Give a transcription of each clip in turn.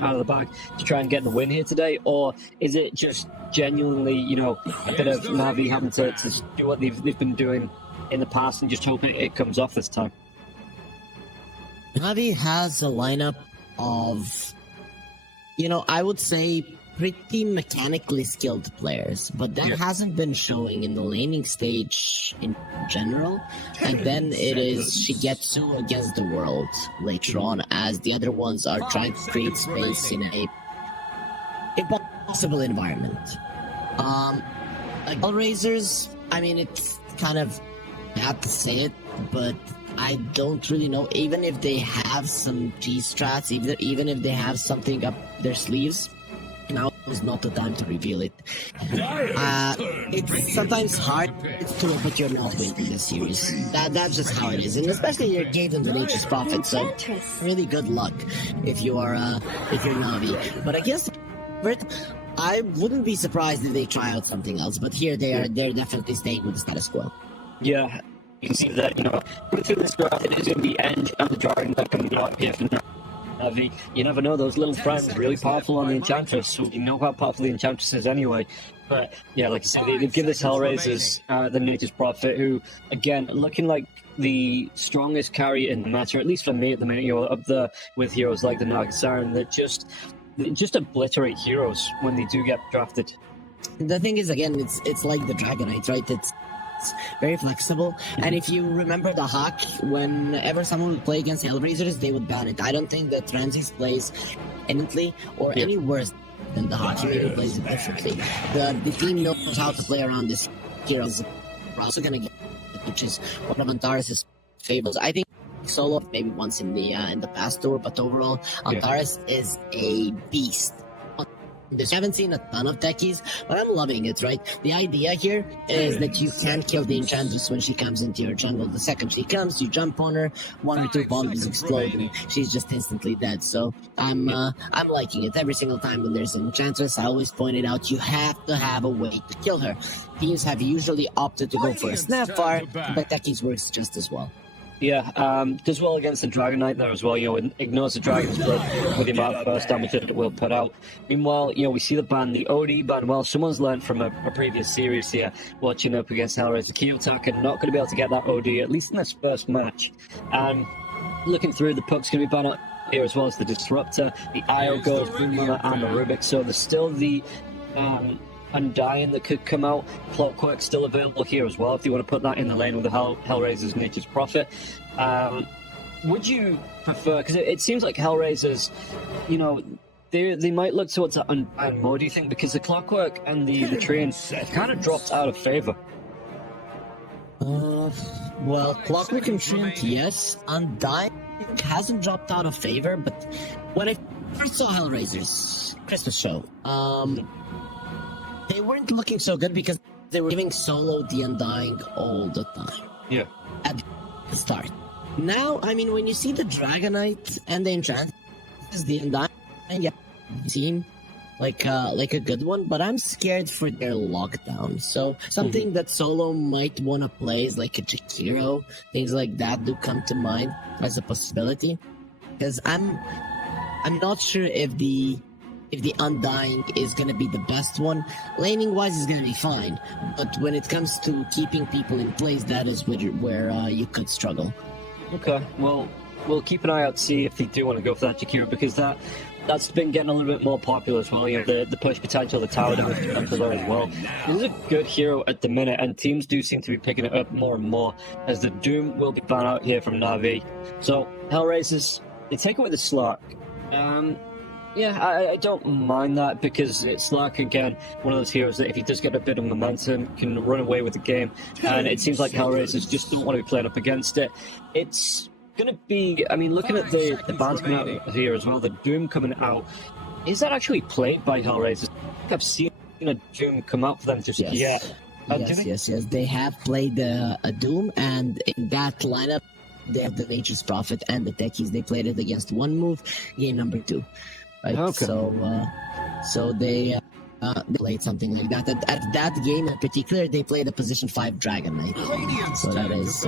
Out of the bag to try and get the win here today, or is it just genuinely, a bit of Navi having to do what they've been doing in the past and just hoping it comes off this time? Navi has a lineup of, I would say pretty mechanically skilled players, but that hasn't been showing in the laning stage in general. And then it is Shigetsu against the world later on, as the other ones are trying to create space in a impossible environment. Like HellRaisers, it's kind of bad to say it, but I don't really know. Even if they have some G-strats, even if they have something up their sleeves, now is not the time to reveal it. It's sometimes hard to put your mouth into this series. That's just how it is, and especially you gave them the Nature's Prophet, so really good luck if you're Navi. But I guess I wouldn't be surprised if they try out something else. But here they're definitely staying with the status quo. Yeah, you can see that going through this draft, it is going to be End and the Dragon that can go up here for Navi. You never know, those little friends really powerful on the Enchantress, so you know how powerful the Enchantress is anyway. But yeah, like I said, they give this HellRaisers the Natus Prophet, who, again, looking like the strongest carry in the meta, at least for me at the minute, up there with heroes like the Nagasaran that just obliterate heroes when they do get drafted. The thing is, again, it's like the Dragonite, right? It's very flexible, and if you remember the Hawk, whenever someone would play against HellRaisers, they would ban it. I don't think that Ramses plays innately or any worse than the Hawk. He maybe plays it differently. The team knows how to play around this hero. We're also gonna get, which is one of Antares' favorites. I think solo maybe once in the past tour, but overall Antares is a beast. I haven't seen a ton of techies, but I'm loving it, right? The idea here is that you can kill the Enchantress when she comes into your jungle. The second she comes, you jump on her, 1 or 2 bombs explode, and she's just instantly dead. So I'm liking it. Every single time when there's an Enchantress, I always point it out, you have to have a way to kill her. Teams have usually opted to go for a Snapfire, but techies works just as well. Yeah, does well against the Dragonite there as well. It ignores the Dragon's blood with the amount of burst damage that it will put out. Meanwhile, we see the ban, the OD ban. Well, someone's learned from a previous series here, watching up against HellRaiser. Kiyotaka not going to be able to get that OD, at least in this first match. And looking through, the Puck's going to be banned here as well as the Disruptor, the IO goes, Boomhammer, and the Rubik. So there's still the Undying that could come out. Clockwork still available here as well if you want to put that in the lane with the HellRaisers Nature's Prophet. Would you prefer, because it seems like HellRaisers, they might look towards that Undying more, do you think? Because the Clockwork and the Train kind of dropped out of favor. Well, Clockwork and Train, yes. Undying hasn't dropped out of favor, but when I first saw HellRaisers Christmas show, they weren't looking so good because they were giving solo the Undying all the time. Yeah. At the start. Now, when you see the Dragonite and the Enchantress, the Undying yeah, seem like a good one, but I'm scared for their lockdown. So something that solo might want to play is like a Jakiro. Things like that do come to mind as a possibility, because I'm not sure if the Undying is gonna be the best one. Laning wise is gonna be fine, but when it comes to keeping people in place, that is where you could struggle. Okay, well, we'll keep an eye out to see if they do want to go for that Jakiro, because that's been getting a little bit more popular as well. You know, the push potential, the tower damage potential there as well. This is a good hero at the minute, and teams do seem to be picking it up more and more, as the Doom will be banned out here from Na'Vi. So, HellRaisers, they take it with a Slark. Yeah, I don't mind that, because it's Slark, again, one of those heroes that if he does get a bit of momentum, can run away with the game. And it seems like HellRaisers just don't want to be playing up against it. It's going to be, I mean, looking at the bans coming out here as well, the Doom coming out, is that actually played by HellRaisers? I've seen a Doom come out for them just yet. Yes. They have played a Doom, and in that lineup, they have the Nature's Prophet and the Techies. They played it against one move, game number 2. Right? Okay. So they played something like that. At that game in particular, they played a position 5 Dragon Knight. So that is,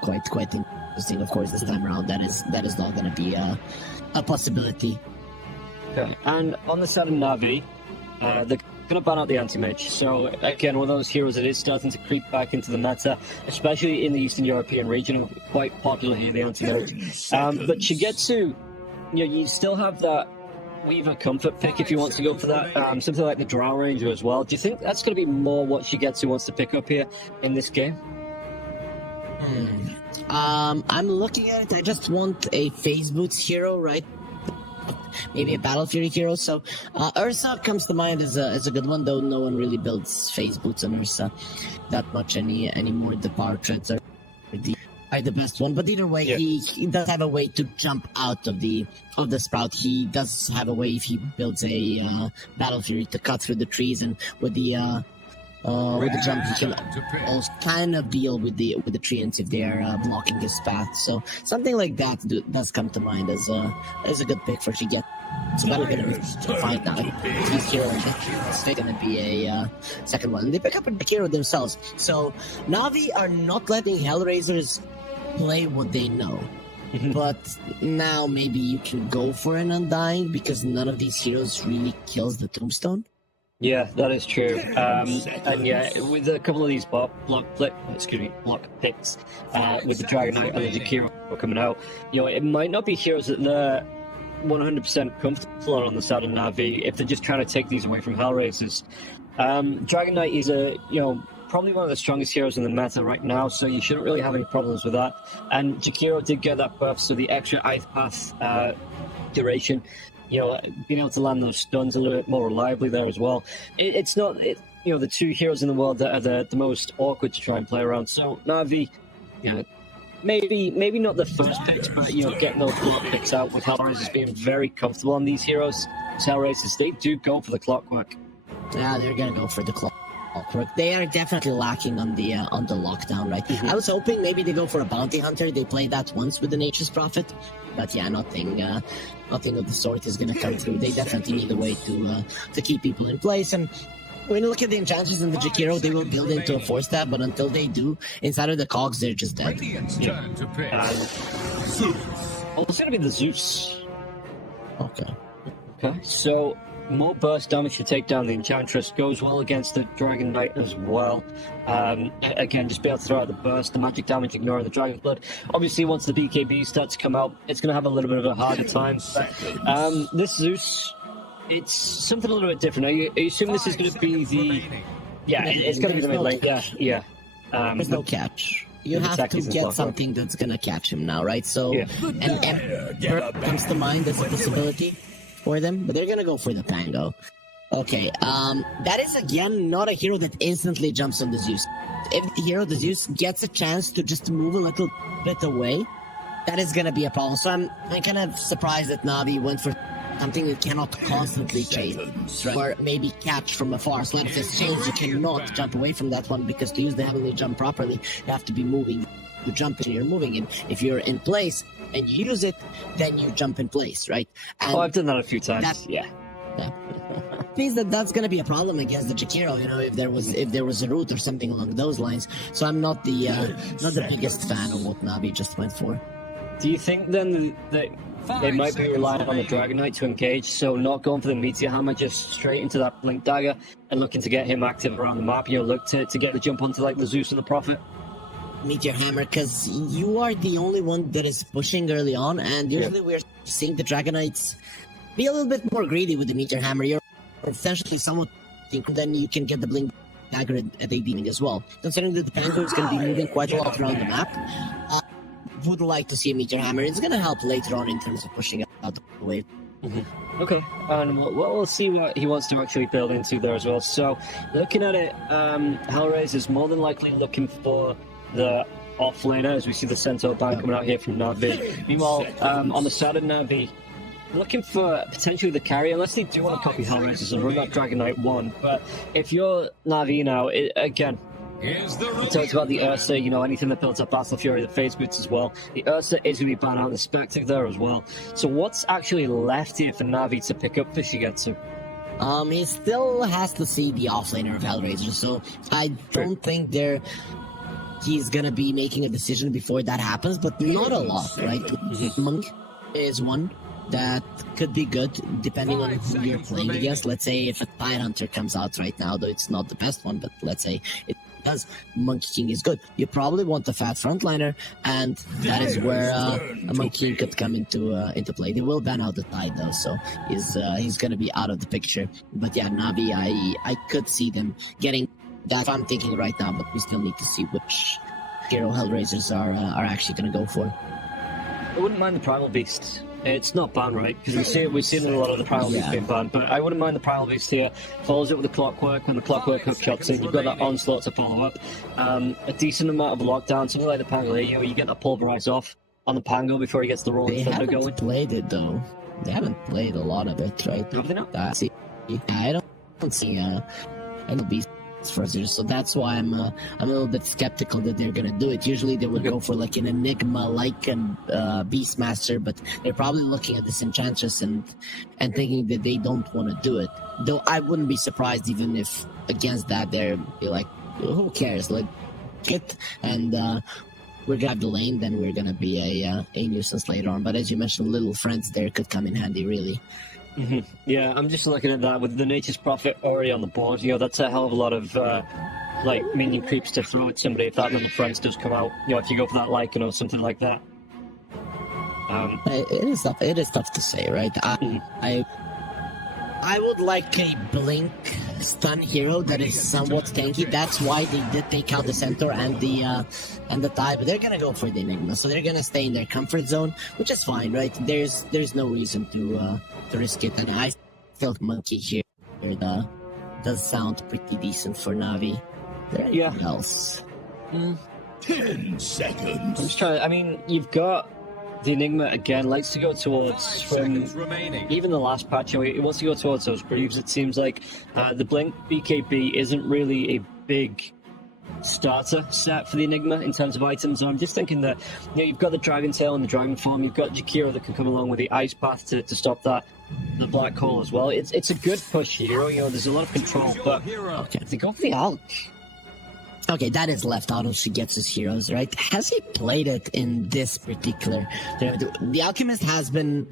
quite interesting. Of course, this time around, that is not going to be a possibility. Okay. And on the side of Na'Vi, they're going to ban out the anti-mage. So again, one of those heroes that is starting to creep back into the meta, especially in the Eastern European region. Quite popular here, the anti-mage. But Shigetsu, you still have that Weaver comfort pick if you want to go for that. Something like the Drow Ranger as well. Do you think that's going to be more what Shigetsu wants to pick up here in this game? I'm looking at it. I just want a Phase Boots hero, right? Maybe a Battle Fury hero. So Ursa comes to mind as a good one, though no one really builds Phase Boots on Ursa that much anymore. The power treads are the best one, but either way, he does have a way to jump out of the sprout. He does have a way, if he builds a Battle Fury, to cut through the trees, and with the jump, he can also kind of deal with the treants if they are blocking his path. So something like that does come to mind as a good pick for Shigetsu. So that'll get to find out. He's here. It's going to be a second one. And they pick up a hero themselves. So Na'Vi are not letting HellRaisers play what they know. But now maybe you can go for an Undying, because none of these heroes really kills the Tombstone. Yeah, that is true. And yeah, with a couple of these block picks, with the Dragon Knight and the Jakiro coming out, it might not be heroes that they're 100% comfortable on the side of Na'Vi if they're just trying to take these away from HellRaisers. Dragon Knight is probably one of the strongest heroes in the meta right now, so you shouldn't really have any problems with that. And Jakiro did get that buff, so the extra Ith Path duration, being able to land those stuns a little bit more reliably there as well. It's not, the two heroes in the world that are the most awkward to try and play around. So Na'Vi, maybe not the first picks, but getting those block picks out with HellRaisers being very comfortable on these heroes. HellRaisers, they do go for the Clockwork. Yeah, they're gonna go for the Clockwork. They are definitely lacking on the lockdown, right? I was hoping maybe they go for a Bounty Hunter. They played that once with the Nature's Prophet, but yeah, nothing of the sort is gonna come through. They definitely need a way to keep people in place. And when you look at the enchanters and the Jakiro, they will build into a 4-stab, but until they do, inside of the cogs, they're just dead. It's gonna be the Zeus. Okay. So more burst damage to take down the Enchantress goes well against the Dragon Knight as well. Again, just be able to throw out the burst, the magic damage, ignoring the Dragon's Blood. Obviously, once the BKB starts to come out, it's going to have a little bit of a harder time. This Zeus, it's something a little bit different. Are you assuming this is going to be the... Yeah, it's going to be the mid lane. Yeah. There's no catch. You have to get something that's going to catch him now, right? So, and Emperor comes to mind as a possibility for them, but they're gonna go for the Pango. Okay, that is again not a hero that instantly jumps on the Zeus. If the hero, the Zeus, gets a chance to just move a little bit away, that is gonna be a problem. So I'm kind of surprised that Na'Vi went for something you cannot constantly chase, or maybe catch from afar. So like this change, you cannot jump away from that one, because to use the heavenly jump properly, you have to be moving you jump and you're moving in. If you're in place and you use it, then you jump in place, right? And I've done that a few times. Yeah. means that that's going to be a problem against the Jakiro, if there was a route or something along those lines. So I'm not the biggest fan of what Navi just went for. Do you think then that they might be relying on the Dragon Knight to engage, so not going for the Meteor Hammer, just straight into that Blink Dagger and looking to get him active around the map? Look to get the jump onto like the Zeus and the Prophet? Meteor Hammer, because you are the only one that is pushing early on, and usually we're seeing the Dragon Knights be a little bit more greedy with the Meteor Hammer. You're essentially somewhat thinking then you can get the Blink Dagger at the beginning as well. Considering that the Pango is going to be moving quite a lot around the map, would like to see a Meteor Hammer. It's going to help later on in terms of pushing out the wave. Mm-hmm. Okay, and we'll see what he wants to actually build into there as well. So, looking at it, HellRaisers is more than likely looking for the offlaner, as we see the Centaur ban coming out here from Navi. Meanwhile, on the side of Navi, looking for potentially the carry, unless they do want to copy HellRaisers and run that Dragon Knight 1. But if you're Navi now, again, we talked about the Ursa, anything that builds up Battle Fury, the Phase Boots as well. The Ursa is going to be banned out, the Spectre there as well. So what's actually left here for Navi to pick up Fishigetsu? He still has to see the offlaner of HellRaisers, so I don't think he's going to be making a decision before that happens, but not a lot, right? Monk is one that could be good depending on who you're playing against. Let's say if a Tide Hunter comes out right now, though it's not the best one, but let's say it does, Monkey King is good. You probably want the fat frontliner, and that is where a Monkey King could come into play. They will ban out the Tide though, so he's gonna be out of the picture. But yeah, Navi, I could see them getting that. I'm thinking right now, but we still need to see which hero HellRaisers are actually gonna go for. I wouldn't mind the Primal Beast. It's not banned, right? Because we've seen a lot of the Primal Beast being banned, but I wouldn't mind the Primal Beast here. Follows it with the Clockwork, and the Clockwork hook shots in. You've got that Onslaught to follow up. A decent amount of lockdown, something like the Pango. You get that Pulverize off on the Pango before he gets the Rolling Thunder going. They haven't played it, though. They haven't played a lot of it, right? Have they not? I don't see any Beast first, so that's why I'm a little bit skeptical that they're gonna do it. Usually they would go for like an Enigma, like a Beastmaster, but they're probably looking at this Enchantress and thinking that they don't want to do it. Though I wouldn't be surprised even if against that they're be like, who cares? Like, it and we grab the lane, then we're gonna be a nuisance later on. But as you mentioned, little friends there could come in handy, really. Mm-hmm. Yeah, I'm just looking at that with the Nature's Prophet already on the board. That's a hell of a lot of minion creeps to throw at somebody if that little friends does come out. If you go for that Lycan or something like that. It is tough to say, right? I would like a Blink stun hero that is somewhat tanky. That's why they did take out the Centaur and the Tide, but they're gonna go for the Enigma, so they're gonna stay in their comfort zone, which is fine, right? There's no reason to risk it, and I felt Monkey here does sound pretty decent for Navi. Anything else? 10 seconds. I'm just trying. You've got the Enigma again, likes to go towards from even the last patch. It wants to go towards those Greaves. It seems like the Blink BKB isn't really a big starter set for the Enigma in terms of items. So I'm just thinking that you've got the Dragon Tail and the Dragon Form. You've got Jakiro that can come along with the Ice Path to stop the Black Hole as well. It's a good push hero. There's a lot of control, but they go for the Alch. Okay, that is left out of Shigetsu's heroes, right? Has he played it in this particular? The Alchemist has been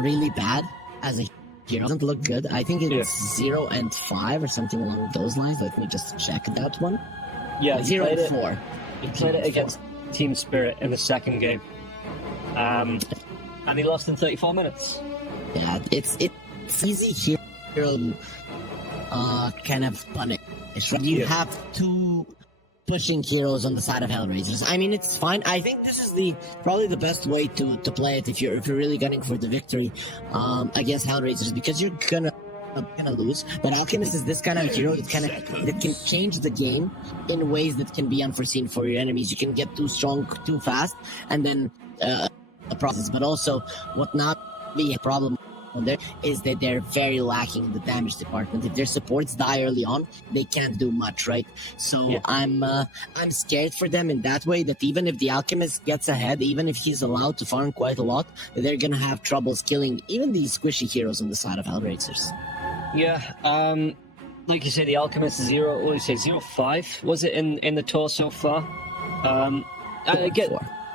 really bad as a hero. Doesn't look good. I think it's 0 and 5 or something along those lines. Let me just check that one. Yeah, 0 and 4. He played it against Team Spirit in the second game, and he lost in 34 minutes. Yeah, it's easy hero kind of punish. You have two pushing heroes on the side of HellRaisers. It's fine. I think this is probably the best way to play it if you're really gunning for the victory against HellRaisers, because you're gonna lose. But Alchemist is this kind of hero that can change the game in ways that can be unforeseen for your enemies. You can get too strong too fast, and then a process. But also, what not be a problem on there is that they're very lacking in the damage department. If their supports die early on, they can't do much, right? So Yeah. I'm scared for them in that way, that even if the Alchemist gets ahead, even if he's allowed to farm quite a lot, they're gonna have troubles killing even these squishy heroes on the side of HellRaisers. Yeah, like you say, the Alchemist 0, what do you say, 0-5 was it in the tour so far? I get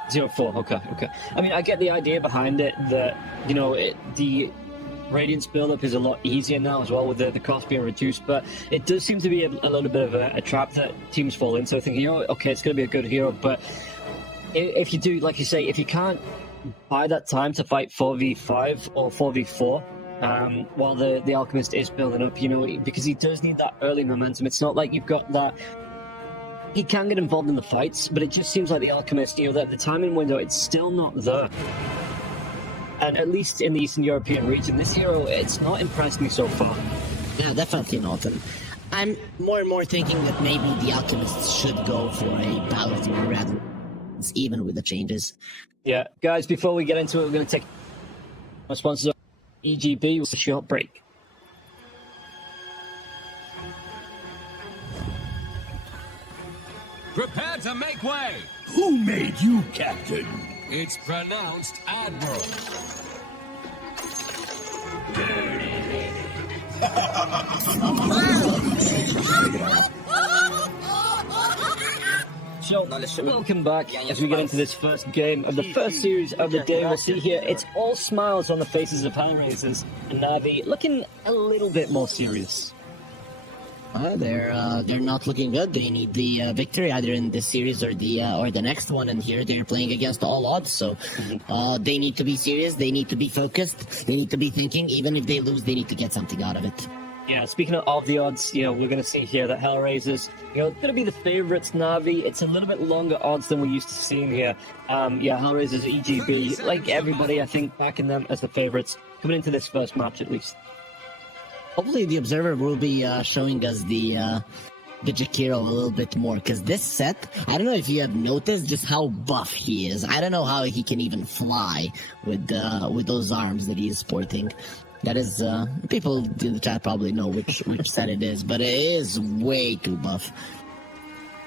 0-4. Okay. I mean, I get the idea behind it that, you know, the Radiance build-up is a lot easier now as well with the cost being reduced, but it does seem to be a little bit of a trap that teams fall into, thinking, you know, okay, it's going to be a good hero, but if you do, like you say, if you can't buy that time to fight 4v5 or 4v4, while the Alchemist is building up, you know, because he does need that early momentum. It's not like you've got that. He can get involved in the fights, but it just seems like the Alchemist, you know, that the timing window, it's still not there. And at least in the Eastern European region, this hero, it's not impressed me so far. Yeah, definitely not. And I'm more and more thinking that maybe the Alchemists should go for a Paladin rather. It's even with the changes. Yeah, guys, before we get into it, we're going to take our sponsor, EGB, with a short break. Prepare to make way! Who made you captain? It's pronounced Admiral. So, welcome back as we get into this first game of the first series of the day. We'll see here, it's all smiles on the faces of HellRaisers and Navi, looking a little bit more serious. They're not looking good. They need the victory either in this series or the next one. And here they're playing against all odds, so they need to be serious. They need to be focused. They need to be thinking. Even if they lose, they need to get something out of it. Yeah, speaking of the odds, you know, we're going to see here that HellRaisers, you know, going to be the favourites. Navi, it's a little bit longer odds than we're used to seeing here. Yeah, HellRaisers, EGB, like everybody, I think, backing them as the favourites coming into this first match at least. Hopefully the Observer will be showing us the Jakiro a little bit more, because this set, I don't know if you have noticed just how buff he is. I don't know how he can even fly with those arms that he is sporting. That is, people in the chat probably know which set it is, but it is way too buff.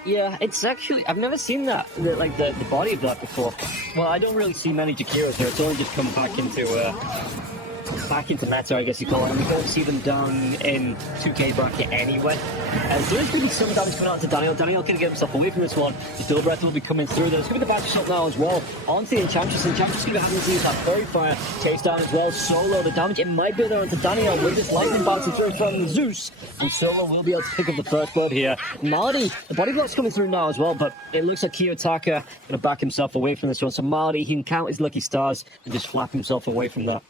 Yeah, it's actually, I've never seen that, like the body of that before. Well, I don't really see many Jakiros here. It's only just come back into meta, I guess you call it, and we don't see them down in 2K bracket anyway. And so there's going to be some damage coming out to Daniel. Daniel can get himself away from this one. The Still Breath will be coming through. There's going to be the back shot now as well. Onto the Enchantress. Enchantress going to be having to use that Fairy Fire. Chase down as well. Solo, the damage, it might be there onto Daniel with this lightning bouncing through from Zeus. And Solo will be able to pick up the first blood here. Malady, the body block's coming through now as well, but it looks like Kiyotaka going to back himself away from this one. So Malady, he can count his lucky stars and just flap himself away from that.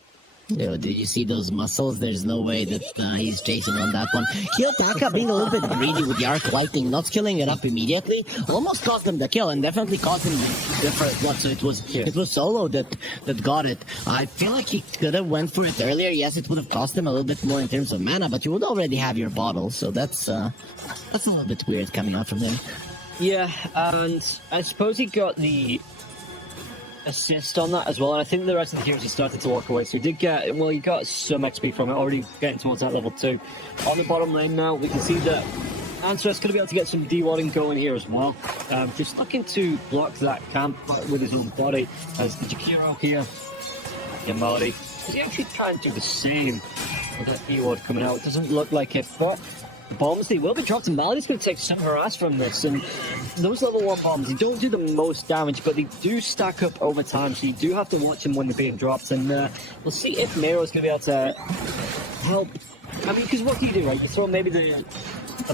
Yo, did you see those muscles? There's no way that he's chasing on that one. Kiyotaka being a little bit greedy with the arc lightning, not skilling it up immediately, almost cost him the kill, and definitely cost him the first blood. So it was Solo that got it. I feel like he could have went for it earlier. Yes, it would have cost him a little bit more in terms of mana, but you would already have your bottle, so that's a little bit weird coming out from him. Yeah, and I suppose he got the assist on that as well, and I think the rest of the heroes he started to walk away, so he did get, well, he got some XP from it, already getting towards that level 2. On the bottom lane now, we can see that Answer's going to be able to get some D-wadding going here as well. Just looking to block that camp with his own body, as the Jakiro here, Yamari, is he actually trying to do the same with that D-wad coming out? It doesn't look like it, but the bombs, they will be dropped, and Malady's going to take some harass from this, and those level 1 bombs, they don't do the most damage, but they do stack up over time, so you do have to watch them when they're being dropped, and we'll see if Miro's going to be able to help. I mean, because what do you do, right? You throw maybe the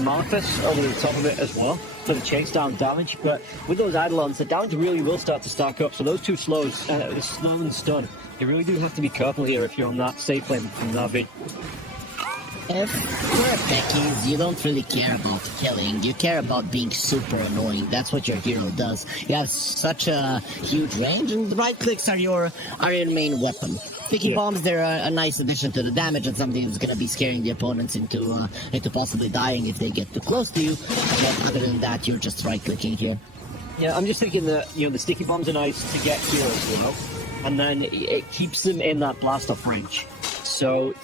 Marcus over the top of it as well, for the chase down damage, but with those Eidolons, the damage really will start to stack up, so those two slows, the slow and stun, you really do have to be careful here if you're on that safe lane from Navi. If you're a Becky's, you don't really care about killing, you care about being super annoying. That's what your hero does. You have such a huge range, and the right clicks are your main weapon. Sticky bombs, they're a nice addition to the damage, and something that's going to be scaring the opponents into possibly dying if they get too close to you. But other than that, you're just right clicking here. Yeah, I'm just thinking that, you know, the sticky bombs are nice to get heroes, you know, and then it keeps them in that blast off range. So,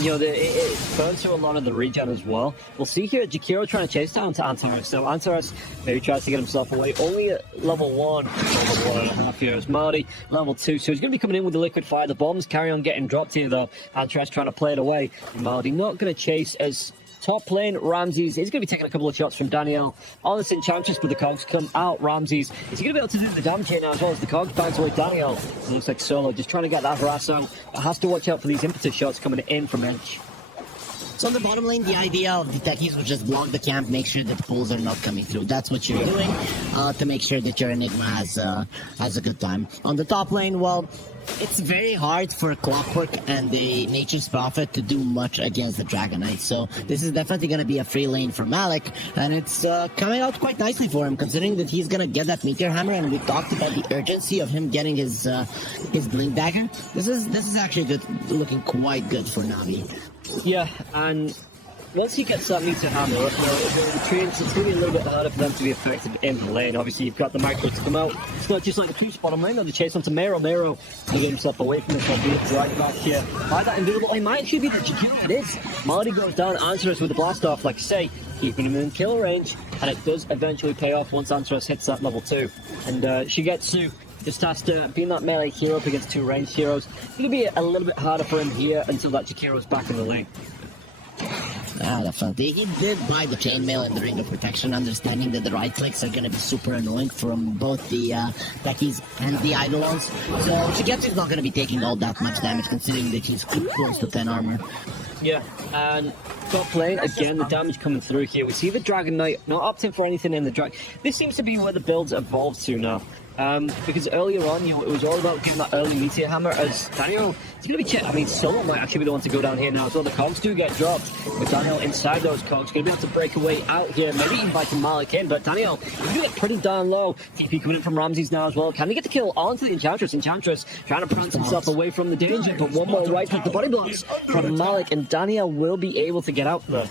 you know, it burns through a lot of the regen as well. We'll see here Jakiro trying to chase down to Antares. So Antares maybe tries to get himself away. Only at level 1, level 1.5 here is Marty, level 2. So he's going to be coming in with the liquid fire. The bombs carry on getting dropped here though. Antares trying to play it away. Marty not going to chase as top lane. Ramses is going to be taking a couple of shots from Daniel on this Enchantress, but the cogs come out. Ramses is he going to be able to do the damage here now as well as the cogs bounce away Daniel. It looks like Solo just trying to get that harass out, but has to watch out for these impetus shots coming in from edge. So on the bottom lane, the idea of the techies would just block the camp, make sure that the pulls are not coming through. That's what you're doing to make sure that your Enigma has a good time. On the top lane, well, it's very hard for Clockwork and the Nature's Prophet to do much against the Dragon Knight. So this is definitely going to be a free lane for Malik, and it's coming out quite nicely for him, considering that he's going to get that Meteor Hammer, and we talked about the urgency of him getting his Blink Dagger. This is actually good, looking quite good for Navi. Yeah, and once he gets that Meteor Hammer, the trains, it's going to be a little bit harder for them to be effective in the lane. Obviously, you've got the micro to come out. It's not just like the creeps bottom lane, or the chase onto Mero. Mero to get himself away from this one, right back here. By that invisible, he might actually be the Jakiro. It is. Marty goes down, Antares with the blast off, like I say, keeping him in kill range, and it does eventually pay off once Antares hits that level 2. And Shigetsu just has to, being that melee hero up against 2 ranged heroes, it'll be a little bit harder for him here until that Jakiro's back in the lane. Definitely. He did buy the chainmail and the ring of protection, understanding that the right clicks are going to be super annoying from both the techies and the Eidolons. So Shigetsu's not going to be taking all that much damage, considering that he's close to 10 armor. Yeah, and top lane, again, the damage coming through here. We see the Dragon Knight not opting for anything in the Dragon. This seems to be where the builds evolve to now. Because earlier on, it was all about getting that early Meteor Hammer, as Daniel, it's going to be I mean, Solo might actually be the one to go down here now as well. The cogs do get dropped, but Daniel inside those cogs, going to be able to break away out here, maybe inviting Malik in, but Daniel, he's going to get pretty darn low. TP coming in from Ramses now as well. Can he get the kill onto the Enchantress? Enchantress trying to prance himself away from the danger, but one more right with the body blocks from Malik, and Daniel will be able to get out there.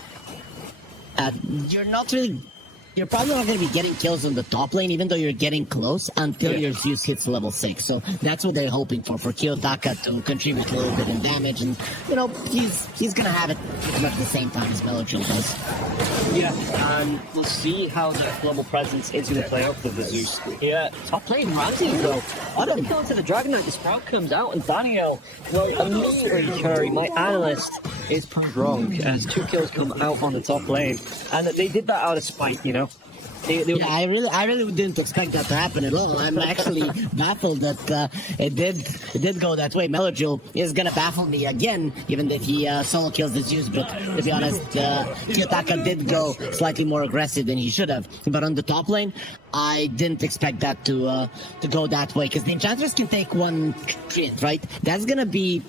You're probably not going to be getting kills on the top lane, even though you're getting close, until your Zeus hits level 6. So that's what they're hoping for Kiyotaka to contribute a little bit in damage, and you know he's going to have it pretty much at the same time as Melodrill does. Yeah, and we'll see how the global presence is going to play out for the Zeus. Yeah, top lane Ramses though. On the kill to the Dragon Knight, the Sprout comes out, and Daniel, well, immediately Curry, my analyst, is proved wrong as 2 kills come out on the top lane, and they did that out of spite, you know. Yeah, I really didn't expect that to happen at all. I'm actually baffled that it did go that way. Melodrill is gonna baffle me again, given that he solo kills the Zeus. But to be honest, Kiyotaka did go slightly more aggressive than he should have. But on the top lane, I didn't expect that to go that way, because the Enchantress can take 1 crit, right? That's gonna be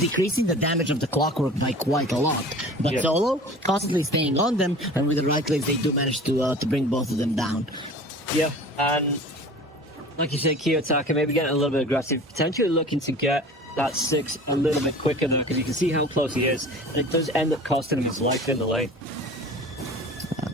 decreasing the damage of the Clockwork by quite a lot. But Solo constantly staying on them, and with the right clicks they do manage to bring both of them down. Yeah, and like you said, Kiyotaka maybe getting a little bit aggressive, potentially looking to get that 6 a little bit quicker though, because you can see how close he is, and it does end up costing him his life in the lane.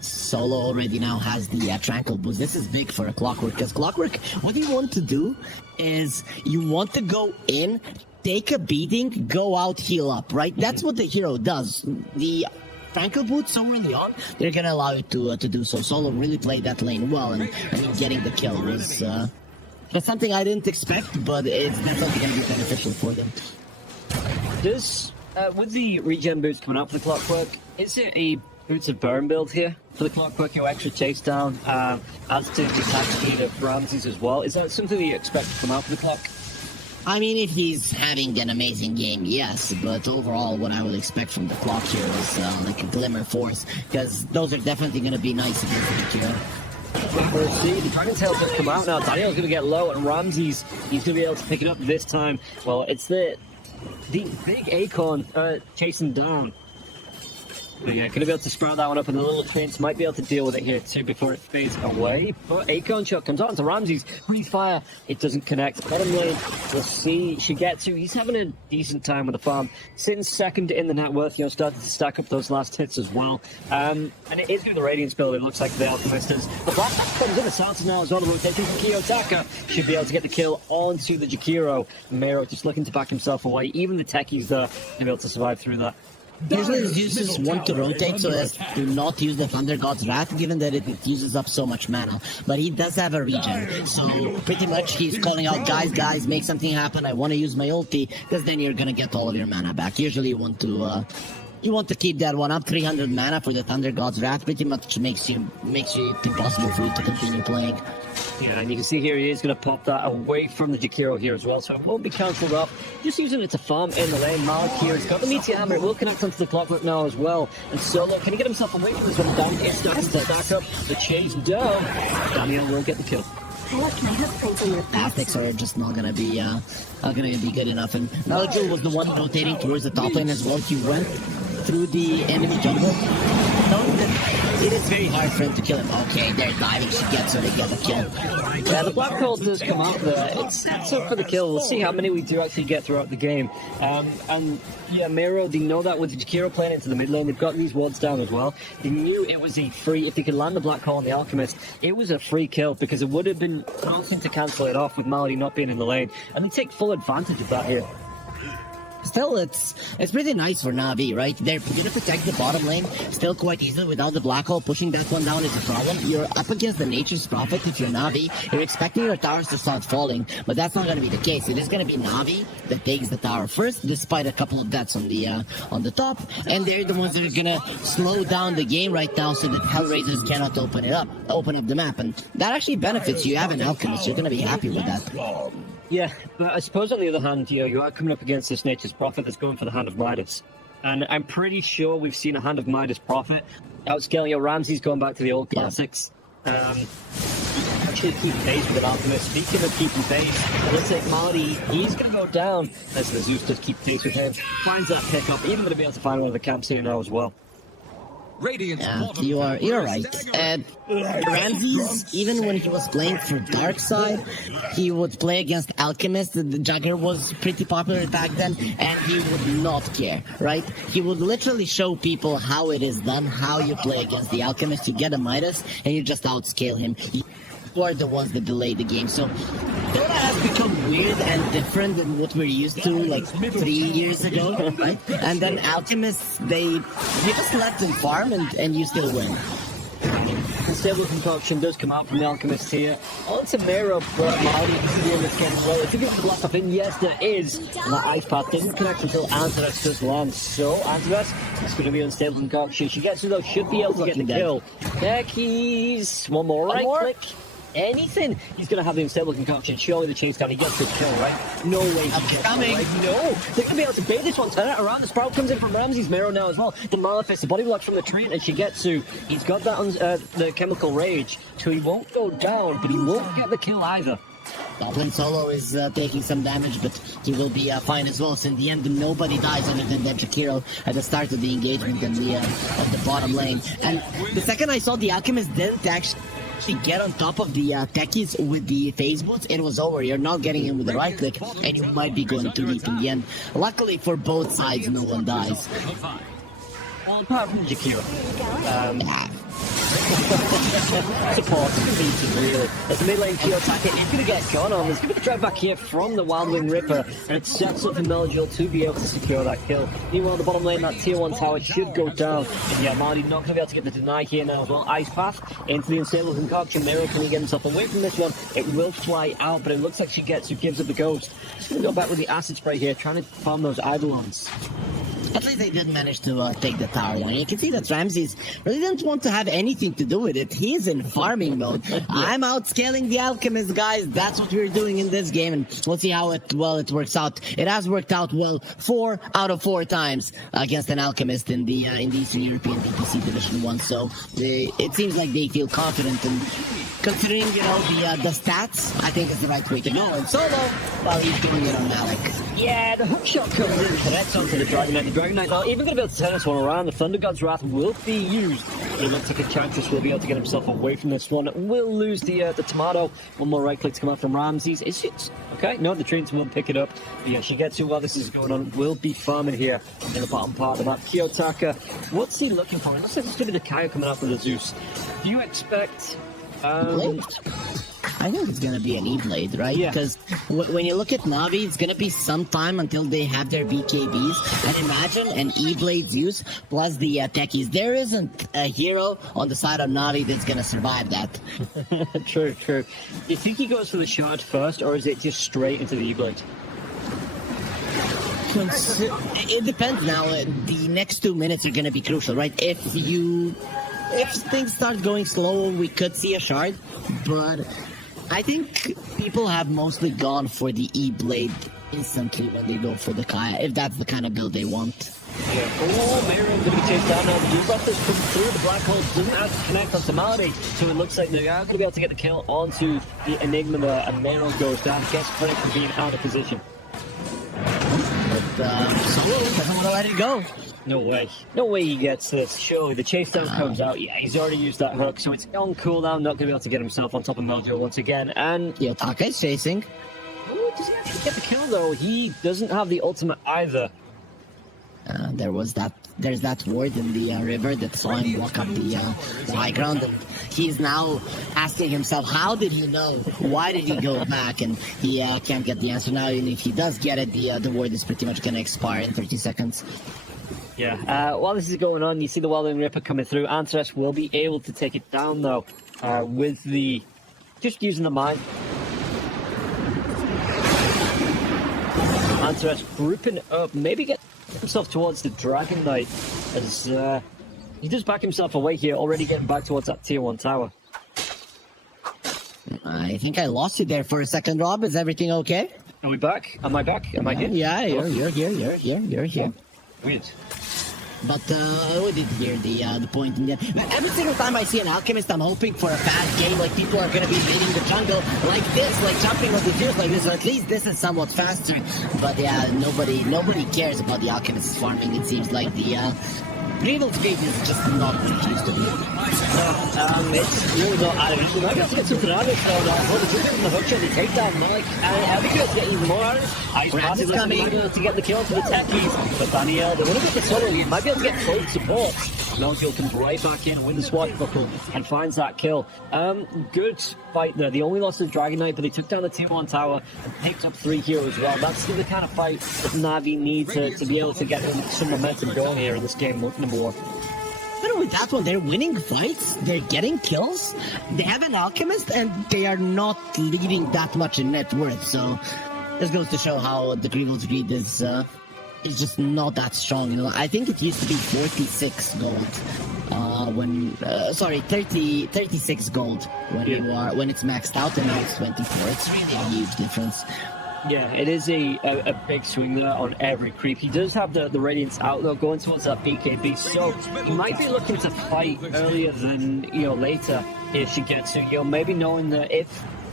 Solo already now has the Tranquil boost. This is big for a Clockwork, because Clockwork, what you want to do is you want to go in, take a beating, go out, heal up, right? That's what the hero does. The Tranquil boots so early on, they're gonna allow you to do so. Solo really played that lane well, and I mean, getting the kill was that's something I didn't expect, but it's definitely gonna be beneficial for them. Does with the regen boots coming out for the Clockwork, is it a Boots of Burn build here for the Clockwork? You extra chase down, adds to the attack speed of Ramses as well. Is that something that you expect to come out for the Clock? I mean, if he's having an amazing game, yes, but overall, what I would expect from the Clock here is like a Glimmer Force, because those are definitely going to be nice against the Kiro. We'll see. The Dragon Tail just come out now. Daniel's going to get low, and Ramses, he's going to be able to pick it up this time. Well, it's the big Acorn chasing down. But yeah, gonna be able to sprout that one up, and the little prince might be able to deal with it here too before it fades away. But Acorn shot comes on to Ramses. Breathe fire. It doesn't connect. Bottom lane, we'll see. Shigetsu, he's having a decent time with the farm. Sitting second in the net worth, started to stack up those last hits as well. And it is with the Radiance build. It looks like the Alchemist is. The Black comes in the Sansa now as well. The rotation from Kiyotaka should be able to get the kill onto the Jakiro. Mero just looking to back himself away. Even the techies there to be able to survive through that. Usually the users want to rotate so as to not use the Thunder God's Wrath, given that it uses up so much mana. But he does have a regen, so pretty much he's calling out, guys, make something happen. I want to use my ulti, because then you're gonna get all of your mana back. Usually you want to keep that one up. 300 mana for the Thunder God's Wrath pretty much makes it impossible for you to continue playing. Yeah, and you can see here he is going to pop that away from the Jakiro here as well, so it won't be cancelled off. Just using it to farm in the lane. Malik here has got the Meteor Hammer. It will connect onto the Clockwork now as well. And Solo, can he get himself away from this one? Down is starting to stack up. The chase down. Daniel will get the kill. Tactics are just not gonna be good enough. And Malajul was the one rotating towards the top lane as well. He went through the enemy jungle. It is very hard for him to kill him. Okay, they're diving. She gets so they get the kill. Yeah, the Black Hole does come out there. It sets up for the kill. We'll see how many we do actually get throughout the game. And yeah, Mero, they know that with the Jakiro playing into the mid lane, they've got these wards down as well. They knew it was a free, if they could land the Black Hole on the Alchemist, it was a free kill because it would have been awesome to cancel it off with Malady not being in the lane. And they take full advantage of that here. Still, it's pretty nice for Na'Vi, right? They're going to protect the bottom lane still quite easily without the Black Hole. Pushing that one down is a problem. You're up against the Nature's Prophet if you're Na'Vi. You're expecting your towers to start falling, but that's not going to be the case. It is going to be Na'Vi that takes the tower first, despite a couple of deaths on the top, and they're the ones that are going to slow down the game right now so that HellRaisers cannot open up the map, and that actually benefits you. You have an Alchemist. You're going to be happy with that. Yeah, but I suppose on the other hand, you are coming up against this Nature's Prophet that's going for the Hand of Midas. And I'm pretty sure we've seen a Hand of Midas Prophet outscaling your Ramses going back to the old classics. Actually keep pace with an Alchemist. Speaking of keeping pace, let's say Marty, he's going to go down as the Zeus does keep pace with him. Finds that pickup, even going to be able to find one of the camps here now as well. Yeah, you're right. Ramses, even when he was playing for Dark Side, he would play against Alchemist. The Jugger was pretty popular back then, and he would not care, right? He would literally show people how it is done, how you play against the Alchemist. You get a Midas, and you just outscale him. You are the ones that delay the game. So Dota has become weird and different than what we're used to like 3 years ago, right? And then Alchemists, you just let them farm and you still win. The stable concoction does come out from the Alchemist here. Onto Mero, but Marty is the this game as well. If you get the block up in, yes, there is. And that ice path doesn't connect until Antares does land. So, Antares is going to be on stable concoction. She gets through though, should be able to get the kill. Techies, one more right click. Anything, he's going to have the unstable concoction. Surely the chase down, he gets the kill, right? No way he's coming. Right? No, they're going to be able to bait this one, turn it around. The Sprout comes in from Ramses, Mero now as well. The Malefice, the body block from the tree, and Shigetsu. He's got that on the Chemical Rage, so he won't go down, but he won't get the kill either. Goblin Solo is taking some damage, but he will be fine as well. So in the end, nobody dies other than that Jakiro at the start of the engagement and of the bottom lane. And the second I saw the Alchemist didn't actually get on top of the techies with the phase boots, it was over. You're not getting him with the right click, and you might be going too deep in the end. Luckily for both sides, no one dies. Well, apart from Jakiro. Support, really. As the mid lane Kyo attacker is going to get gone on. There's going to be a drag back here from the Wildwing Ripper, and it sets up for Meljul to be able to secure that kill. Meanwhile, the bottom lane, that tier 1 tower should go down. And yeah, Marty not going to be able to get the deny here now as well. Ice Path into the unstable concoction. Mero, can he get himself away from this one? It will fly out, but it looks like Shigetsu gives up the ghost. Just going to go back with the acid spray here, trying to farm those Eidolons. At least they did manage to take the tower one. You can see that Ramses really didn't want to have anything to do with it. He's in farming mode. I'm outscaling the Alchemist, guys. That's what we're doing in this game, and we'll see how it works out. It has worked out well 4 out of 4 times against an Alchemist in the Eastern European DPC Division 1. So it seems like they feel confident, and considering the stats, I think it's the right way to go. And Solo, well, he's doing it on Malik. Yeah, the hook shot comes in, connects onto the Dragonite. The Dragon Knight now even going to be able to turn this one around. The Thunder God's Wrath will be used. It looks like Enchantress will be able to get himself away from this one. Will lose the tomato. One more right click to come out from Ramses. Is it? Okay, no, the Treants will pick it up. Yeah, Shigetsu, while this is going on, will be farming here in the bottom part of that. Kiyotaka, what's he looking for? It looks like it's going to be the Kaya coming after the Zeus. Do you expect... I think it's gonna be an E-Blade, right? Yeah. Because when you look at Navi, it's gonna be some time until they have their BKBs. And imagine an E-Blade Zeus plus the techies. There isn't a hero on the side of Navi that's gonna survive that. True. Do you think he goes for the shard first, or is it just straight into the E-Blade? It depends now. The next 2 minutes are gonna be crucial, right? If things start going slow, we could see a shard, but I think people have mostly gone for the E-Blade instantly when they go for the Kaya, if that's the kind of build they want. Yeah. Oh, Mayro going to be chased down now. The debuff is coming through. The Black Hole doesn't have to connect onto Malady, so it looks like they are going to be able to get the kill onto the Enigma there, and Mayro goes down, gets credit for being out of position. But Solo doesn't want to let it go. No way he gets this. Surely the chase down comes out. Yeah, he's already used that hook, so it's on cooldown. Not going to be able to get himself on top of Mojo once again. And Kiyotaka is chasing. Ooh, does he actually get the kill though? He doesn't have the ultimate either. There's that ward in the river that saw him walk up the high ground, and he's now asking himself, how did he know? Why did he go back? And he can't get the answer now, and if he does get it, the ward is pretty much going to expire in 30 seconds. Yeah, while this is going on, you see the Wildling Ripper coming through. Antares will be able to take it down, though, with the... just using the mine. Antares grouping up, maybe get himself towards the Dragon Knight, as he does back himself away here, already getting back towards that tier 1 tower. I think I lost you there for a second, Rob. Is everything okay? Are we back? Am I back? Am I here? Yeah, you're here. Weird. But we did hear the point in there. Every single time I see an alchemist, I'm hoping for a fast game. Like people are gonna be leading the jungle like this, like jumping on the tiers like this. Or at least this is somewhat faster. But yeah, nobody cares about the alchemists farming. It seems like the Riddle speed is just not what it used to be. It's really not out of it. You might have to get something out of it, so hold the trigger from the hook shot, the takedown, Malik. I think he'll get even more out of it. Ice Pass is coming to get the kill onto the techies. But Daniel, they want to get the solo lead, might be able to get cold support. Melchior comes right back in, win the swashbuckle, and finds that kill. Good fight there. They only lost the Dragon Knight, but they took down the tier 1 tower and picked up 3 heroes as well. That's the kind of fight that Navi need to be able to get some momentum going here in this game, number 1. But with that one, they're winning fights, they're getting kills, they have an alchemist, and they are not leading that much in net worth. So this goes to show how the Grievous Greed is just not that strong. You know, I think it used to be 46 gold. 36 gold when it's maxed out, and now it's 24. It's really a huge difference. Yeah, it is a big swing there on every creep. He does have the Radiance out though, going towards that BKB, so he might be looking to fight earlier than later if she gets to maybe knowing that if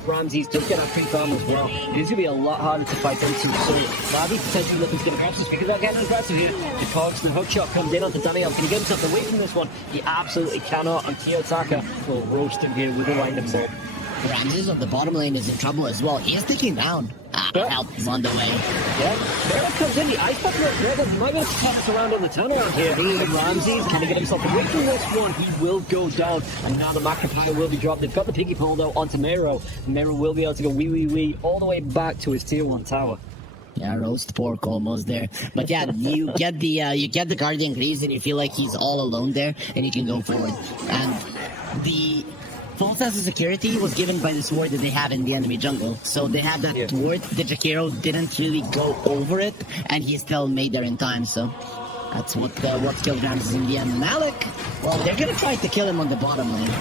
Ramses does get that creep farm as well, it is going to be a lot harder to fight into. So Navi potentially looking to get aggressive because they're getting aggressive here. The cogs and the hookshot comes in onto Daniel. Can he get himself away from this one? He absolutely cannot, and Kiyotaka will roast him here with a lightning bolt. Ramses on the bottom lane is in trouble as well. He is taking down. Help is on the way. Yeah, there it comes in. The ice bucket red. He might be able to pop us around on the turnaround here. Ramses, can he get himself away from this one? He will go down. And now the Macropire will be dropped. They've got the piggy pole though onto Mero. Mero will be able to go wee all the way back to his tier 1 tower. Yeah, roast pork almost there. But yeah, you get the Guardian Greaves and you feel like he's all alone there and you can go forward. And the full sense of security was given by the sword that they have in the enemy jungle. So they had that ward. The Jakiro didn't really go over it, and he still made there in time. So that's what killed Ramses in the end. Malik, well, they're gonna try to kill him on the bottom lane.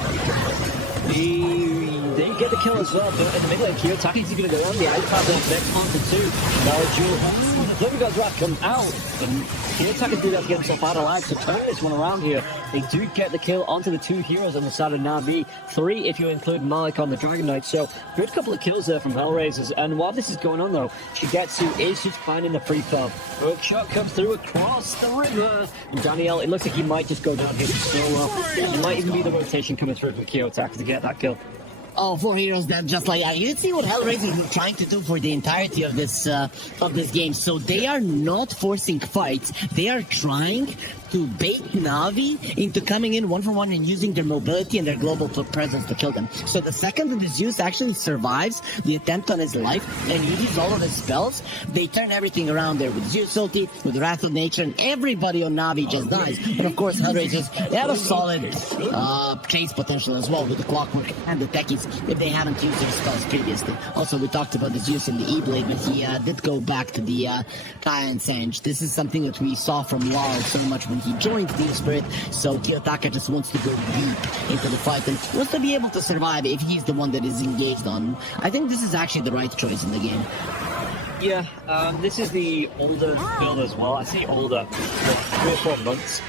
They get the kill as well, but in the middle lane, Kiyotaka is going to go on the ice path and next on to 2. Now Jewel, the Thunder God's Wrath comes out, and the attackers do that to get himself out of line, so turn this one around here. They do get the kill onto the 2 heroes on the side of Na'Vi, 3 if you include Malik on the Dragon Knight, so good couple of kills there from HellRaisers, and while this is going on though, Shigetsu is just finding the free throw. Hook shot comes through across the river, and Daniel, it looks like he might just go down here solo. It might even be the rotation coming through from Kiyotaka to get that kill. Oh, 4 heroes then just like that. You see what HellRaisers were trying to do for the entirety of this game. So they are not forcing fights. They are trying to bait Na'Vi into coming in 1-for-1 and using their mobility and their global presence to kill them. So the second that Zeus actually survives the attempt on his life and uses all of his spells, they turn everything around there with Zeus ulti, with Wrath of Nature, and everybody on Na'Vi just dies. And of course, HellRaisers, they have a solid chase potential as well with the Clockwork and the Techies if they haven't used their spells previously. Also, we talked about the Zeus and the E-Blade, but he did go back to the Kaya and Sange. This is something that we saw from Law so much when he joined Team Spirit, so Kiyotaka just wants to go deep into the fight and wants to be able to survive if he's the one that is engaged on. I think this is actually the right choice in the game. Yeah, this is the older build as well. I say older, 3 or 4 months.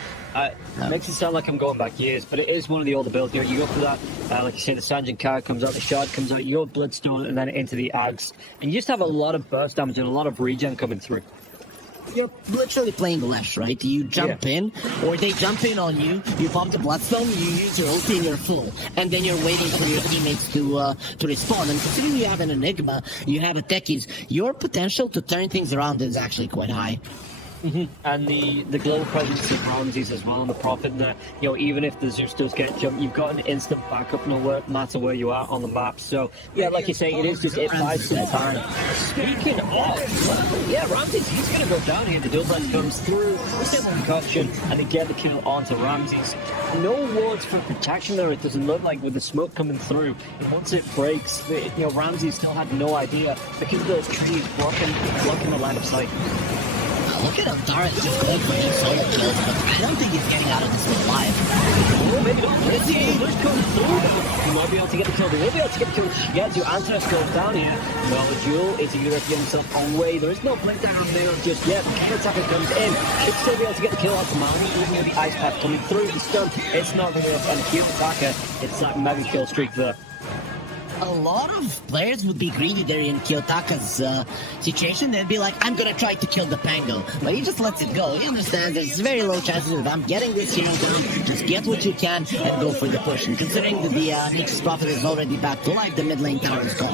Makes it sound like I'm going back years, but it is one of the older builds. You go for that, like you say, the Sanjin Kaya comes out, the Shard comes out, you go Bloodstone, and then into the Ags. And you just have a lot of burst damage and a lot of regen coming through. You're literally playing left, right? You jump in, or they jump in on you, you pop the Bloodstone, you use your ulti and you're full. And then you're waiting for your teammates to respawn. And considering you have an Enigma, you have a Techies, your potential to turn things around is actually quite high. And the global presence of Ramses as well, and the Prophet there, even if the Zeus does get jumped, you've got an instant backup no matter where you are on the map. So, yeah, like you say, it is just, it buys some time. Speaking of, Ramses, he's going to go down here. The dual blast comes through, simple concoction, and they get the kill onto Ramses. No wards for protection there, it doesn't look like, with the smoke coming through. And once it breaks, Ramses still had no idea because of those trees blocking the line of sight. Look at Antara just going for these solo kills, but I don't think he's getting out of this alive. Oh, maybe not. Let's see, he's coming through. He might be able to get the kill. He will be able to get the kill. Shigetsu, Antares goes down here. Well, the duel is he going to get himself away. There is no blink down on there just yet. The counter attacker comes in. Should still be able to get the kill out to Mani, even with the ice path coming through. The stun, it's not going to be a cute attacker. It's that mega kill streak there. A lot of players would be greedy there in Kiyotaka's situation. They'd be like, I'm gonna try to kill the Pango. But he just lets it go. He understands there's very low chances of I'm getting this hero down. Just get what you can and go for the push. And considering that the Nature's Prophet is already back to life, the mid lane tower is gone.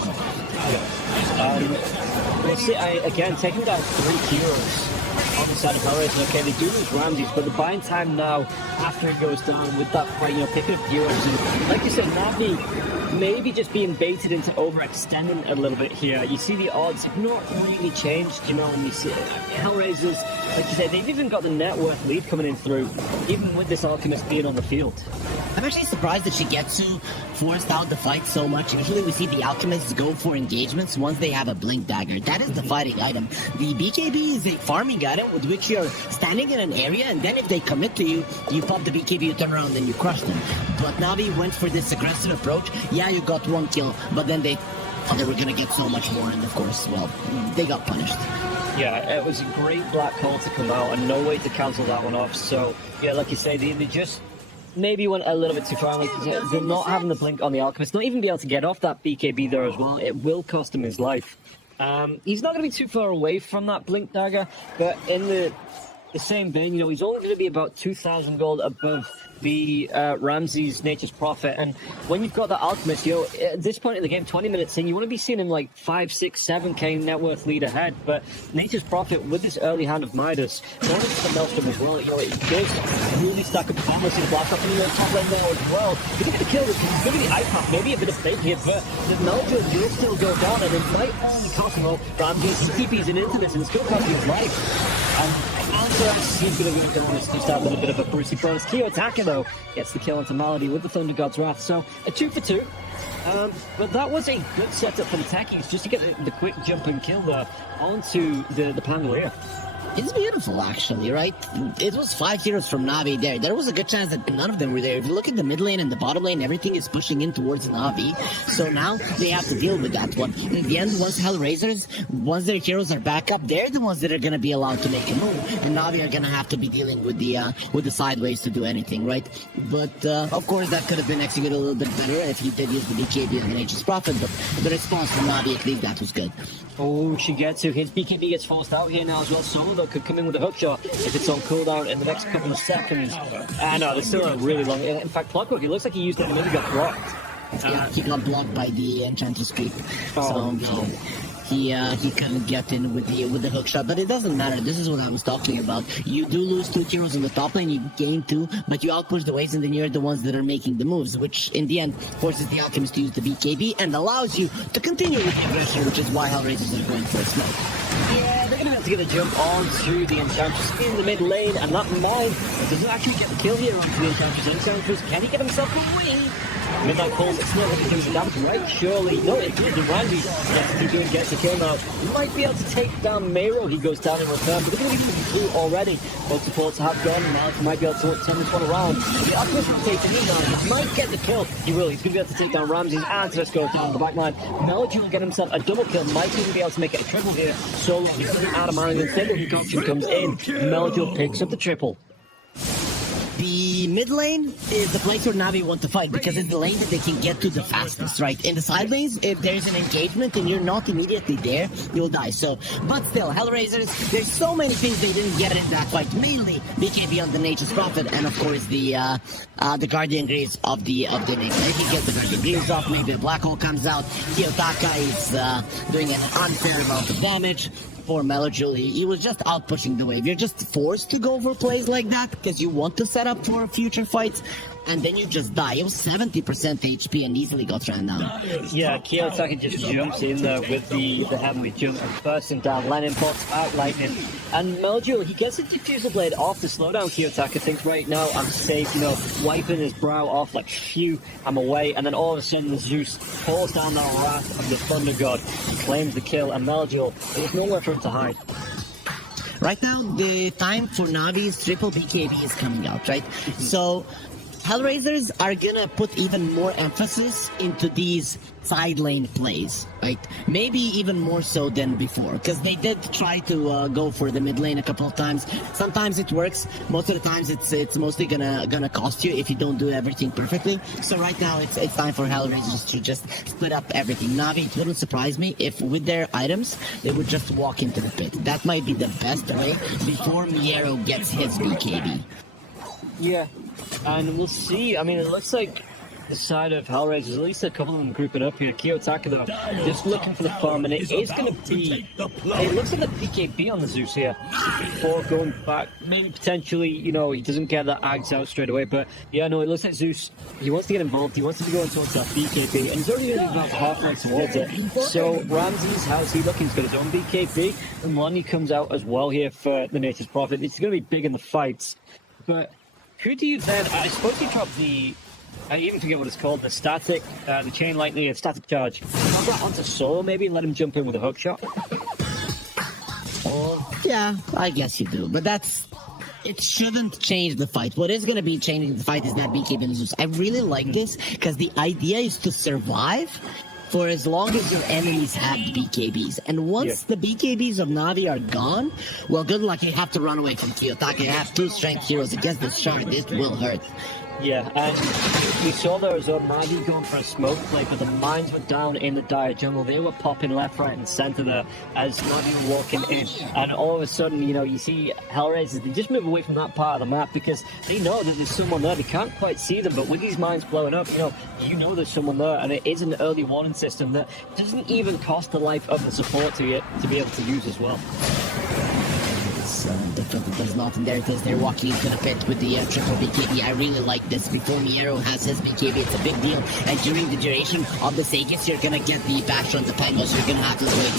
Let's see, again, taking down 3 heroes on the side of HellRaisers. Okay, they do lose Ramses, but the buying time now after it goes down with that fight, picking up heroes. And like you said, Navi maybe just being baited into overextending a little bit here. You see the odds have not really changed, and you see HellRaisers, like you said, they've even got the net worth lead coming in through, even with this Alchemist being on the field. I'm actually surprised that Shigetsu forced out the fight so much. Usually we see the Alchemists go for engagements once they have a Blink Dagger. That is the fighting item. The BKB is a farming item with which you're standing in an area, and then if they commit to you, you pop the BKB, you turn around, and you crush them. But Navi went for this aggressive approach. Yeah, you got 1 kill, but then they thought they were going to get so much more, and of course, well, they got punished. Yeah, it was a great black hole to come out, and no way to cancel that one off. So, yeah, like you say, they just maybe went a little bit too far. They're not having the blink on the Alchemist, not even be able to get off that BKB there as well. It will cost him his life. He's not going to be too far away from that blink dagger, but in the same vein, he's only going to be about 2,000 gold above the Ramses Nature's Prophet, and when you've got that Alchemist, at this point in the game, 20 minutes in, you want to be seeing him like 5, 6, 7k net worth lead ahead, but Nature's Prophet with this early hand of Midas, going into the Maelstrom as well, it does really stack up the combo, see the block up in the top lane there as well. You're going to kill this, it's going to be ice path, maybe a bit of fake here, but the Maelstrom will still go down, and it might only cost him, Ramses, he TPs into this, and it's still costing his life. Antares, he's going to go down this to start with a bit of a Brucey bonus. Kiyotaka, though, gets the kill onto Malady with the Thunder God's Wrath. So, a 2 for 2. But that was a good setup for the Techies, just to get the quick jump and kill there onto the Pangolier. It's beautiful, actually, right? It was 5 heroes from Navi there. There was a good chance that none of them were there. If you look at the mid lane and the bottom lane, everything is pushing in towards Navi. So now they have to deal with that one. In the end, once their heroes are back up, they're the ones that are going to be allowed to make a move. And Navi are going to have to be dealing with the sideways to do anything, right? But, of course, that could have been executed a little bit better if he did use the BKB on the Nature's Prophet. But the response from Navi, at least, that was good. Oh, she gets to his BKB gets forced out here now as well. Solo though could come in with a hookshot if it's on cooldown in the next couple of seconds. No, there's still a really long. In fact, Clockwork, it looks like he used it and maybe got blocked. Yeah, he got blocked by the Enchantress creep. Oh, no. He couldn't get in with the hook shot, but it doesn't matter. This is what I was talking about. You do lose 2 heroes in the top lane, you gain 2, but you outpush the waves, and then you're the ones that are making the moves, which in the end forces the Alchemist to use the BKB and allows you to continue with the aggression, which is why HellRaisers are going for a smoke. Yeah, they're gonna have to get a jump onto the Enchantress in the mid lane, and that mine doesn't actually get the kill here onto the Enchantress. Enchantress, can he get himself a win? Midnight Pulse, it's not going to do some damage, right? Surely. No, it did. Randy gets the kill now. He might be able to take down Mero. He goes down in return, but they're going to give him the blue already. Both supports have gone. Now he might be able to turn this one around. The Alchemist will take the lead now. He might get the kill. He will. He's going to be able to take down Ramses and let's go down the back line. Melody will get himself a double kill. Might even be able to make it a triple here. So he's going out of mana. The single concoction comes in. Melody picks up the triple. The mid lane is the place where Navi want to fight because it's the lane that they can get to the fastest, right? In the side lanes, if there's an engagement and you're not immediately there, you'll die. So, but still, HellRaisers, there's so many things they didn't get in that fight. Mainly BKB on the Nature's Prophet and of course the Guardian Greaves of the Nature. If you get the Guardian Greaves off, maybe a black hole comes out. Kiyotaka is doing an unfair amount of damage. For Melody, he was just out pushing the wave. You're just forced to go for plays like that because you want to set up for future fights, and then you just die. It was 70% HP and easily got ran down. Yeah, Kiyotaka just jumps in there with the heavily jump and bursting down. Lennon pops out lightning. And Melody, he gets a diffuser blade off to slow down Kiyotaka. Thinks right now I'm safe, wiping his brow off like phew, I'm away. And then all of a sudden the Zeus pours down that wrath of the Thunder God, claims the kill, and Melody, there's nowhere for him to hide. Right now, the time for Navi's triple BKB is coming out, right? So, HellRaisers are gonna put even more emphasis into these side lane plays, right? Maybe even more so than before, because they did try to go for the mid lane a couple of times. Sometimes it works. Most of the times, it's mostly gonna cost you if you don't do everything perfectly. So right now, it's time for HellRaisers to just split up everything. Navi, it wouldn't surprise me if with their items they would just walk into the pit. That might be the best way before Miero gets his BKB. Yeah, and we'll see. I mean, it looks like the side of HellRaisers, at least a couple of them grouping up here. Kiyotaka, though, just looking for the farm, and it is going to be... It looks like the PKB on the Zeus here before going back. Maybe potentially, he doesn't get that Ags out straight away, but yeah, no, it looks like Zeus, he wants to get involved. He wants to be going towards that BKB, and he's already about halfway towards it. So Ramses, how's he looking? He's got his own BKB, and Lonnie comes out as well here for the Nature's Prophet. It's going to be big in the fights, but... Who do you then? I suppose you drop the. I even forget what it's called. The static, the chain lightning, static charge. Drop that onto Solo maybe and let him jump in with a hook shot. Yeah, I guess you do, but it shouldn't change the fight. What is going to be changing the fight is that BKB and Zeus. I really like this because the idea is to survive for as long as your enemies have BKBs. And once the BKBs of Navi are gone, well, good luck. You have to run away from Kiyotaka. You have 2 strength heroes against this shard. It will hurt. Yeah, and we saw there was a Navi going for a smoke play, but the mines were down in the dire jungle. They were popping left, right, and center there as Navi were walking in. And all of a sudden, you see HellRaisers, they just move away from that part of the map because they know that there's someone there. They can't quite see them, but with these mines blowing up, you know there's someone there, and it is an early warning system that doesn't even cost the life of the support to be able to use as well. Different. There's nothing there. It is they're walking into the pit with the triple BKB. I really like this. Before Miero has his BKB, it's a big deal. And during the duration of the Sagas, you're gonna get the backshot, the Pangos. You're gonna have to wait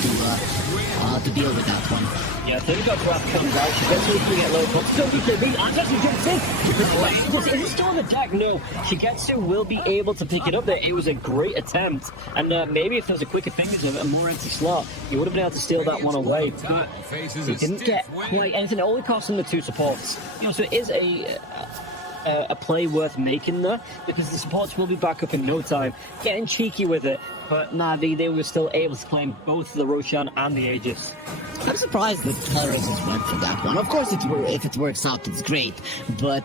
to deal with that one. Yeah, things got Wrath comes out. She gets to get low. But still, BKB. Actually jumps in. Is it still on the deck? No. Shigetsu will be able to pick it up there. It was a great attempt. And maybe if there was a quicker fingers of a more empty slot, he would have been able to steal that one away. But he didn't get quite anything. It only cost him the 2 supports. So it is a play worth making there, because the supports will be back up in no time. Getting cheeky with it, but they were still able to claim both the Roshan and the Aegis. I'm surprised that HellRaisers went for that one. Of course, if it works out, it's great, but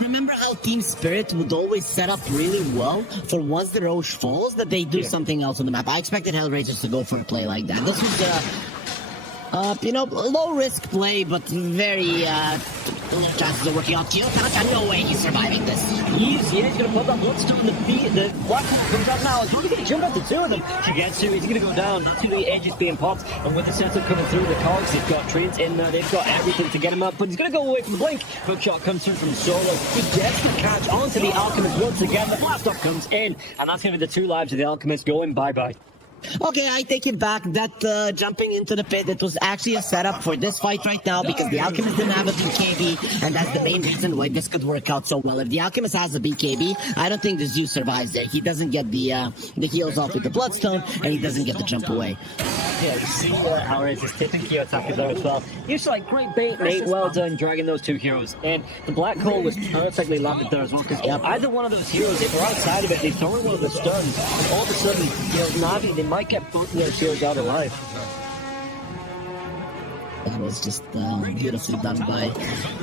remember how Team Spirit would always set up really well for once the Roche falls, that they do something else on the map. I expected HellRaisers to go for a play like that. This was low risk play, but very chances of working out. Kiyotaka, no way he's surviving this. He's going to put that Bloodstone. The Black Hole comes out now. He's probably going to jump at the 2 of them. Shigetsu, he's going to go down. That's who the Aegis being popped. And with the setup coming through, the cogs, they've got trees in there. They've got everything to get him up. But he's going to go away from the blink. Hookshot comes through from Solo. He gets the catch onto the Alchemist once again. The blast off comes in. And that's going to be the 2 lives of the Alchemist going bye-bye. Okay, I take it back. That jumping into the pit, it was actually a setup for this fight right now, because the Alchemist didn't have a BKB, and that's the main reason why this could work out so well. If the Alchemist has a BKB, I don't think the Zeus survives there. He doesn't get the heals off with the Bloodstone, and he doesn't get the jump away. Yeah, you see how it is tipping Kiyotaka there as well. You're just like, great bait, mate. Well done, dragging those 2 heroes. And the Black Hole was perfectly landed there as well, because either one of those heroes, if they're outside of it, they throw in one of the stuns, and all of a sudden, Navi, they might get both of those heroes out alive. That was just beautifully done by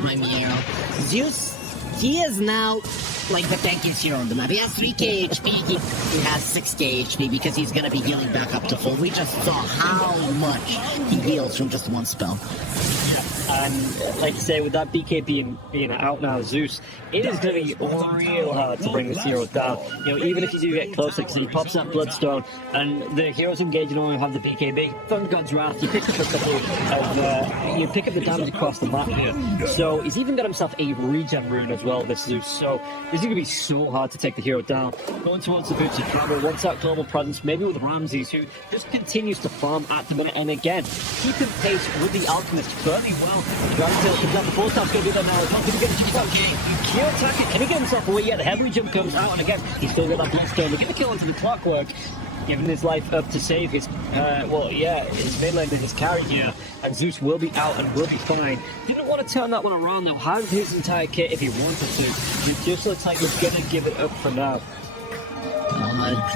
Miero. Zeus, he is now like the tankiest hero on the map. He has 3k HP, he has 6k HP because he's gonna be healing back up to full. We just saw how much he heals from just one spell. And like you say, with that BKB being out now, Zeus, it is going to be real hard to bring this hero down. Even if you do get close, like he pops that Bloodstone, and the heroes engaging only have the BKB. Thunder God's Wrath, you pick up a couple of, you pick up the damage across the map here. So he's even got himself a regen rune as well, this Zeus. So this is going to be so hard to take the hero down. Going towards the boots of travel, wants that global presence, maybe with Ramses, who just continues to farm at the minute, and again, keeping pace with the Alchemist fairly well. The full stop's going to be there now. Can he get the Kiyotaka? Can he get himself away? Yeah, the heavy jump comes out, and again, he's still got that Bloodstone. We're going to kill into the clockwork, giving his life up to save his, his mid lane with his carry here. And Zeus will be out and will be fine. Didn't want to turn that one around, though. Had his entire kit if he wanted to. It just looks like he's going to give it up for now.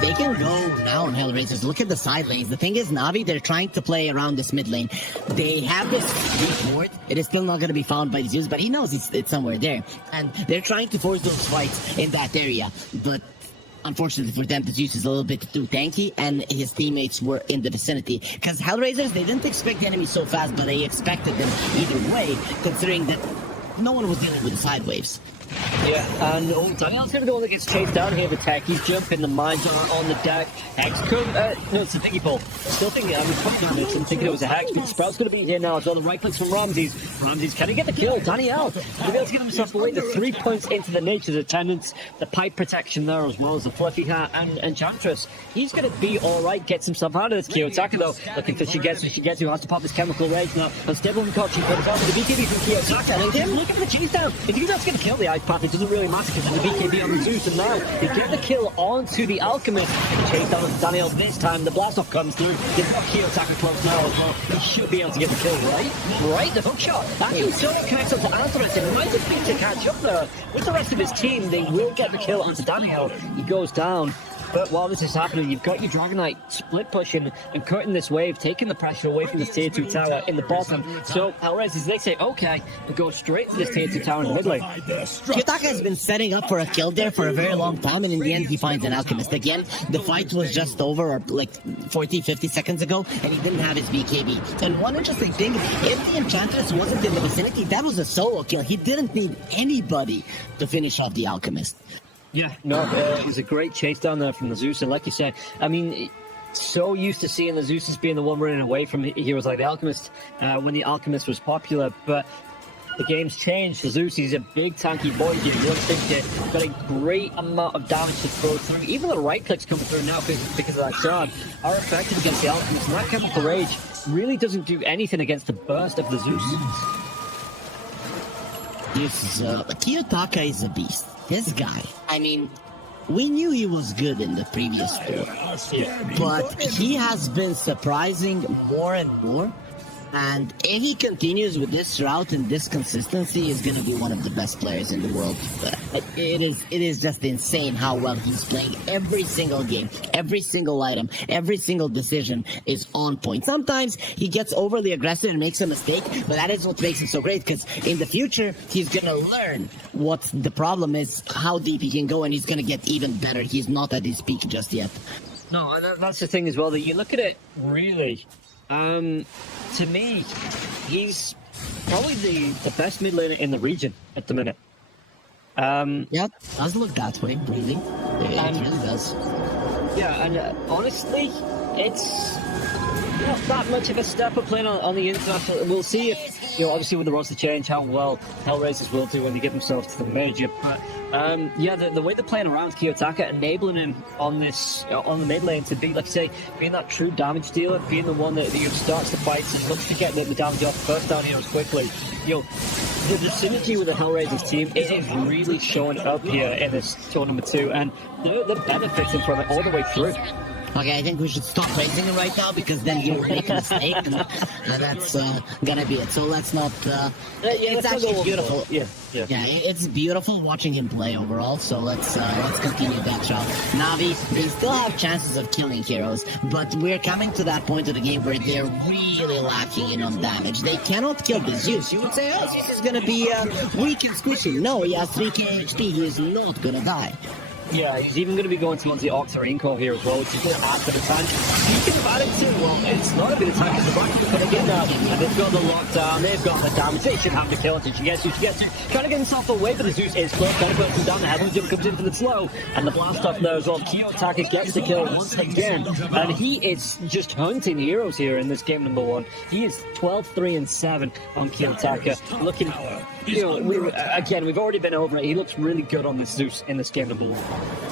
They can go now on HellRaisers. Look at the side lanes. The thing is, Navi, they're trying to play around this mid lane. They have this weak ward. It is still not going to be found by Zeus, but he knows it's somewhere there. And they're trying to force those fights in that area. But unfortunately for them, the Zeus is a little bit too tanky, and his teammates were in the vicinity. Because HellRaisers, they didn't expect the enemy so fast, but they expected them either way, considering that no one was dealing with the side waves. Yeah, and Daniel's going to be the one that gets chased down here with Tech. He's jumping, the mines are on the deck. Hex could, no, it's a thingy pole. Still thinking, I was putting on it and thinking it was a Hex, but Sprout's going to be here now as well. The right clicks from Ramses. Ramses, can he get the kill? Daniel, he'll be able to get himself away. The 3 points into the Nature's Attendants, the pipe protection there as well as the Fluffy Hat and Enchantress. He's going to be alright, gets himself out of this Kiyotaka though. Looking for Shigetsu, has to pop his chemical rage now. Unstable and Kochi, but it's out with the BKB from Kiyotaka. And again, look at the chase down. If you that's going to kill the Ice Path, it doesn't really matter because the BKB on the Zeus, and now they get the kill onto the Alchemist. Chase down with Daniel this time. The blast off comes through. They've got Kiyotaka close now as well. He should be able to get the kill, right? Right, the hook shot. Actually, Solo connects up to Anthrax and might have been to catch up there. With the rest of his team, they will get the kill onto Daniel. He goes down. But while this is happening, you've got your Dragonite split pushing and cutting this wave, taking the pressure away from this tier 2 tower in the bottom. So HellRaisers, they say, okay, we'll go straight to this tier 2 tower in the mid lane. Kiyotaka has been setting up for a kill there for a very long time, and in the end he finds an Alchemist. Again, the fight was just over like 40, 50 seconds ago, and he didn't have his BKB. And one interesting thing, if the Enchantress wasn't in the vicinity, that was a solo kill. He didn't need anybody to finish off the Alchemist. Yeah, no, it was a great chase down there from the Zeus, and like you said, I mean, so used to seeing the Zeus as being the one running away from heroes like the Alchemist when the Alchemist was popular, but the game's changed. The Zeus, he's a big tanky boy here. You don't think that got a great amount of damage to throw through. Even the right clicks coming through now because of that charge are effective against the Alchemist, and that chemical rage really doesn't do anything against the burst of the Zeus. Kiyotaka is a beast. This guy, I mean, we knew he was good in the previous tour, but he has been surprising more and more. And if he continues with this route and this consistency, he's going to be one of the best players in the world. It is just insane how well he's playing. Every single game, every single item, every single decision is on point. Sometimes he gets overly aggressive and makes a mistake, but that is what makes him so great, because in the future, he's going to learn what the problem is, how deep he can go, and he's going to get even better. He's not at his peak just yet. No, and that's the thing as well, that you look at it, really, to me, he's probably the best mid laner in the region at the minute. Yeah, it does look that way, really. It really does. Yeah, and honestly, it's not that much of a step up playing on the international. We'll see if, obviously with the roster change, how well HellRaisers will do when they get themselves to the major. But yeah, the way they're playing around Kiyotaka, enabling him on this on the mid lane to be, like I say, being that true damage dealer, being the one that starts the fights and looks to get the damage off first down heroes quickly. The synergy with the HellRaisers team, it is really showing up here in this tournament too, and they're benefiting from it all the way through. Okay, I think we should stop praising him right now, because then he'll make a mistake, and that's gonna be it. So let's not. It's actually beautiful. Yeah, it's beautiful watching him play overall. So let's continue that route. Navi, they still have chances of killing heroes, but we're coming to that point of the game where they're really lacking in on damage. They cannot kill the Zeus. You would say, oh, Zeus is gonna be weak and squishy. No, he has 3k HP. He is not gonna die. Yeah, he's even going to be going towards the Ox or Inco here as well, which is going to add to the tank. Speaking of adding to, well, it's not a bit of tank, it's a bunch of it again now. And they've got the lockdown, they've got the damage, they should have the kill until she gets to. Trying to get himself away, but the Zeus is close, trying to put him down, the Heavenly Jump comes in for the slow, and the blast off there as well. Kiyotaka gets the kill once again, and he is just hunting heroes here in this game number 1. He is 12-3-7 on Kiyotaka, looking, again, we've already been over it, he looks really good on this Zeus in this game number 1.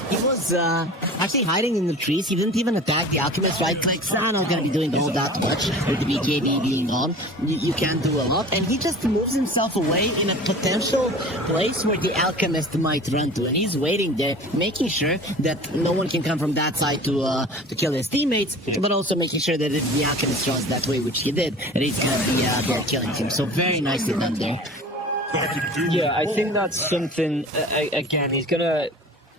He was actually hiding in the trees. He didn't even attack the Alchemist, right? Like, I'm not going to be doing all that much with the BKB being on. You can't do a lot. And he just moves himself away in a potential place where the Alchemist might run to. And he's waiting there, making sure that no one can come from that side to kill his teammates, but also making sure that if the Alchemist runs that way, which he did, that he's going to be there killing him. So very nicely done there. Yeah, I think that's something, again, he's going to...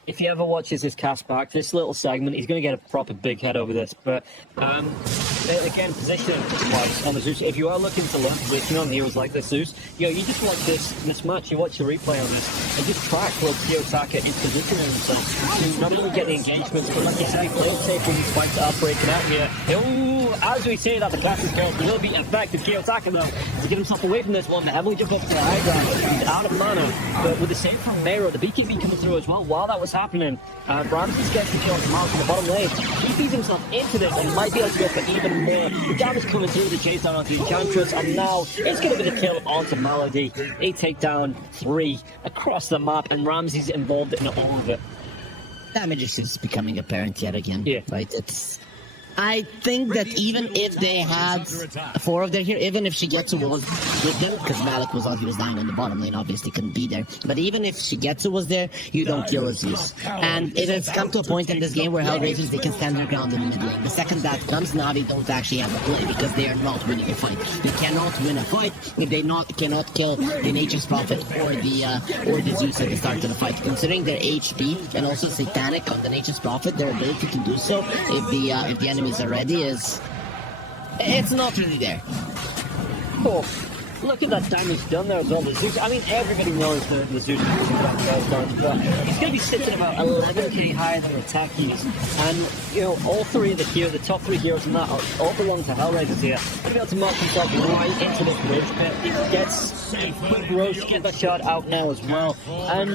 If he ever watches his cast back, this little segment, he's going to get a proper big head over this. But, again, positioning wise on the Zeus, if you are looking to learn positioning on heroes like this Zeus, you just watch this match, you watch the replay on this, and just track where Kiyotaka is positioning himself. You not only get the engagements, but like you say, play it safe when these fights are breaking out here. As we say that, the cast is close, will be effective. Kiyotaka, though, to get himself away from this one, the heavily jump up to the high ground. He's out of mana, but with the same from Mero, the BKB coming through as well. While that was happening, Ramses gets the kill on Miles in the bottom lane. He feeds himself into this and might be able to go for even more. The damage coming through, the chase down onto the Enchantress, and now it's going to be the kill onto Melody. They take down 3 across the map, and Ramses involved in all of it. Damage is just becoming apparent yet again. Yeah. Right? I think that even if they had 4 of their here, even if Shigetsu was with them, because Malik was on, he was dying on the bottom lane, obviously couldn't be there. But even if Shigetsu was there, you don't kill a Zeus. And it has come to a point in this game where HellRaisers, they can stand their ground in the mid lane. The second that comes, Navi don't actually have a play because they are not winning a fight. They cannot win a fight if they cannot kill the Nature's Prophet or the Zeus at the start of the fight. Considering their HP and also Satanic on the Nature's Prophet, their ability to do so if the enemy already it's not really there. Oh, look at that damage done there as well. The Zeus, I mean, everybody knows the Zeus is but he's going to be sitting about 11k higher than the attack he's. And, all 3 of the top 3 heroes in that all belong to HellRaisers here. Going to be able to mark himself right into this bridge pit. He gets a quick roast, get that shot out now as well. And,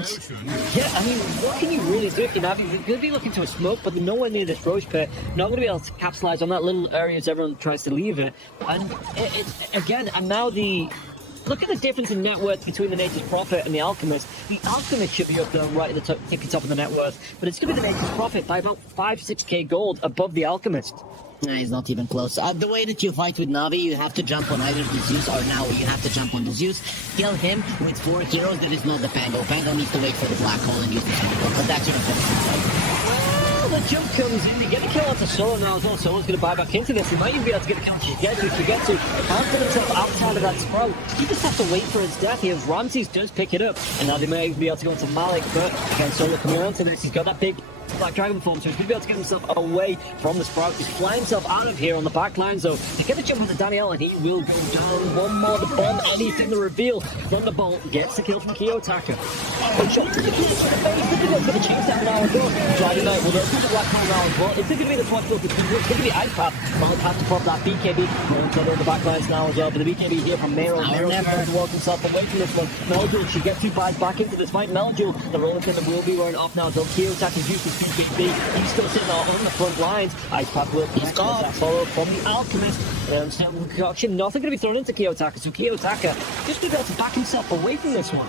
yeah, I mean, what can you really do if you're Navi? You're going to be looking to a smoke, but they're nowhere near this roast pit. Not going to be able to capitalize on that little area as everyone tries to leave it. And, again, and now the look at the difference in net worth between the Nature's Prophet and the Alchemist. The Alchemist should be up there right at the tippy top of the net worth, but it's going to be the Nature's Prophet by about 5-6k gold above the Alchemist. Nah, he's not even close. The way that you fight with Navi, you have to jump on either the Zeus or now you have to jump on the Zeus. Kill him with 4 heroes. There is not the Pango. Pango needs to wait for the black hole and use the Pango, but that's your Well, the jump comes in. You get a kill onto Solo now as well. Solo's going to buy back into this. He might even be able to get a kill if you get to. Can't put himself outside of that sprawl. You just have to wait for his death here. Ramses does pick it up, and now they may even be able to go into Malik, but again, Solo coming onto this. He's got that big Black Dragon form, so he's going to be able to get himself away from the Sprout. He's flying himself out of here on the back line, so to get the jump onto Daniel, and he will go down. One more, the bomb, anything the reveal. Thunderbolt gets the kill from Kiyotaka. Oh, shot to the base. They're going to chase that now as well. Dragon Knight will open the Black Hole now as well. It's going to be the swatch look. It's going to be iPad. Malik has to pop that BKB. Going to the back lines now as well, but the BKB here from Mero. Mero's going to walk himself away from this one. Meldul should get 2 buys back into this fight. Meldul, the roller pin will be wearing off now as well. Kiyotaka's used his BKB. He's still sitting on the front lines. Ice Pack will connect with that follow from the Alchemist. So concoction, nothing going to be thrown into Kiyotaka. So Kiyotaka just going to be able to back himself away from this one.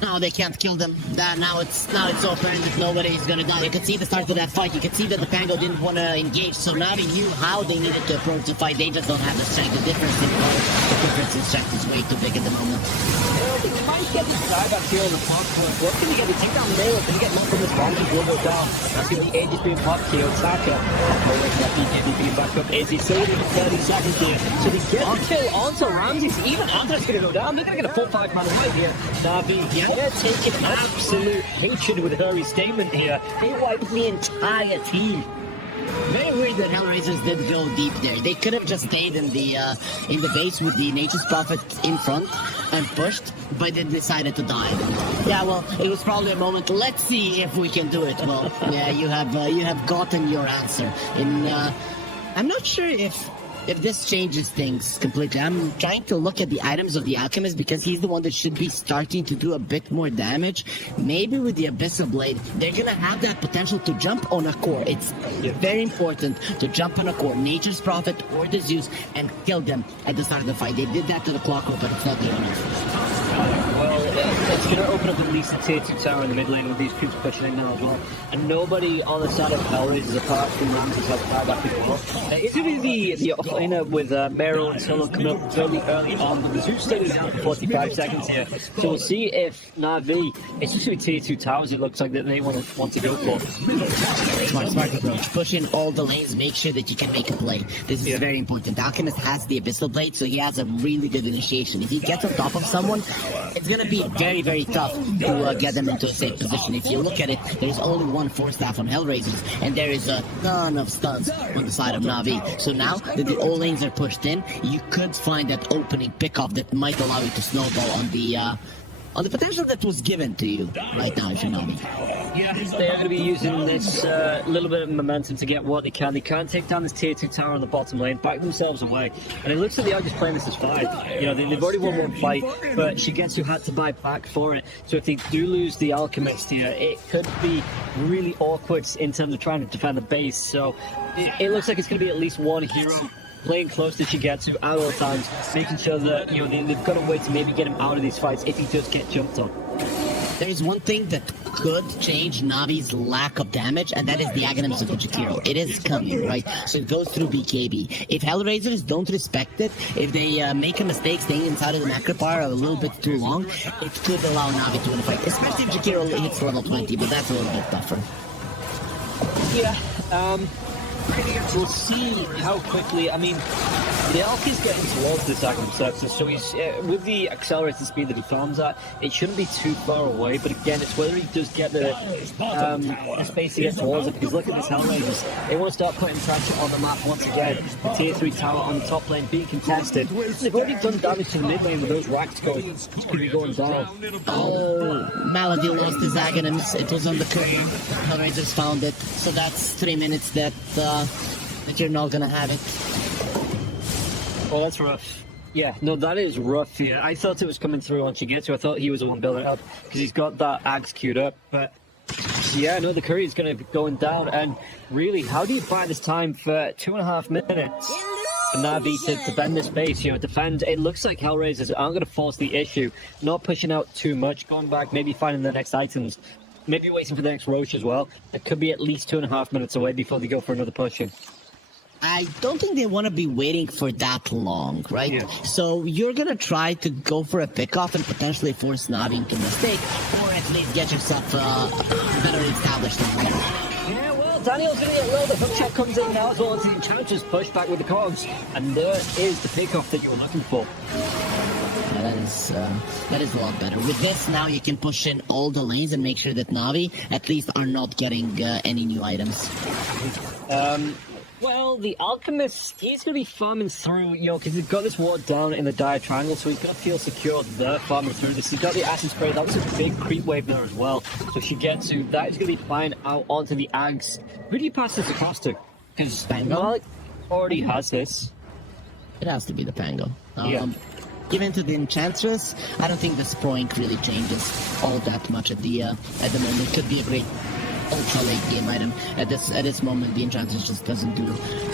No, they can't kill them. Now it's open that nobody is gonna die. You can see the start of that fight. You can see that the Pango didn't want to engage, so now they knew how they needed to approach the fight. They just don't have the strength. The difference in strength is way too big at the moment. Well, they might get this guy back here on the clock. What can he get? He take down Mero. Can he get one from this bomb? He will go down. That's going to be Aegis being popped. Kiyotaka. That BKB being back up. Izzy still within 30 seconds here. So they get the kill onto Ramses. Even Andre's going to go down. They're going to get a full 5-man away here. Navi, they're taking absolute hatred with her statement here. They wiped the entire team. Very weird that HellRaisers did go deep there. They could have just stayed in the base with the Nature's Prophet in front and pushed, but they decided to die. Yeah, well, it was probably a moment. Let's see if we can do it. Well, yeah, you have gotten your answer. I'm not sure if this changes things completely. I'm trying to look at the items of the Alchemist because he's the one that should be starting to do a bit more damage. Maybe with the Abyssal Blade, they're gonna have that potential to jump on a core. It's very important to jump on a core, Nature's Prophet or the Zeus, and kill them at the start of the fight. They did that to the Clockwork, but it's not good enough. Well, it's going to open up at least a tier 2 tower in the mid lane with these creeps pushing in now as well. And nobody on the side of HellRaisers apart from Ramses has far back as well. It's going to be the offlaner with Mero and Solo coming up fairly early on, but the Zeus staying down for 45 seconds here. So we'll see if Navi, it's just going to be tier 2 towers it looks like that they want to go for. Smart approach. Push in all the lanes, make sure that you can make a play. This is very important. Alchemist has the Abyssal Blade, so he has a really good initiation. If he gets on top of someone, it's going to be very, very tough to get them into a safe position. If you look at it, there's only one Force Staff on HellRaisers, and there is a ton of stuns on the side of Navi. So now that the all lanes are pushed in, you could find that opening pickoff that might allow you to snowball on the potential that was given to you right now, if you know me. Yeah, they are going to be using this little bit of momentum to get what they can. They can't take down this tier 2 tower on the bottom lane, back themselves away. And it looks like they are just playing this as 5. You know, they've already won one fight, but Shigetsu had to buy back for it. So if they do lose the Alchemist here, it could be really awkward in terms of trying to defend the base. So it looks like it's going to be at least one hero playing close to Shigetsu at all times, making sure that, you know, they've got a way to maybe get him out of these fights if he does get jumped on. There is one thing that could change Navi's lack of damage, and that is the Aghanim's of Ujikiro. It is coming, right? So it goes through BKB. If HellRaisers don't respect it, if they make a mistake staying inside of the Macropyre a little bit too long, it could allow Navi to win the fight, especially if Ujikiro hits level 20, but that's a little bit tougher. Yeah, we'll see how quickly. I mean, the Elk is getting towards this Aghanim surface, so he's with the accelerated speed that he farms at, it shouldn't be too far away. But again, it's whether he does get the space to get towards it. Because look at this HellRaisers, they want to start putting pressure on the map once again. The tier 3 tower on the top lane being contested. They've already done damage to the mid lane with those racks going down. Oh, Malady lost his Aghanims. It was on the curve. HellRaisers found it, so that's 3 minutes that you're not gonna have it. Oh, that's rough. Yeah, no, that is rough. Yeah, I thought it was coming through on Shigetsu. I thought he was the one building up because he's got that axe queued up. But yeah, no, the curry is going to be going down. And really, how do you buy this time for 2.5 minutes? Navi to defend this base, defend. It looks like HellRaisers aren't going to force the issue, not pushing out too much, going back, maybe finding the next items, maybe waiting for the next Roche as well. It could be at least 2.5 minutes away before they go for another pushing. I don't think they want to be waiting for that long, right? Yeah. So you're going to try to go for a pickoff and potentially force Navi into mistake, or at least get yourself better established in the Yeah, well, Daniel's going to get low. The hook check comes in now as well as the Enchantress push back with the cogs. And there is the pickoff that you were looking for. Yeah, that is a lot better. With this, now you can push in all the lanes and make sure that Navi at least are not getting any new items. Well, the Alchemist, he's going to be farming through, because he's got this ward down in the dire triangle, so he's going to feel secure there farming through this. He's got the Acid Spray, that was a big creep wave there as well. So Shigetsu, that is going to be flying out onto the Ags. Who do you pass this across to? Because Malik already has this. It has to be the Pango. Yeah. Given to the Enchantress, I don't think the Sproink really changes all that much at the moment. It could be a great ultra late game item. At this moment, the Enchantress just doesn't do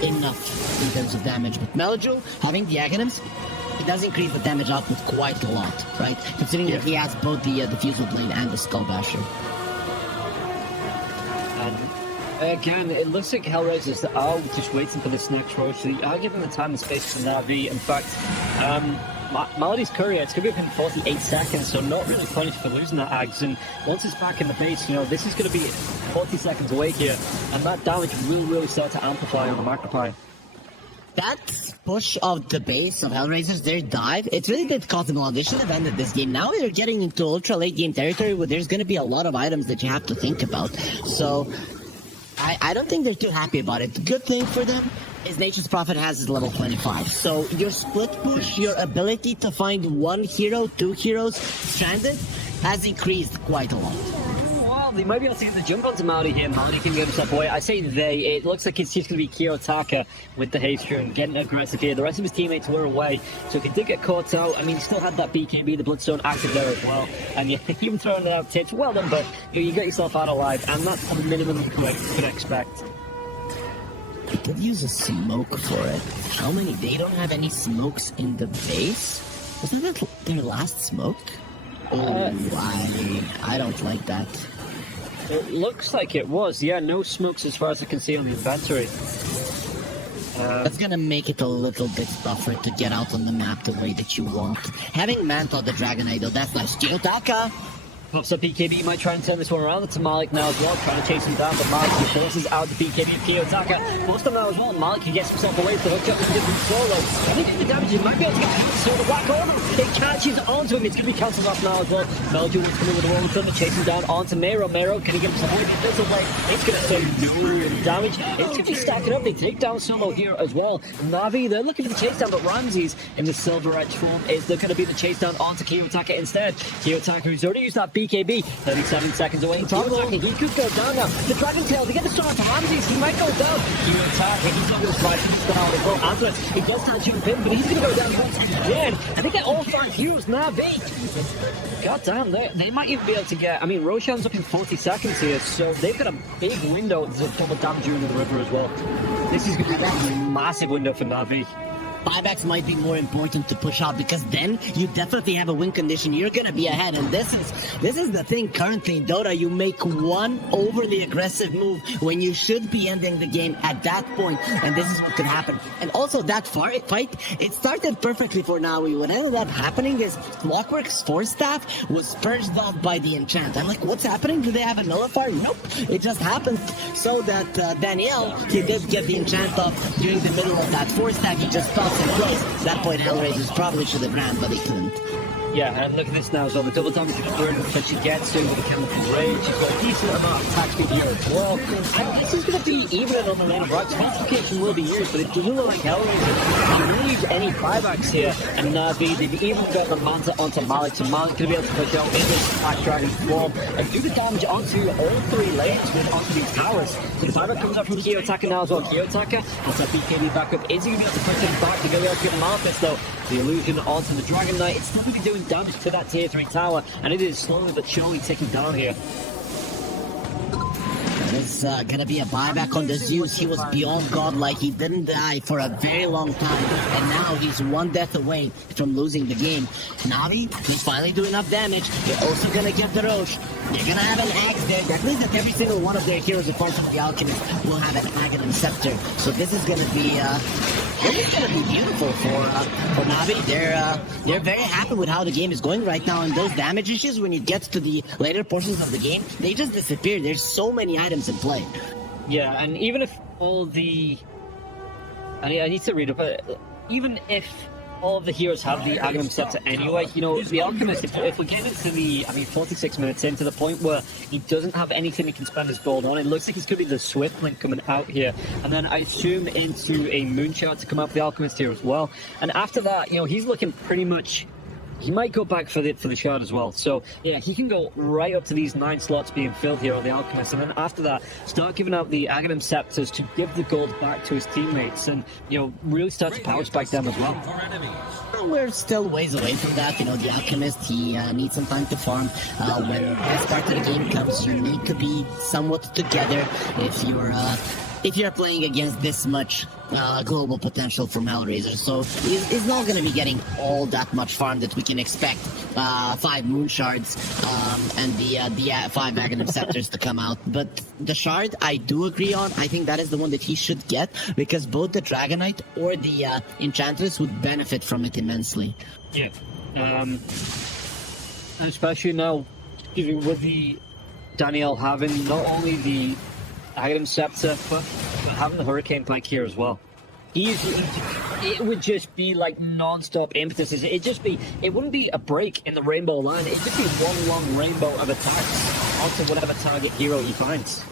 enough in terms of damage. But Meliju, having the Aghanims, it does increase the damage output quite a lot, right? Considering that he has both the Fusel Blade and the Skull Basher. Again, it looks like HellRaisers are just waiting for this next Roche. They are giving the time and space for Navi. In fact, Melody's courier, it's going to be within 48 seconds, so not really punished for losing that Ags. And once it's back in the base, this is going to be 40 seconds away here, and that damage will really start to amplify on the Magnify. That push of the base of HellRaisers, their dive, it really did cost them a lot. They should have ended this game. Now they're getting into ultra late game territory where there's going to be a lot of items that you have to think about. So I don't think they're too happy about it. The good thing for them is Nature's Prophet has his level 25. So your split push, your ability to find one hero, two heroes stranded, has increased quite a lot. Well, they might be able to get the jump onto Maori here. Maori can get himself away. I say they. It looks like it's just going to be Kiyotaka with the haste rune getting aggressive here. The rest of his teammates were away, so if he did get caught out, I mean, he still had that BKB, the Bloodstone, active there as well. And you even throwing it out tips, well done, but you got yourself out alive, and that's the minimum you could expect. They did use a smoke for it. How many? They don't have any smokes in the base? Wasn't that their last smoke? I don't like that. It looks like it was. Yeah, no smokes as far as I can see on the inventory. That's gonna make it a little bit tougher to get out on the map the way that you want. Having Mantle the Dragonite though, that's nice. Kiyotaka! Pops up BKB, might try and turn this one around. It's Malik now as well, trying to chase him down, but Malik forces out the BKB of Kiyotaka. Forced him now as well, Malik he gets himself away from the hook up with a different solo. I think the damage he might be able to get so the whack over. It catches onto him, it's going to be cancelled off now as well. Melju is coming with a roll to chase him down onto Mero. Mero, can he get himself away? He does away. It's going to say no damage. It's going to be stacking up. They take down Solo here as well. Navi, they're looking for the chase down, but Ramses in the Silver Edge form is going to be the chase down onto Kiyotaka instead. Kiyotaka, who's already used that BKB, 37 seconds away. Kiyotaka, he could go down now. The Dragon Tail, they get the start to Ramses. He might go down. Kiyotaka, he's not going to try to down as well. Antlers, he does try to jump in, but he's going to go down once again. I think they're all 5 heroes Navi. God damn, they might even be able to get. I mean, Roshan's up in 40 seconds here, so they've got a big window to double damage into the river as well. This is going to be a massive window for Navi. Buybacks might be more important to push out because then you definitely have a win condition. You're gonna be ahead, and this is the thing currently in Dota. You make one overly aggressive move when you should be ending the game at that point, and this is what could happen. And also that fight, it started perfectly for Nawi. What ended up happening is Clockwork's Force Staff was purged off by the enchant. I'm like, what's happening? Do they have a nullifier? Nope. It just happened so that Danielle, he did get the enchant off during the middle of that Force Staff. He just fell in place. At that point, HellRaisers probably should have ran, but they couldn't. Yeah, and look at this now as well. The double damage that she gets to with the chemical rage. She's got a decent amount of attack speed here as well. And this is going to be even on the lane of right. Specification will be used, but it doesn't look like HellRaisers need any buybacks here. And Navi, they've even got the Manta onto Malik, so Malik going to be able to push out in this Black Dragon form and do the damage onto all 3 lanes with onto these towers. So the buyback comes up from Kiyotaka now as well. Kiyotaka gets that BKB back up. Is he going to be able to push him back? They're going to be able to get Malthus though. The illusion onto the Dragon Knight. It's still going to be doing damage to that tier 3 tower, and it is slowly but surely ticking down here. was gonna be a buyback on the Zeus. He was beyond godlike. He didn't die for a very long time, and now he's one death away from losing the game. Navi, he's finally doing enough damage. They're also gonna get the Roche. They're gonna have an axe there. That means that every single one of their heroes, apart from the Alchemist, will have an Aghanim Scepter. So this is gonna be beautiful for Navi. They're very happy with how the game is going right now, and those damage issues, when you get to the later portions of the game, they just disappear. There's so many items in play. Yeah, and even if all the... I need to read up it. Even if all of the heroes have the Aghanim Scepter anyway, you know, the Alchemist, if we get into the, 46 minutes into the point where he doesn't have anything he can spend his gold on, it looks like it's going to be the Swiftling coming out here, and then I assume into a Moonshard to come out for the Alchemist here as well. And after that, you know, he's looking pretty much... He might go back for the shard as well. So, yeah, he can go right up to these 9 slots being filled here on the Alchemist. And then after that, start giving out the Aghanim Scepters to give the gold back to his teammates and, you know, really start to power spike them as well. We're still ways away from that. You know, the Alchemist, he needs some time to farm. When this part of the game comes, you need to be somewhat together if you're playing against this much global potential from HellRaisers. So he's not going to be getting all that much farm that we can expect. 5 Moonshards and the 5 Aghanim Scepters to come out. But the Shard, I do agree on. I think that is the one that he should get, because both the Dragonite or the Enchantress would benefit from it immensely. Yeah. Especially now, with the Danielle having not only the Aghanim Scepter, but having the Hurricane Pike here as well. It would just be like non-stop impetus. It wouldn't be a break in the rainbow line. It'd just be one long rainbow of attacks onto whatever target hero he finds.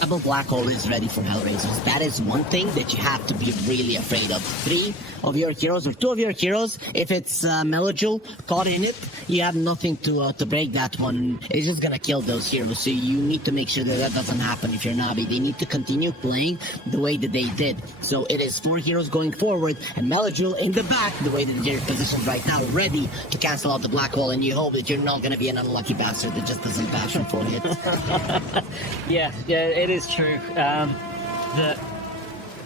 Double Black Hole is ready for HellRaisers. That is one thing that you have to be really afraid of. 3 of your heroes, or 2 of your heroes, if it's Melojul caught in it, you have nothing to break that one. It's just gonna kill those heroes, so you need to make sure that doesn't happen if you're Navi. They need to continue playing the way that they did. So it is 4 heroes going forward, and Melojul in the back, the way that they're positioned right now, ready to cancel out the Black Hole, and you hope that you're not gonna be an unlucky bastard that just doesn't bash him for it. Yeah, it is true.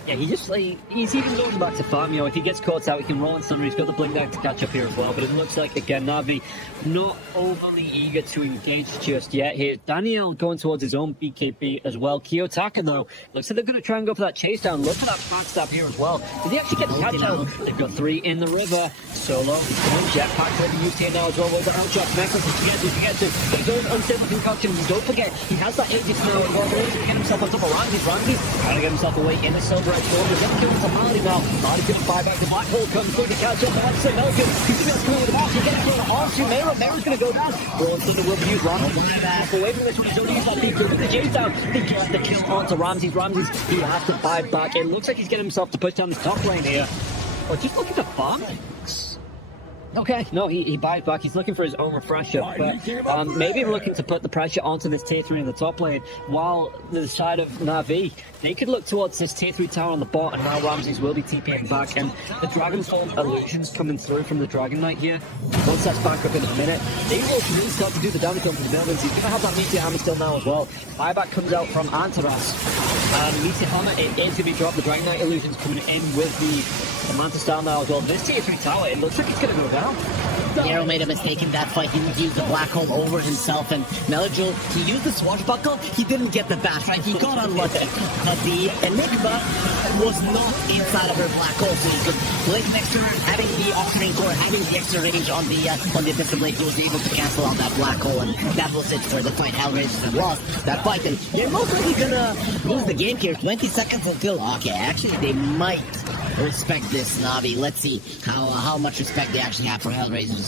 He's even going back to farm. You know, if he gets caught out, he can roll on Thunder. He's got the blink down to catch up here as well. But it looks like, again, Navi not overly eager to engage just yet here. Daniel going towards his own BKB as well. Kiyotaka, though, looks like they're going to try and go for that chase down. Look for that backstab here as well. Did he actually get the catch out? They've got 3 in the river. Solo, jetpack ready used here now as well. With the outshot, Necklace, if you get to. He's doing unstable concoction. Don't forget, he has that exit now as well. He's to get himself on top of Ramsey. Ramsey's trying to get himself away in the silver. He's going to kill Marley now. Marley's going to buy back the Black Hole. Comes going to catch up. Let's say Melkin. He's going to come with the back. He's going to throw the arm to Mero. Mero's going to go down. Braun Thunder will use Ronald. Back away from this one. He's only used that big with the chase down. He gets the kill onto Ramsey. He has to buy back. It looks like he's getting himself to push down this top lane here. Oh, just looking to farm. Okay, no, he buys back. He's looking for his own refresher, but maybe looking to put the pressure onto this tier 3 in the top lane, while the side of Navi, they could look towards this tier 3 tower on the bot, and now Ramses will be TPing back, and the Dragonstone illusions coming through from the Dragon Knight here. Once that's back up in a minute, they will really start to do the damage on the buildings. He's going to have that Meteor Hammer still now as well. Buyback comes out from Antaras, and Meteor Hammer in to be dropped. The Dragon Knight illusions coming in with the Mantis down now as well. This tier 3 tower, it looks like it's going to go down. Nero made a mistake in that fight. He used the Black Hole over himself, and Melojul, he used the Swashbuckle. He didn't get the bash, right? He got unlucky. But the Enigma was not inside of her Black Hole, so he could blink next to her, having the Oxygen Core, having the extra range on the Distant Blade. He was able to cancel out that Black Hole, and that was it for the fight. HellRaisers lost that fight, and they're most likely gonna lose the game here. 20 seconds until... Okay, actually, they might respect this, Navi. Let's see how much respect they actually have for HellRaisers.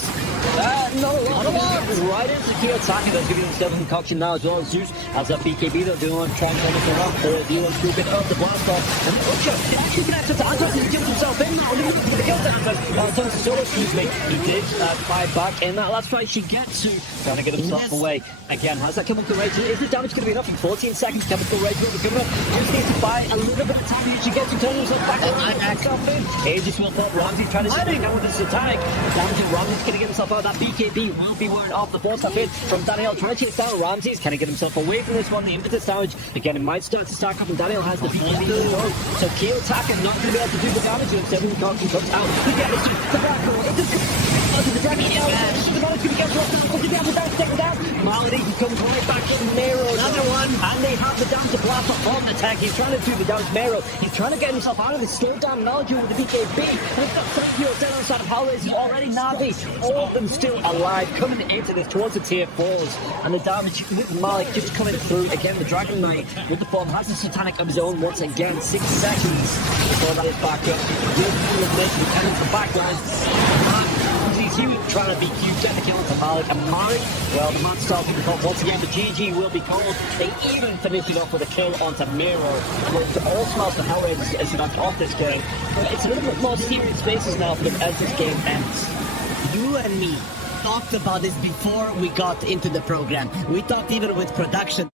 Not a lot. Right into Kiyotaka. They're giving himself a concoction now as well as Zeus. As that BKB, they're doing trying to turn around. They're dealing scooping up the blast off. And Ucha actually connected to Andros, and he kills himself in now. He's going to kill Andros. Turns to Solo, excuse me. He did fight back in that last fight. She gets to trying to get himself away. Again, has that chemical rage? Is the damage going to be enough in 14 seconds? Chemical rage will be coming up. Just needs to buy a little bit of time. He should get to turn himself back. himself in. Aegis will pop. Ramsey's trying to stay down with this attack. Ramsey's going to get himself out. That BKB will be wearing off the first half hit from Daniel. Trying to chase down Ramsey's. Can he get himself away from this one? The impetus damage. Again, it might start to stack up, and Daniel has the BKB. So Keel attack is not going to be able to do the damage to him. So he can't comes out. The damage to the back row. The dragon is back. The Malady can get lost down. What's the damage down? Second down. Malady comes right back in. Mero. Another one. And they have the damage to blast off on the tank. He's trying to do the damage. Mero. He's trying to get himself out of this. Slow down Malady with the BKB. And it's got 7 heroes down on the side of HellRaisers already. Navi. All of them still alive. Coming into this towards the tier 4s. And the damage with Malik just coming through. Again, the Dragon Knight with the form has the Satanic of his own once again. 6 seconds before that is back up. Will make the tenant for backline. He was trying to be cute, get the kill into Malik, and Malik, well, the man starting to come once again. The GG will be called. They even finish it off with a kill onto Miro. It all smells for HellRaisers as not off this game. But it's a little bit more serious basis now for them as this game ends. You and me talked about this before we got into the program. We talked even with production.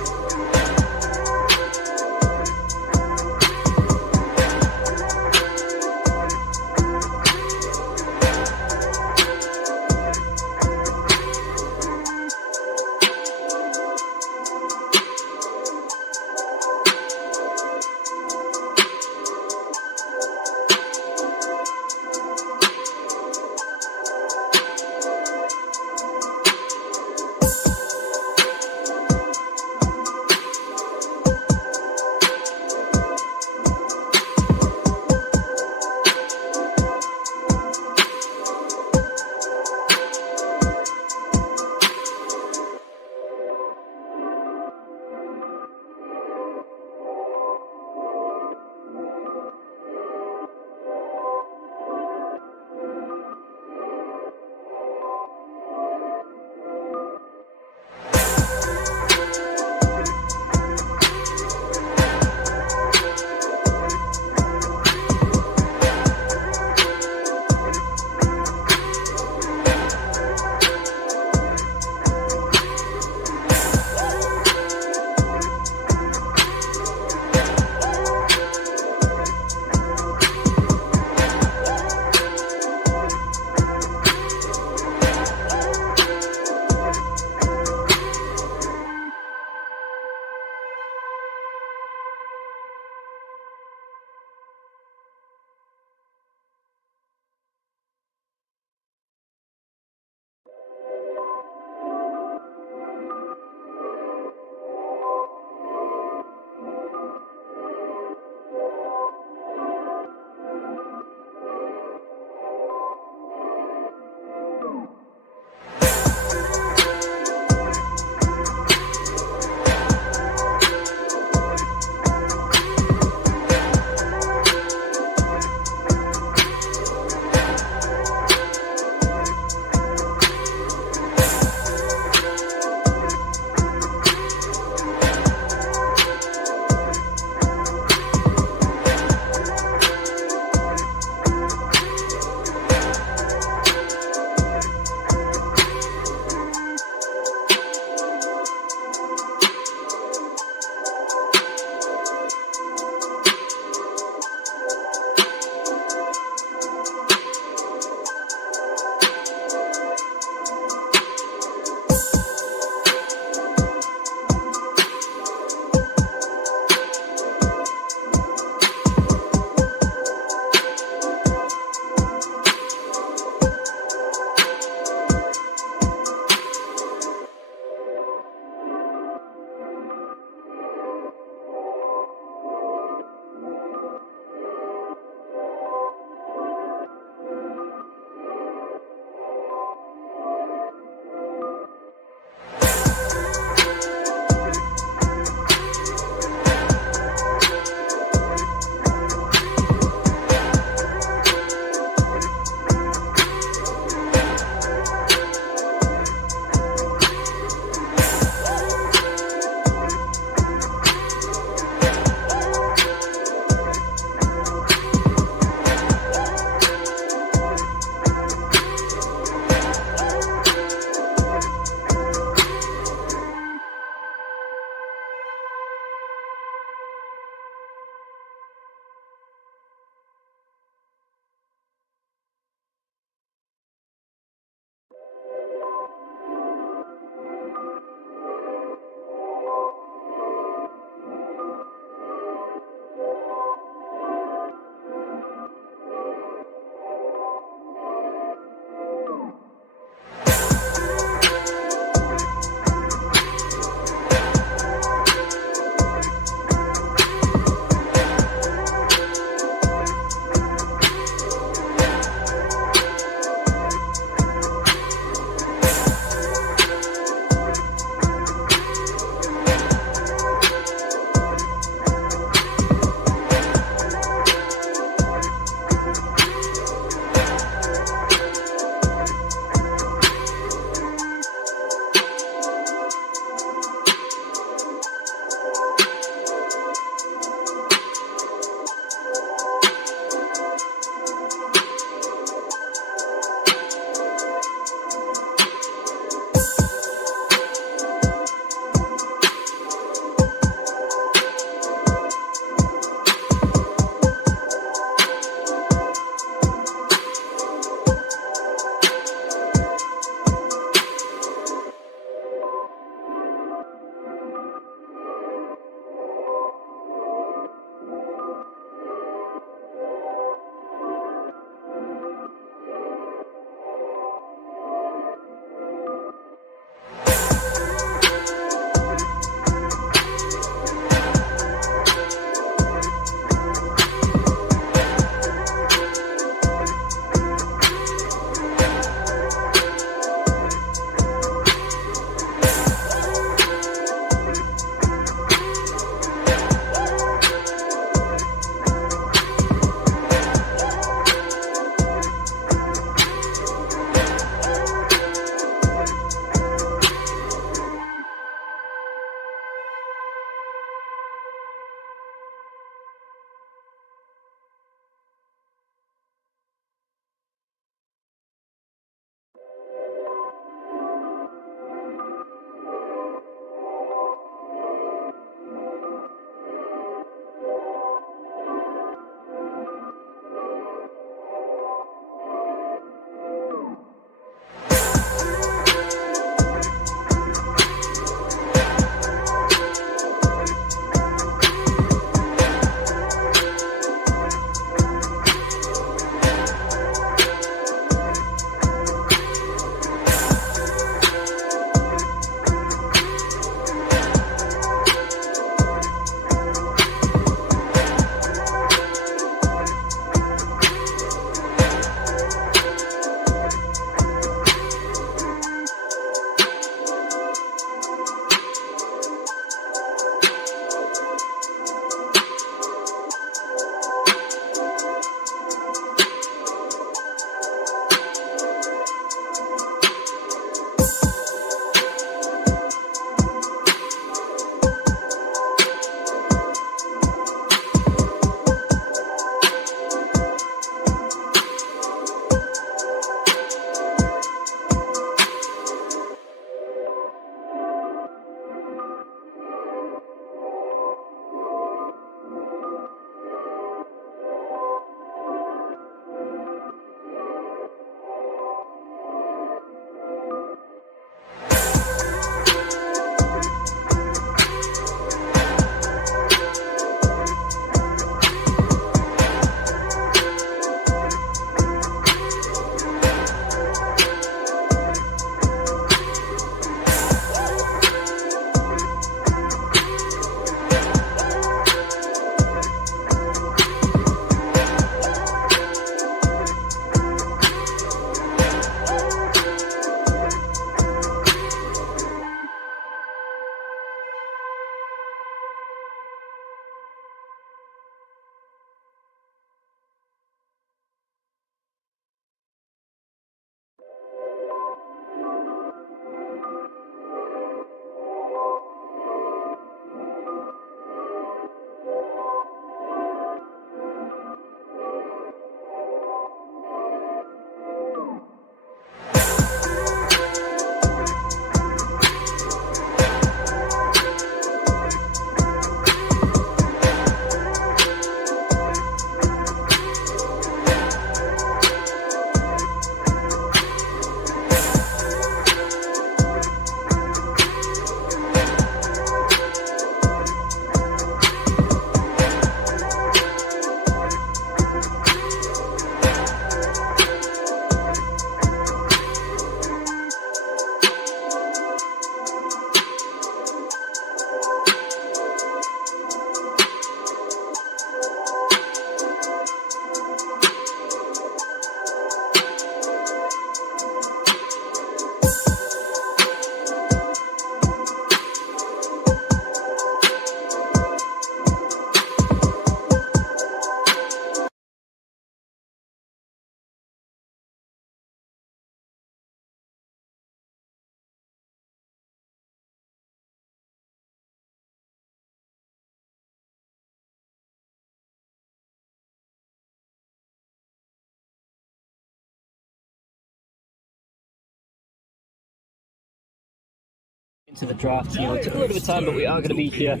to the draft. It took a little bit of time, but we are going to be here.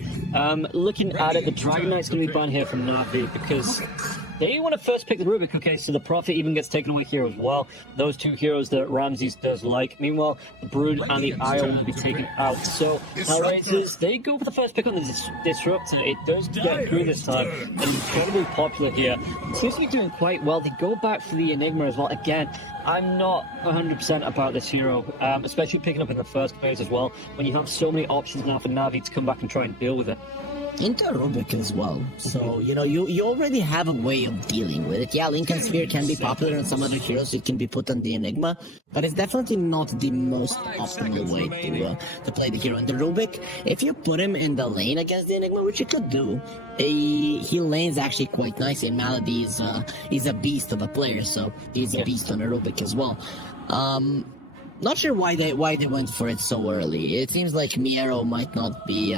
Looking at it, the Dragon Knight's going to be banned here from Navi because they want to first pick the Rubik. Okay, so the Prophet even gets taken away here as well. Those two heroes that Ramses does like. Meanwhile, the Brood and the Isle will be taken out. So HellRaisers, they go for the first pick on the Disruptor. It does get through this time, and incredibly popular here. Seems to be doing quite well. They go back for the Enigma as well. Again, I'm not 100% about this hero, especially picking up in the first phase as well, when you have so many options now for Navi to come back and try and deal with it. Into Rubik as well. So, you already have a way of dealing with it. Yeah, Lincoln Sphere can be popular on some other heroes. It can be put on the Enigma, but it's definitely not the most optimal way to play the hero. And the Rubik, if you put him in the lane against the Enigma, which you could do, he lanes actually quite nicely. And Malady is a beast of a player, so he's a beast on a Rubik as well. Not sure why they went for it so early. It seems like Miero might not be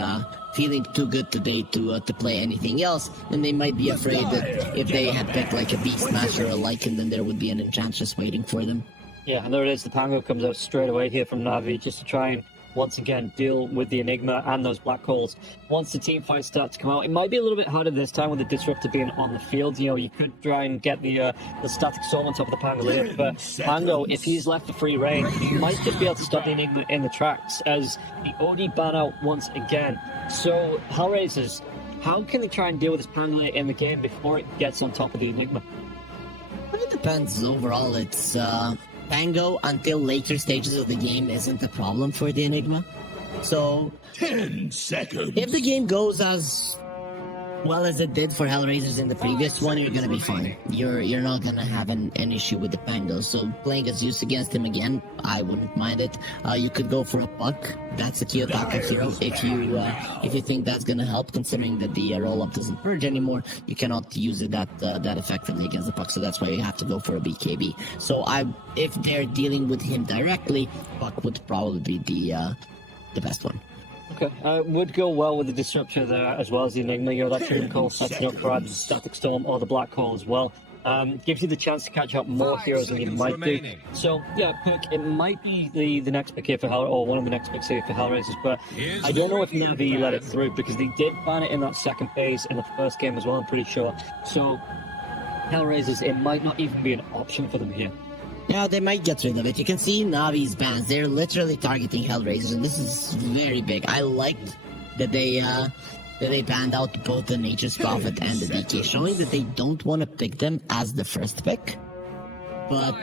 feeling too good today to play anything else, and they might be afraid that if they had picked like a Beast Smasher or a Lycan, then there would be an Enchantress waiting for them. Yeah, and there it is. The Pango comes out straight away here from Navi just to try and once again deal with the Enigma and those black holes. Once the team fights start to come out, it might be a little bit harder this time with the Disruptor being on the field. You could try and get the Static Storm on top of the Pangolier, but Pango, if he's left a free reign, he might just be able to stop the Enigma in the tracks as the OD ban out once again. So, HellRaisers, how can they try and deal with this Pangolier in the game before it gets on top of the Enigma? Well, it depends. Overall, it's Pango until later stages of the game isn't a problem for the Enigma. So 10 seconds. if the game goes as well as it did for HellRaisers in the previous one, you're gonna be fine. You're not gonna have an issue with the Pango. So playing as Zeus against him again, I wouldn't mind it. You could go for a Puck. That's a Kiyotaka hero. If you think that's gonna help, considering that the roll-up doesn't purge anymore, you cannot use it that effectively against the Puck. So that's why you have to go for a BKB. So if they're dealing with him directly, Puck would probably be the best one. Okay, would go well with the Disruptor there as well as the Enigma. That Trinity Call sets it up for either the Static Storm or the Black Hole as well. Gives you the chance to catch up more heroes than you might do. So, yeah, pick, it might be the next pick here for Hell, or one of the next picks here for HellRaisers, but I don't know if Navi let it through because they did ban it in that second phase in the first game as well, I'm pretty sure. So, HellRaisers, it might not even be an option for them here. Yeah, they might get rid of it. You can see Navi's bans. They're literally targeting HellRaisers, and this is very big. I liked that they banned out both the Nature's Prophet and the DK, showing that they don't want to pick them as the first pick. But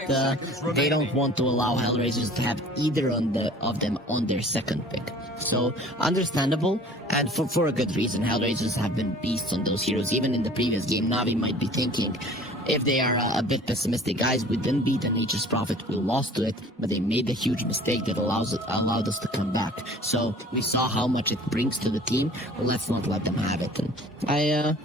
they don't want to allow HellRaisers to have either of them on their second pick. So, understandable, and for a good reason. HellRaisers have been beasts on those heroes. Even in the previous game, Navi might be thinking, if they are a bit pessimistic, guys, we didn't beat the Nature's Prophet, we lost to it, but they made a huge mistake that allowed us to come back. So, we saw how much it brings to the team, well, let's not let them have it. And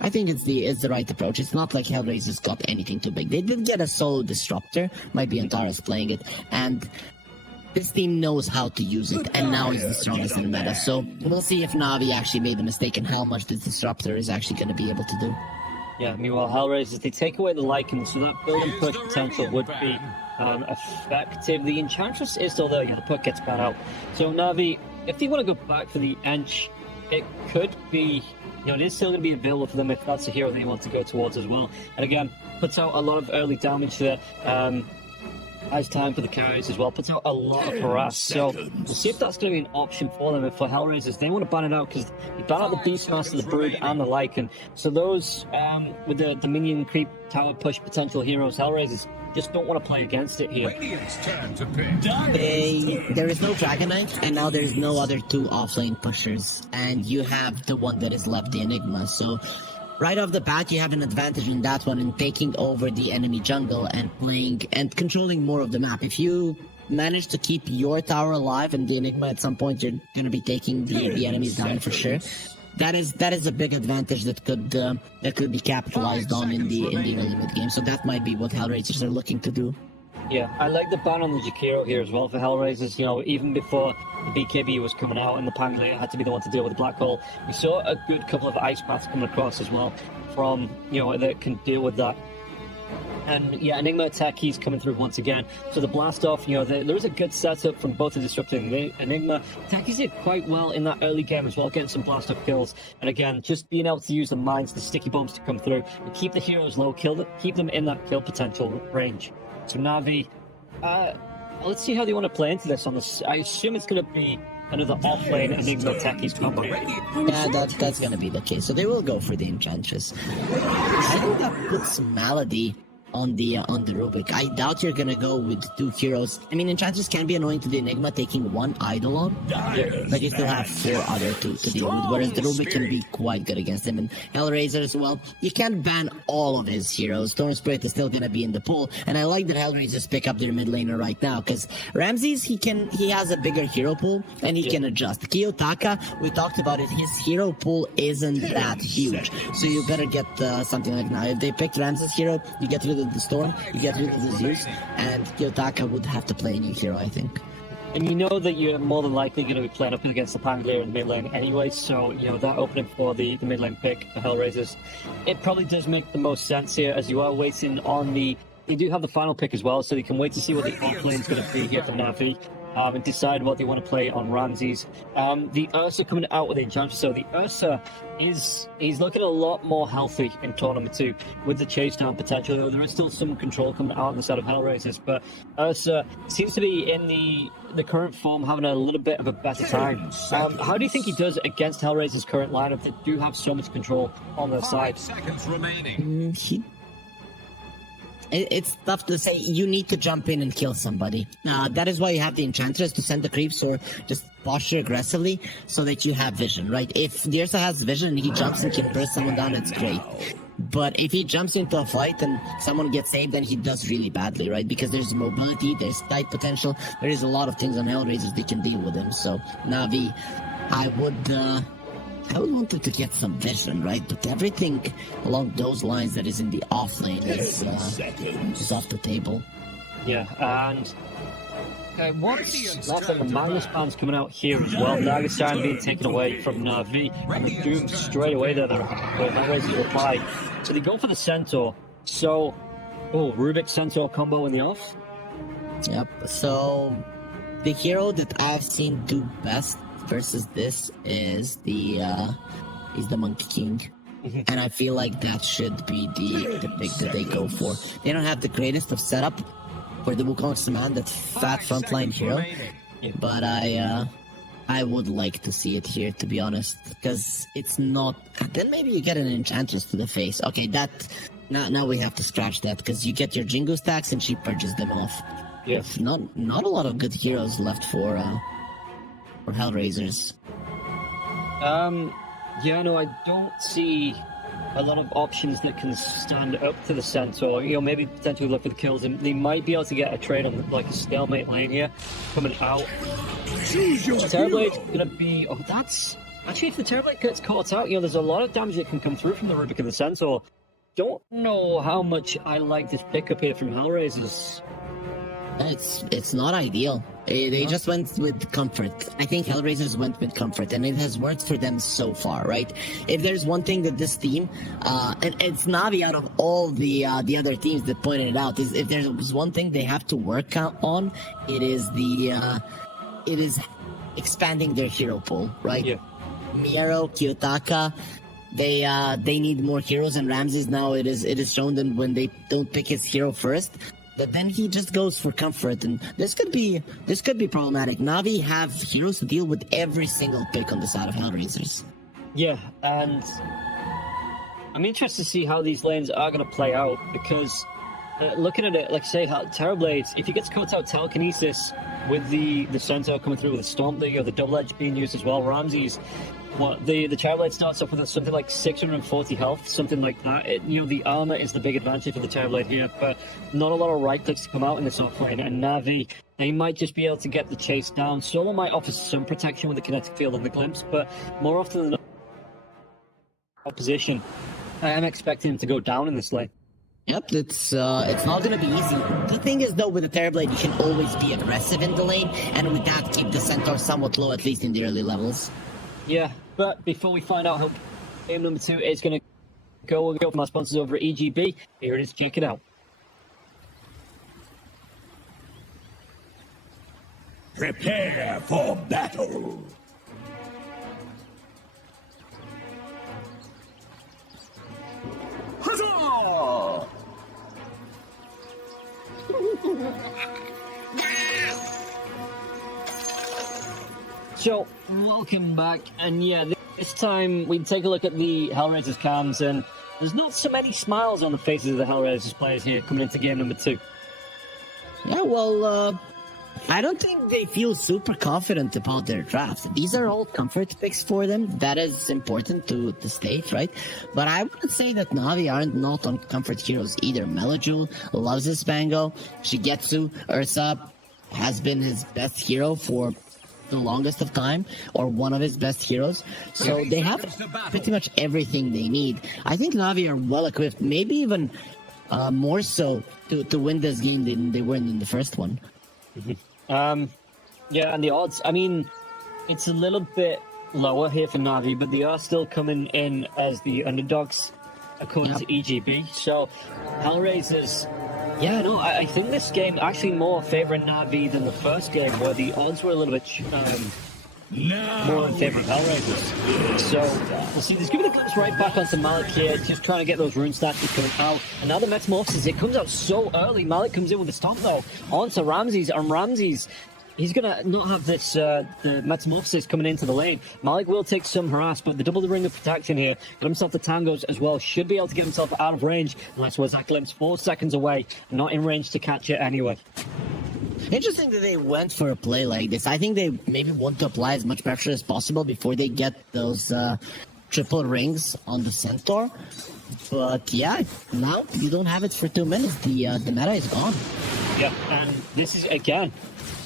I think it's the right approach. It's not like HellRaisers got anything too big. They did get a solo Disruptor, might be Antares playing it, and this team knows how to use it, and now it's the strongest in the meta. So we'll see if Navi actually made a mistake and how much this Disruptor is actually going to be able to do. Yeah, meanwhile, HellRaisers, they take away the Lycan, so that build and push potential would be effective. The Enchantress is still there, the puck gets banned out. So Navi, if they want to go back for the Ench, it could be, it is still going to be available for them if that's the hero they want to go towards as well. And again, puts out a lot of early damage there. Has time for the carries as well, puts out a lot of harass. So we'll see if that's going to be an option for them. For HellRaisers, they want to ban it out because they ban out the Beastmaster, the Brood, and the Lycan. So those with the minion creep tower push potential heroes, HellRaisers just don't want to play against it here. There is no Dragon Knight, and now there's no other two offlane pushers, and you have the one that is left, the Enigma. So right off the bat, you have an advantage in that one in taking over the enemy jungle and playing and controlling more of the map. If you manage to keep your tower alive and the Enigma, at some point you're going to be taking the enemies down for sure. That is a big advantage that could be capitalized on in the limit game. So that might be what HellRaisers are looking to do. Yeah, I like the ban on the Jakiro here as well for HellRaisers. Even before the BKB was coming out and the Pangolier had to be the one to deal with the Black Hole, we saw a good couple of ice paths coming across as well from, that can deal with that. And yeah, Enigma attack, he's coming through once again. So the blast off, you know, there is a good setup from both the Disruptor and Enigma. Taki's did quite well in that early game as well, getting some blast off kills. And again, just being able to use the mines, the sticky bombs to come through and keep the heroes low, keep them in that kill potential range. So Na'Vi, let's see how they want to play into this on this. I assume it's going to be another off-lane Enigma Taki's combo. Yeah, that's gonna be the case. So they will go for the Enchantress. I think that puts Malady on the Rubik. I doubt you're gonna go with two heroes. I mean, Enchantress can be annoying to the Enigma, taking one Eidolon, but you still have four other two to deal with, whereas the Rubik can be quite good against him. And HellRaiser as well, you can't ban all of his heroes. Storm Spirit is still gonna be in the pool, and I like that HellRaisers pick up their mid laner right now, because Ramses, he has a bigger hero pool, and he can adjust. Kiyotaka, we talked about it, his hero pool isn't that huge, so you better get something like now. If they picked Ramses' hero, you get rid of the Storm, you get rid of the Zeus, and Kiyotaka would have to play a new hero, I think. And you know that you're more than likely going to be playing up against the Pangolier in the mid lane anyway, so, you know, that opening for the mid lane pick for HellRaisers, it probably does make the most sense here, as you are waiting on the... You do have the final pick as well, so you can wait to see what the off lane is going to be here for Na'Vi. And decide what they want to play on Ramses. The Ursa coming out with the Enchantress. So the Ursa he's looking a lot more healthy in tournament 2 with the chase down potential. Though there is still some control coming out on the side of HellRaisers, but Ursa seems to be in the current form having a little bit of a better time. How do you think he does against HellRaisers' current lineup that do have so much control on their side? 5 seconds remaining. It's tough to say. You need to jump in and kill somebody. That is why you have the Enchantress to send the creeps or just posture aggressively so that you have vision, right? If the Ursa has vision and he jumps and can burst someone down, it's great. But if he jumps into a fight and someone gets saved, then he does really badly, right? Because there's mobility, there's tight potential, there is a lot of things on HellRaisers that can deal with him. So Na'Vi, I would want him to get some vision, right? But everything along those lines that is in the off lane is off the table. Yeah, and what's left of the Magnus Band's coming out here as well. Nagashan being taken away from Na'Vi, and the Doom straight away there. HellRaisers reply. So they go for the Centaur. So, Rubik Centaur combo in the off? Yep, so the hero that I've seen do best versus this is the Monkey King. And I feel like that should be the pick that they go for. They don't have the greatest of setup for the Wukong's man, that fat frontline hero, but I would like to see it here, to be honest, because it's not... Then maybe you get an Enchantress to the face. Okay, now we have to scratch that, because you get your Jingu stacks and she purges them off. Yes. Not a lot of good heroes left for HellRaisers. Yeah, no, I don't see a lot of options that can stand up to the Centaur. You know, maybe potentially look for the kills, and they might be able to get a trade on like a stalemate lane here coming out. Terrorblade's gonna be... Oh, that's... Actually, if the Terrorblade gets caught out, you know, there's a lot of damage that can come through from the Rubik and the Centaur. Don't know how much I like this pickup here from HellRaisers. It's not ideal. They just went with comfort. I think HellRaisers went with comfort, and it has worked for them so far, right? If there's one thing that this team, and it's Na'Vi out of all the other teams that pointed it out, is if there's one thing they have to work on, it is expanding their hero pool, right? Yeah. Miero, Kiyotaka, they need more heroes, and Ramses now it is shown them when they don't pick his hero first, but then he just goes for comfort, and this could be problematic. Na'Vi have heroes to deal with every single pick on the side of HellRaisers. Yeah, and I'm interested to see how these lanes are going to play out, because looking at it, like say, Terrorblades, if he gets caught out telekinesis with the Centaur coming through with the Stomp, the double edge being used as well, Ramses, the Terrorblade starts off with something like 640 health, something like that. The armor is the big advantage for the Terrorblade here, but not a lot of right clicks to come out in this offlane. And Na'Vi, they might just be able to get the chase down. Solo might offer some protection with the kinetic field and the glimpse, but more often than not, opposition, I am expecting him to go down in this lane. Yep, it's not gonna be easy. The thing is, though, with the Terrorblade, you can always be aggressive in the lane, and with that, keep the Centaur somewhat low, at least in the early levels. Yeah, but before we find out how game number 2 is going to go, we'll go from our sponsors over at EGB. Here it is, check it out. Prepare for battle. Huzzah! So, welcome back, and yeah, this time we take a look at the HellRaisers cams, and there's not so many smiles on the faces of the HellRaisers players here coming into game number 2. Yeah, well, I don't think they feel super confident about their draft. These are all comfort picks for them. That is important to state, right? But I would say that Navi aren't not on comfort heroes either. Melajul loves his Spango. Shigetsu, Ursa has been his best hero for the longest of time, or one of his best heroes. So they have pretty much everything they need. I think Navi are well equipped, maybe even more so to win this game than they were in the first one. Yeah, and the odds, I mean, it's a little bit lower here for Navi, but they are still coming in as the underdogs according to EGB. So, HellRaisers, yeah, no, I think this game actually more favouring Navi than the first game, where the odds were a little bit more in favour of HellRaisers. So, we'll see. He's giving the clips right back onto Malik here, just trying to get those rune stats coming out. And now the Metamorphosis, it comes out so early. Malik comes in with a stomp though, onto Ramses, and Ramses, he's going to not have this, the Metamorphosis coming into the lane. Malik will take some harass, but the double the ring of protection here, got himself the tangos as well, should be able to get himself out of range. And that's where that glimpse, 4 seconds away, not in range to catch it anyway. Interesting that they went for a play like this. I think they maybe want to apply as much pressure as possible before they get those triple rings on the Centaur. But yeah, now you don't have it for 2 minutes. The meta is gone. Yeah, and this is, again,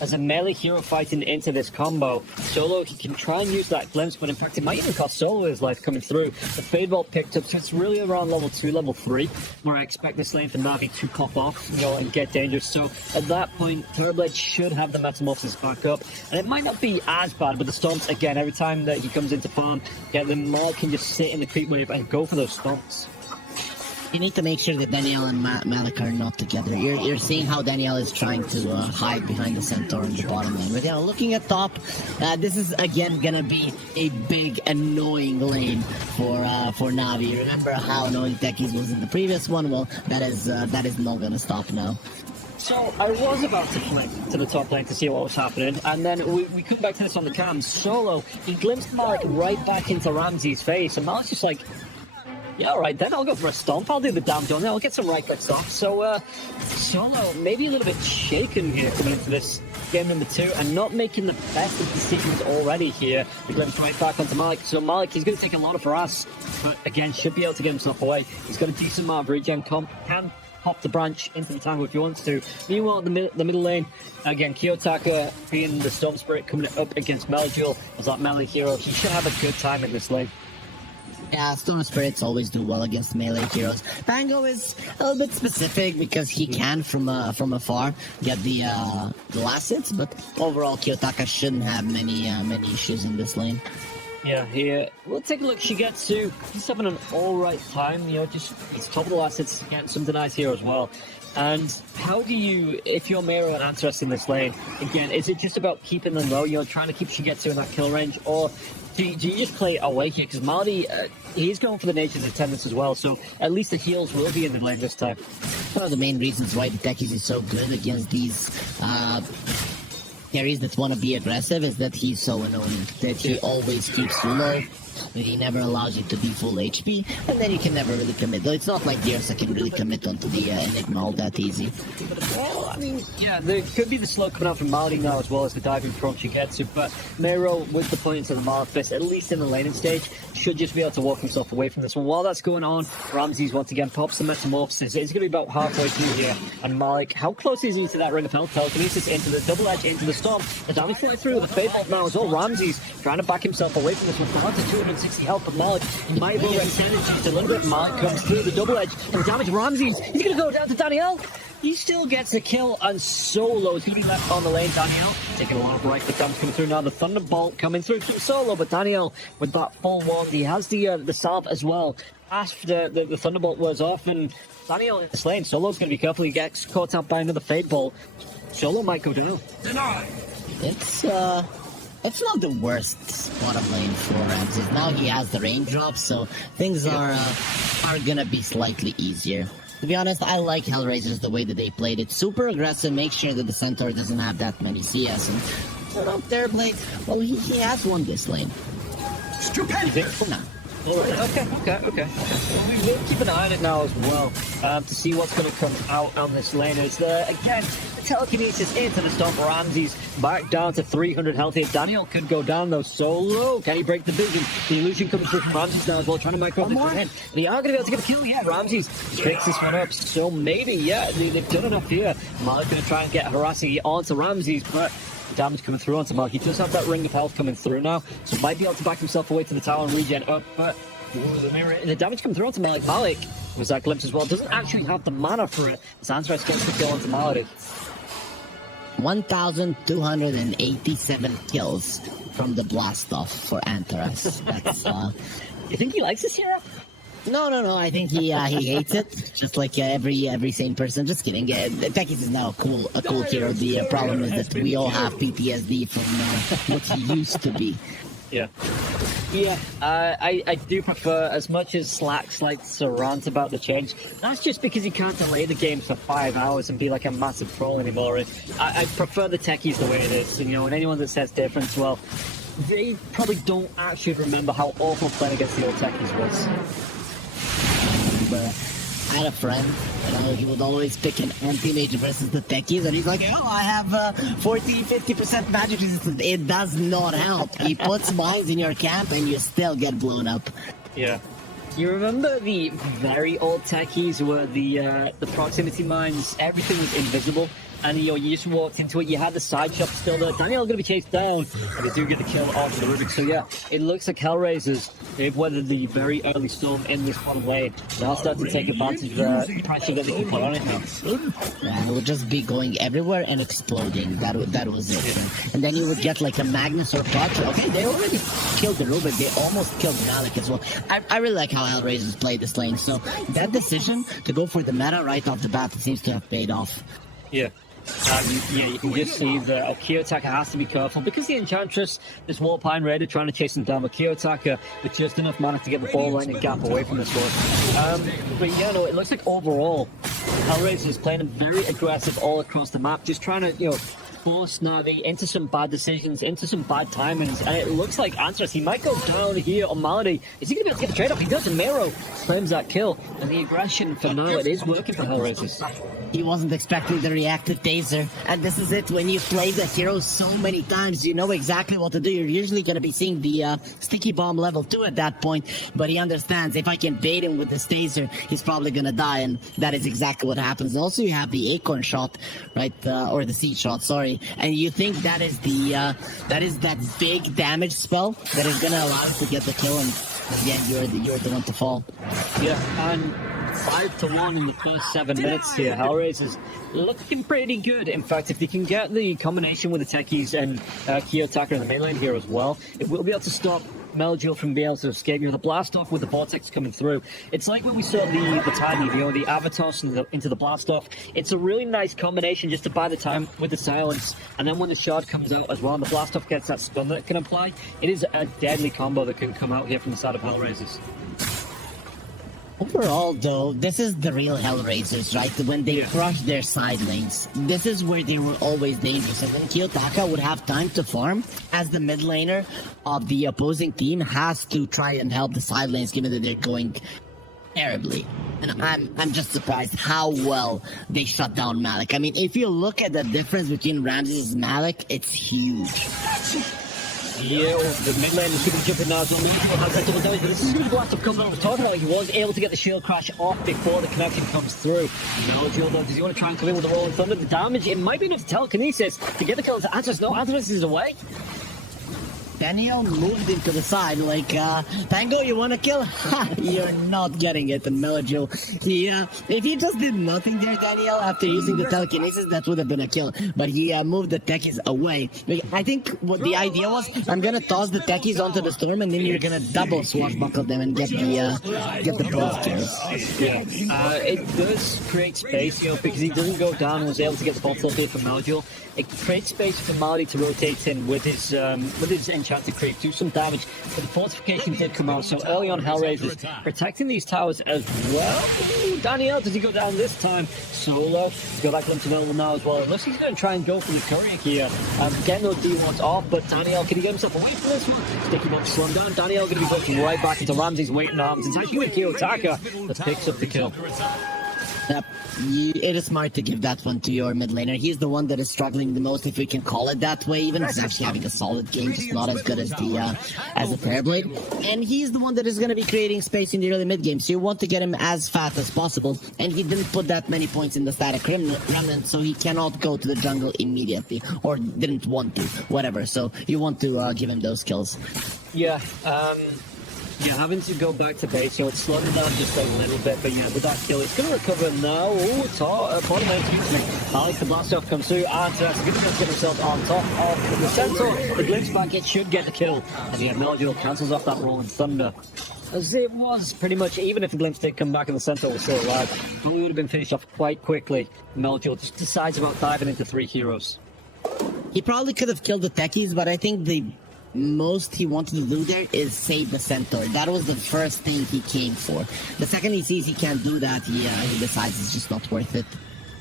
as a melee hero fighting into this combo, Solo, he can try and use that glimpse, but in fact it might even cost Solo his life coming through. The Fade Bolt picked up, so it's really around level 2, level 3, where I expect this lane for Navi to pop off, and get dangerous. So at that point, Terrorblade should have the Metamorphosis back up, and it might not be as bad, but the stomps, again, every time that he comes into farm, them Maul can just sit in the creep wave and go for those stomps. You need to make sure that Danielle and Malik are not together. You're seeing how Danielle is trying to hide behind the Centaur in the bottom lane. But yeah, looking at top, this is again gonna be a big annoying lane for Navi. Remember how annoying Techies was in the previous one? Well, that is not gonna stop now. So I was about to flick to the top lane to see what was happening, and then we come back to this on the cam. Solo, he glimpsed Malik right back into Ramsey's face, and Malik's just like, yeah, all right, then I'll go for a stomp. I'll do the damage on it. I'll get some right clicks off. So, Solo, maybe a little bit shaken here coming into this game number 2 and not making the best of decisions already here. The glimpse right back onto Malik. So Malik, he's going to take a lot of harass, but again, should be able to get himself away. He's got a decent amount of regen, can hop the branch into the tangle if he wants to. Meanwhile, the middle lane, again, Kiyotaka being the Storm Spirit coming up against Melajul as that melee hero. He should have a good time in this lane. Yeah, Storm Spirits always do well against melee heroes. Pango is a little bit specific because he can from afar get the last hits, but overall Kiyotaka shouldn't have many issues in this lane. Yeah, here we'll take a look. Shigetsu, he's having an alright time, just he's top of the last hits, getting some denies here as well. And how do you, if you're Mero and Antras in this lane, again, is it just about keeping them low, trying to keep Shigetsu in that kill range, or do you just play away here? Because Marty, he's going for the nature's attendance as well, so at least the heals will be in the lane this time. One of the main reasons why the Techies is so good against these carries that want to be aggressive is that he's so annoying, that he always keeps you low, that he never allows you to be full HP, and then you can never really commit. Though it's not like Dirsa can really commit onto the Enigma all that easy. Well, I mean, yeah, there could be the slow coming out from Marty now as well as the diving from Shigetsu, but Mero, with the point into the Malefice, at least in the laning stage, should just be able to walk himself away from this one. While that's going on, Ramses once again pops the Metamorphosis. It's going to be about halfway through here, and Malik, how close is he to that Ring of Hell? Telekinesis into the double edge, into the storm. The damage flying through, the Fade Bolt now as well. Ramses trying to back himself away from this one. Down to 260 health, but Malik, he might have already synergies a little bit. Malik comes through the double edge, and the damage Ramses, he's going to go down to Danielle. He still gets a kill, and Solo is who he left on the lane. Danielle taking a lot of right, but damage coming through now. The Thunderbolt coming through from Solo, but Danielle with that full wand, he has the salve as well. After the Thunderbolt was off, and Danielle in this lane, Solo's going to be careful. He gets caught out by another Fade Bolt. Solo might go down. Denied. It's not the worst bottom lane for Ramses. Now he has the raindrop, so things are gonna be slightly easier. To be honest, I like HellRaisers the way that they played it. Super aggressive, make sure that the centaur doesn't have that many CS, and put up their blade. Well, he has won this lane. Stupendous! No. Okay. Well, we will keep an eye on it now as well to see what's going to come out on this lane. It's again, the telekinesis into the stomp. Ramses back down to 300 health here. Daniel could go down though so low. Can he break the vision? The illusion comes through from Ramses now as well, trying to micro the in. They are going to be able to get a kill. Yeah, Ramses picks this one up. So maybe, yeah, they've done enough here. Malik going to try and get harassing it onto Ramses, but damage coming through onto Malik. He does have that ring of health coming through now, so might be able to back himself away to the tower and regen up, but the damage coming through onto Malik. Malik was that glimpse as well. Doesn't actually have the mana for it. Zanzareth gets the kill onto Malik. 1,287 kills from the blast off for Antares. That's You think he likes this hero? No. I think he hates it, just like every sane person. Just kidding. Tekis is now a cool hero. The problem is that we all have PTSD from what he used to be. Yeah. I do prefer, as much as Slacks likes to rant about the change, that's just because you can't delay the game for 5 hours and be like a massive troll anymore. I prefer the techies the way it is, and anyone that says different, well, they probably don't actually remember how awful playing against the old techies was. I had a friend, he would always pick an anti-mage versus the techies, and he's like, I have 40-50% magic resistance. It does not help. He puts mines in your camp, and you still get blown up. Yeah. You remember the very old techies where the proximity mines, everything was invisible, and you just walked into it. You had the side shop still there. Daniel going to be chased down, and they do get the kill off the Rubik. So yeah, it looks like HellRaisers, they've weathered the very early storm in this one way. They'll start to take advantage of the pressure that they can put on it now. Yeah, it would just be going everywhere and exploding. That was it. And then you would get like a Magnus or Touch. Okay, they already killed the Rubik. They almost killed Malik as well. I really like how HellRaisers play this lane. So that decision to go for the meta right off the bat, it seems to have paid off. Yeah. You can just see that Kiyotaka has to be careful because the Enchantress, this Warpine Raider trying to chase him down, but Kiyotaka with just enough mana to get the ball line and gap away from this one. But it looks like overall, HellRaisers is playing very aggressive all across the map, just trying to, force Navi into some bad decisions, into some bad timings, and it looks like Antares, he might go down here on Malady. Is he going to be able to get the trade off? He does, and Mero claims that kill, and the aggression for now, it is working for HellRaisers. He wasn't expecting the reactive taser, and this is it. When you play the hero so many times, you know exactly what to do. You're usually going to be seeing the sticky bomb level 2 at that point, but he understands if I can bait him with this taser, he's probably going to die, and that is exactly what happens. And also, you have the acorn shot, right, or the seed shot, sorry, and you think that is that big damage spell that is going to allow us to get the kill, and again, you're the one to fall. Yeah, and 5-1 in the first 7 minutes here. HellRaisers looking pretty good. In fact, if they can get the combination with the techies and Kiyotaka in the main lane here as well, it will be able to stop Melgil from being able to escape. The blast off with the vortex coming through. It's like when we saw the Tiny, the Avatos into the blast off. It's a really nice combination just to buy the time with the silence, and then when the shard comes out as well, and the blast off gets that stun that it can apply. It is a deadly combo that can come out here from the side of HellRaisers. Overall, though, this is the real HellRaisers, right? When they crush their side lanes, this is where they were always dangerous. And when Kiyotaka would have time to farm, as the mid laner of the opposing team has to try and help the side lanes, given that they're going terribly. And I'm just surprised how well they shut down Malik. I mean, if you look at the difference between Ramses and Malik, it's huge. Yeah, the mid lane is keeping jumping now as well. Melgil has that double damage, but this is going to blast up coming over the top now. He was able to get the shield crash off before the connection comes through. Melgil, though, does he want to try and come in with the Rolling Thunder? The damage, it might be enough telekinesis to get the kill into Antares. No, Antares is away. Daniel moved him to the side like, Tango, you want to kill? Ha! You're not getting it. And Melodil, if he just did nothing there, Daniel, after using the telekinesis, that would have been a kill. But he moved the techies away. I think what the idea was, I'm gonna toss the techies onto the storm, and then you're gonna double swashbuckle them and get the both kills. Yeah. It does create space, because he doesn't go down and was able to get the bottle here for Melodil. It creates space for Mali to rotate in with his enchanted creep, do some damage, but the fortification did come out, so early on HellRaisers protecting these towers as well. Ooh, Daniel, does he go down this time? Solo, he's got that glimpse of Elven now as well. It looks like he's going to try and go for the courier here. Getting those D1s off, but Daniel, can he get himself away from this one? Sticky bomb slowing down. Daniel going to be pushing right back into Ramsey's waiting arms. It's actually with Kiyotaka that picks up the kill. Yep. It is smart to give that one to your mid laner. He's the one that is struggling the most, if we can call it that way. Even he's actually having a solid game, just not as good as the Terrorblade. And he's the one that is going to be creating space in the early mid game. So you want to get him as fat as possible. And he didn't put that many points in the static remnant, so he cannot go to the jungle immediately, or didn't want to, whatever. So you want to give him those kills. Yeah. Yeah, having to go back to base, so it's slowing down just a little bit, but yeah, with that kill, it's going to recover now. Oh, it's hot. Alex, the blast off comes through, and he's going to get himself on top of the Centaur. The glimpse back, it should get the kill. And yeah, Melodil cancels off that Rolling Thunder. As it was pretty much, even if the glimpse did come back and the Centaur was still alive, but we would have been finished off quite quickly. Melodil just decides about diving into 3 heroes. He probably could have killed the techies, but I think the most he wanted to do there is save the Centaur. That was the first thing he came for. The second he sees he can't do that, he decides it's just not worth it.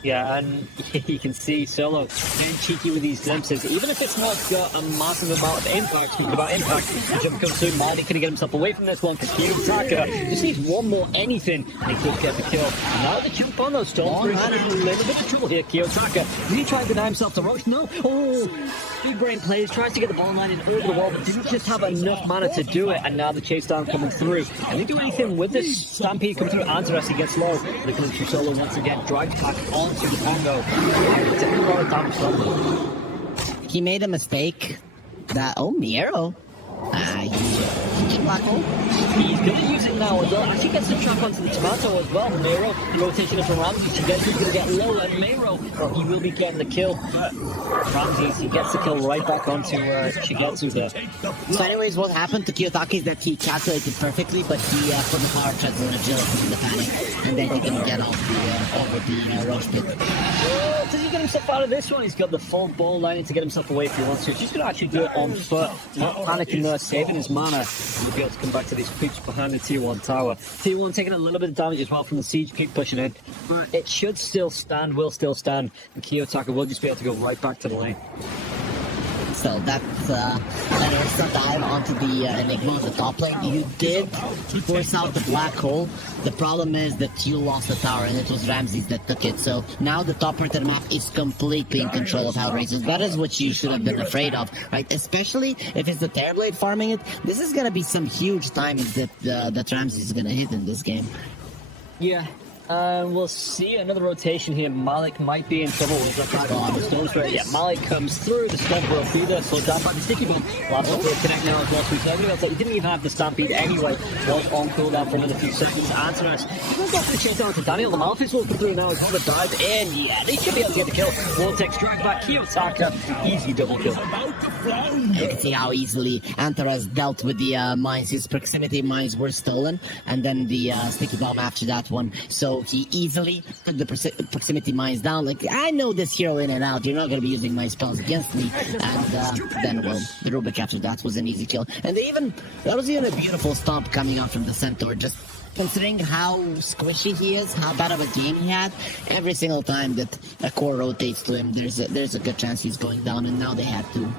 Yeah, and you can see Solo very cheeky with these glimpses. Even if it's not got a massive amount of impact, speaking about impact, the jump comes through. Mali can get himself away from this one because Kiyotaka just needs one more anything and he could get the kill. And now the jump on those stones, he's in a little bit of trouble here. Kiyotaka, did he try to deny himself to rush? No. Oh, big brain plays, tries to get the ball line in over the wall, but didn't just have enough mana to do it. And now the chase down coming through. Can they do anything with this Stampede coming through? Interesting, gets low. The glimpse from Solo once again drives back on to the combo. Taking a lot of damage from him. He made a mistake. Miero. He black hole. He's going to use it now as well. Actually gets the trap onto the tomato as well. Mero, rotation from Ramsey. Shigetsu's going to get low, and Mero, he will be getting the kill. Ramsey, he gets the kill right back onto Shigetsu there. So anyways, what happened to Kiyotaki is that he calculated perfectly, but he put the power treads on agility in the panic, and then he didn't get off over the rush pit. Does he get himself out of this one? He's got the full ball lining to get himself away if he wants to. He's going to actually do it on foot. Not panicking there, saving his mana. He'll be able to come back to these creeps behind the tier 1 tower. Tier 1 taking a little bit of damage as well from the siege, keep pushing in. It should still stand, will still stand, and Kiyotaka will just be able to go right back to the lane. So that's an extra dive onto the Enigma, the top lane. You did force out the black hole. The problem is that you lost the tower, and it was Ramses that took it. So now the top part of the map is completely in control of HellRaisers. That is what you should have been afraid of, right? Especially if it's the Terrorblade farming it. This is going to be some huge timings that Ramses is going to hit in this game. Yeah. We'll see another rotation here. Malik might be in trouble with the Storm's right. Yeah, Malik comes through. The Storm will be there. So down by the sticky bomb. Last one will connect now as well. So everybody else, he didn't even have the Stampede anyway. Was on cooldown for another few seconds. Answerers. He's going to go for the chase down to Daniel. The Malphite will come through now as well. The dive in. Yeah, they should be able to get the kill. Vortex drag back. Kiyotaka. Easy double kill. You can see how easily Antaras dealt with the mines. His proximity mines were stolen. And then the sticky bomb after that one. So he easily took the proximity mines down. Like, I know this hero in and out. You're not going to be using my spells against me. And then, well, the Rubik after that was an easy kill. And that was even a beautiful stomp coming out from the Centaur. Just considering how squishy he is, how bad of a game he had, every single time that a core rotates to him, there's a good chance he's going down. And now they had to.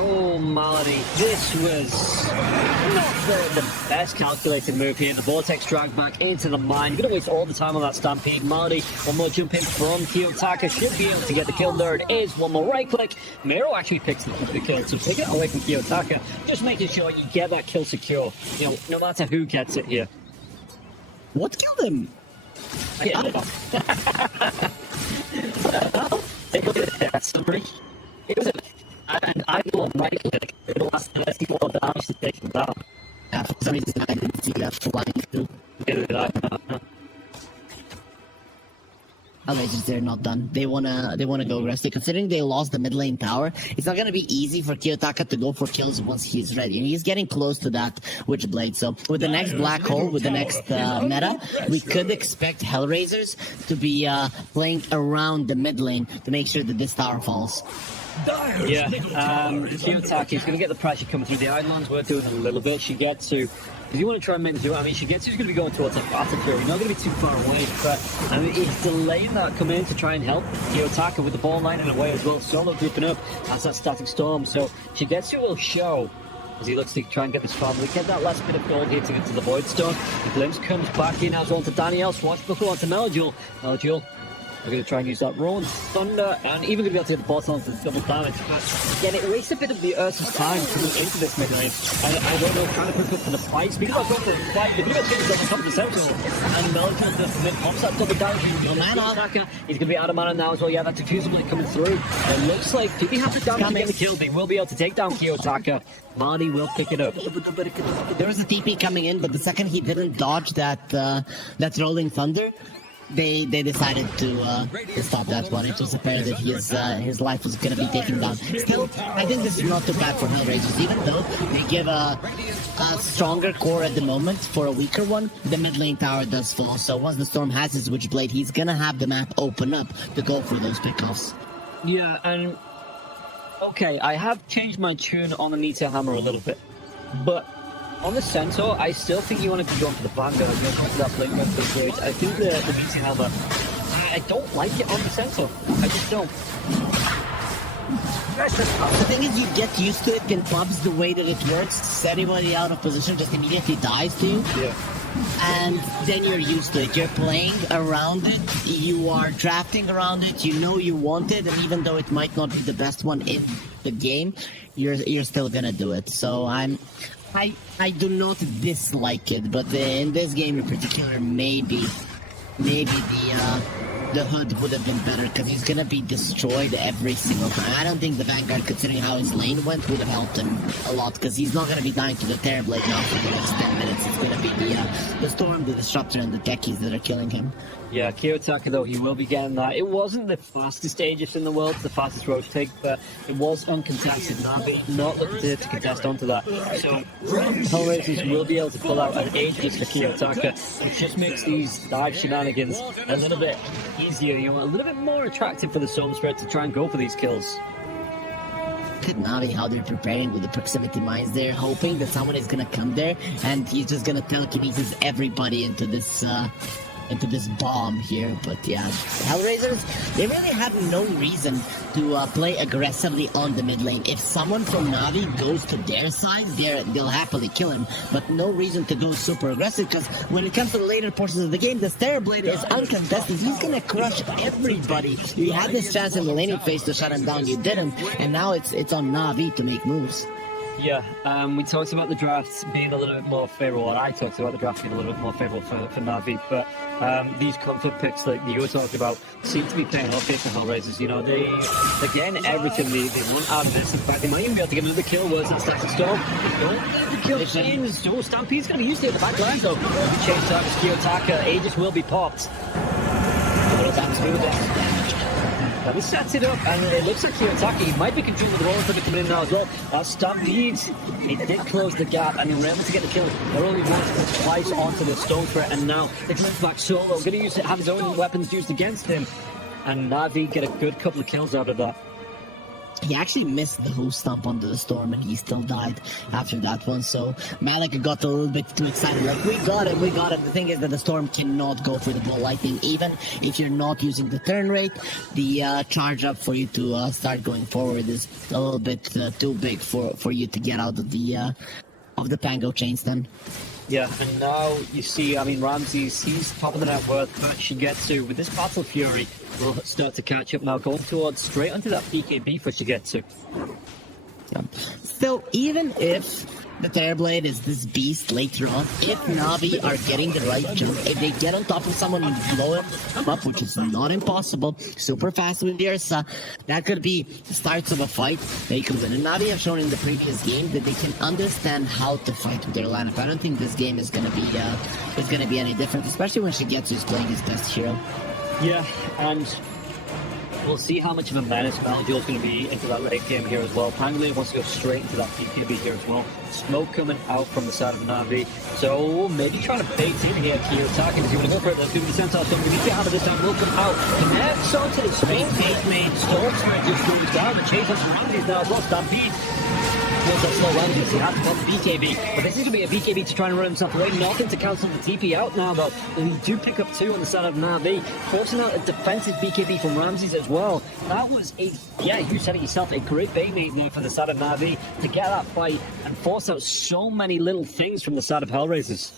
Oh, Malady, this was not the best calculated move here. The Vortex drag back into the mine. You're going to waste all the time on that Stampede. Malady, one more jump in from Kiyotaka. Should be able to get the kill. There it is. One more right click. Mero actually picks the kill. So take it away from Kiyotaka. Just making sure you get that kill secure. You know, no matter who gets it here. What killed him? Yeah. Take a look at that summary. It was And I thought Mike the last more damage to take him down. Yeah, for some reason I didn't see that flying through. HellRaisers, they're not done. They wanna go aggressive. Considering they lost the mid lane tower, it's not gonna be easy for Kiyotaka to go for kills once he's ready. And he's getting close to that Witchblade. So with the next black hole, with the next meta, we could expect HellRaisers to be playing around the mid lane to make sure that this tower falls. Yeah, Kiyotaka is going to get the pressure coming through. The Islands were doing a little bit. Shigetsu, if you want to try and make do it, I mean, Shigetsu's going to be going towards a battlefield. You're not going to be too far away, but I mean, it's delaying that coming in to try and help Kiyotaka with the ball lining away as well. Solo grouping up as that static storm. So Shigetsu will show as he looks to try and get this farm. We get that last bit of gold here to get to the Void Stone. The Glimpse comes back in as well to Daniel. Swashbuckle onto Meljul. Meljul. We're going to try and use that Rowan Thunder, and even going to be able to get the bottom for double damage. But again, it wastes a bit of the Ursa's time coming into this mid lane. I don't know, trying to push up for the fights. Because I've gone for the fight, the video thing is on the top of the Sentinel. And Meljul does the mid pops that double damage. He's going to be out of mana now as well. Yeah, that diffuser blade coming through. It looks like if he has the damage to get the kill, they will be able to take down Kiyotaka. Marty will pick it up. There was a TP coming in, but the second he didn't dodge that rolling thunder, they decided to stop that one. It was apparent that his life was going to be taken down. Still, I think this is not too bad for HellRaisers, even though they give a stronger core at the moment for a weaker one. The mid lane tower does fall, so once the Storm has his Witchblade, he's going to have the map open up to go for those pickoffs. Yeah, and okay, I have changed my tune on the Meteor Hammer a little bit, but on the Centaur, I still think you want to be going for the Vanguard. You're going for that flame gun for the bridge. I think the Meteor Hammer, I don't like it on the Centaur. I just don't. The thing is, you get used to it in pubs, the way that it works. Set anybody out of position just immediately dies to you. Yeah. And then you're used to it. You're playing around it. You are drafting around it. You know you want it, and even though it might not be the best one in the game, you're still gonna do it. So I do not dislike it, but in this game in particular, maybe the Hood would have been better because he's gonna be destroyed every single time. I don't think the Vanguard, considering how his lane went, would have helped him a lot because he's not gonna be dying to the Terrorblade now for the next 10 minutes. It's gonna be the Storm, the Disruptor, and the Techies that are killing him. Yeah, Kiyotaka, though, he will be getting that. It wasn't the fastest Aegis in the world, the fastest Roach take, but it was uncontested. Not looking to contest onto that. So, HellRaisers will be able to pull out an Aegis for Kiyotaka, which just makes these dive shenanigans a little bit easier, you know, a little bit more attractive for the Storm Spirit to try and go for these kills. Look at Navi, how they're preparing with the proximity mines. They're hoping that someone is gonna come there, and he's just gonna telekinesis everybody into this bomb here. But yeah, HellRaisers, they really have no reason to play aggressively on the mid lane. If someone from Navi goes to their side, they'll happily kill him, but no reason to go super aggressive, because when it comes to the later portions of the game, the Terrorblade is uncontested. He's gonna crush everybody. You had this chance in the laning phase to shut him down, you didn't, and now it's on Navi to make moves. Yeah, we talked about the drafts being a little bit more favourable, and I talked about the draft being a little bit more favourable for Navi, but these comfort picks like you were talking about seem to be paying off here for HellRaisers. You know, they're getting everything they want out of this. In fact, they might even be able to get another kill worse than Static Storm. They don't need the kill chains. So Stampede's going to be used to it in the back line, though. The change targets Kiyotaka. Aegis will be popped. Now he sets it up, and it looks like Kiyotaka, he might be controlled with the Roller Thunder coming in now as well. That Stampede, he did close the gap, and they were able to get the kill. They're only once or twice onto the Stone Threat, and now it comes back solo. Going to have his own weapons used against him, and Navi get a good couple of kills out of that. He actually missed the hoof stomp onto the Storm, and he still died after that one. So Malika got a little bit too excited, like, we got it. The thing is that the Storm cannot go for the Ball Lightning, even if you're not using the turn rate. The charge up for you to start going forward is a little bit too big for you to get out of the Pango chains then. Yeah, and now you see, I mean, Ramses, he's top of the net worth, but Shigetsu, with this Battle Fury, will start to catch up now, going towards straight onto that PKB for Shigetsu. Yeah. Still, even if the Terrorblade is this beast later on. If Navi are getting the right jump, if they get on top of someone and blow him up, which is not impossible, super fast with the Ursa, that could be the starts of a fight they could win. And Navi have shown in the previous game that they can understand how to fight with their lineup. I don't think this game is gonna be any different, especially when Shigetsu is playing his best hero. Yeah, and we'll see how much of a menace Maljo's going to be into that late game here as well. Pangolin wants to go straight into that BKB here as well. Smoke coming out from the side of Navi. So maybe trying to bait in here, Kiyotaka. Does he want to go for it? Let's do the centaur. So we need to have it this time. Will come out. Connects onto the screen. Mate, Stormfront just moves down. The chase onto Ramses now as well. Stampede. Feels like slow Ramses. He has to pop the BKB. But this is going to be a BKB to try and run himself away. Nothing to cancel the TP out now, though. And we do pick up 2 on the side of Navi. Forcing out a defensive BKB from Ramses as well. That was you said it yourself, a great bait mate there for the side of Navi to get that fight and force out so many little things from the side of HellRaisers.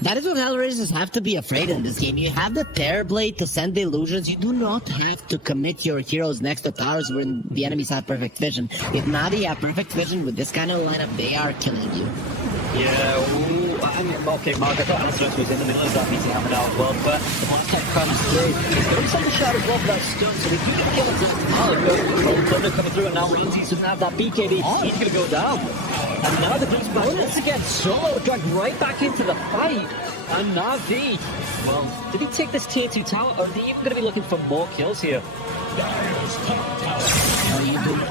That is what HellRaisers have to be afraid in this game. You have the Terrorblade to send the illusions. You do not have to commit your heroes next to towers when the enemies have perfect vision. If Navi have perfect vision with this kind of lineup, they are killing you. Yeah, okay, Mark, I thought Astros was in the middle of that meeting having out as well, but the blast tech comes through. There is some shot as well for that stun, so we do get a kill into Thunder coming through, and now Ramses doesn't have that BKB. He's going to go down. And now the Beast bonus again, solo dragged right back into the fight. And Navi, well, did he take this tier 2 tower, or are they even going to be looking for more kills here? No,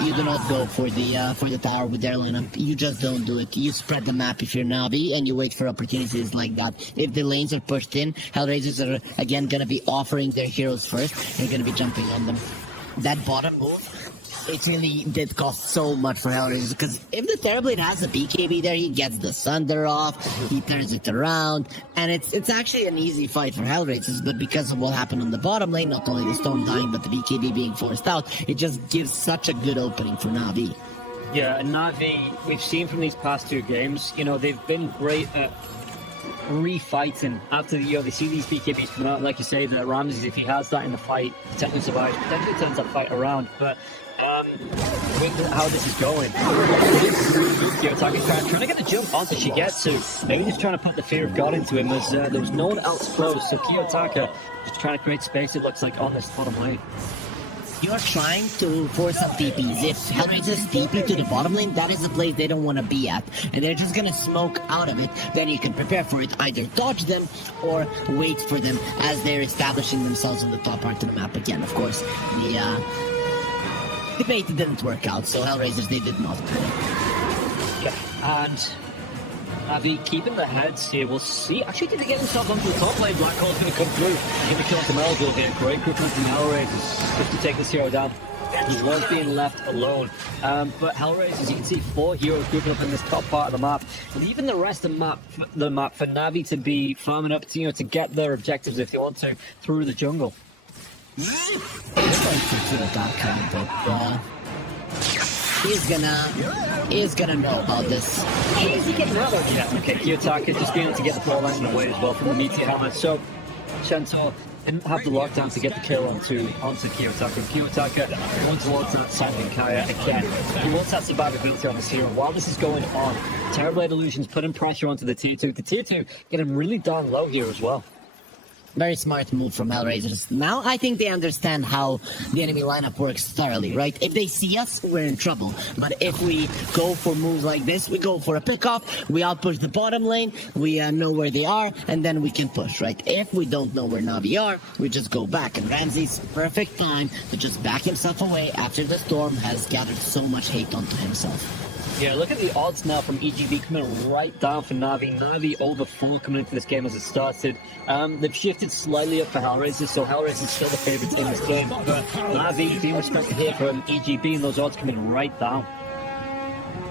you do not go for the tower with their lineup. You just don't do it. You spread the map if you're Navi, and you wait for opportunities like that. If the lanes are pushed in, HellRaisers are again going to be offering their heroes first. They're going to be jumping on them. That bottom move, it really did cost so much for HellRaisers, because if the Terrorblade has a BKB there, he gets the Sunder off, he turns it around, and it's actually an easy fight for HellRaisers, but because of what happened on the bottom lane, not only the Storm dying, but the BKB being forced out, it just gives such a good opening for Navi. Yeah, and Navi, we've seen from these past 2 games, they've been great at refighting after they see these BKBs coming out. Like you say, that Ramses, if he has that in the fight, potentially survives, potentially turns that fight around, but with how this is going, Kiyotaka's trying to get a jump onto Shigetsu. Maybe just trying to put the fear of God into him. There was no one else close, so Kiyotaka just trying to create space, it looks like, on this bottom lane. You're trying to force up TPs. If HellRaisers TP to the bottom lane, that is a place they don't want to be at. And they're just gonna smoke out of it. Then you can prepare for it. Either dodge them or wait for them as they're establishing themselves on the top part of the map again. Of course, the bait didn't work out, so HellRaisers, they did not panic. Yeah, and Navi keeping the heads here. We'll see. Actually, did they get themselves onto the top lane? Black Hole's going to come through. Give a kill to Melville here. Great quick from HellRaisers just to take this hero down. He was being left alone. But HellRaisers, you can see 4 heroes grouping up in this top part of the map. And even the rest of the map for Navi to be farming up to, to get their objectives if they want to through the jungle. He's gonna know about this. How is he getting out of it? Yeah, okay, Kiyotaka just being able to get the ball line away as well from the meteor hammer. So Shentor didn't have the lockdown to get the kill onto Kiyotaka. Kiyotaka going towards that Sanding Kaya again. He wants that survivability on this hero. While this is going on, Terrorblade Illusions putting pressure onto the tier 2. The tier 2 getting really darn low here as well. Very smart move from HellRaisers. Now I think they understand how the enemy lineup works thoroughly, right? If they see us, we're in trouble. But if we go for moves like this, we go for a pickoff, we outpush the bottom lane, we know where they are, and then we can push, right? If we don't know where Navi are, we just go back. And Ramses, perfect time to just back himself away after the Storm has gathered so much hate onto himself. Yeah, look at the odds now from EGB coming right down for Navi. Navi over 4 coming into this game as it started. They've shifted slightly up for HellRaisers, so HellRaisers still the favourites in this game. But Navi being respected here from EGB, and those odds coming right down.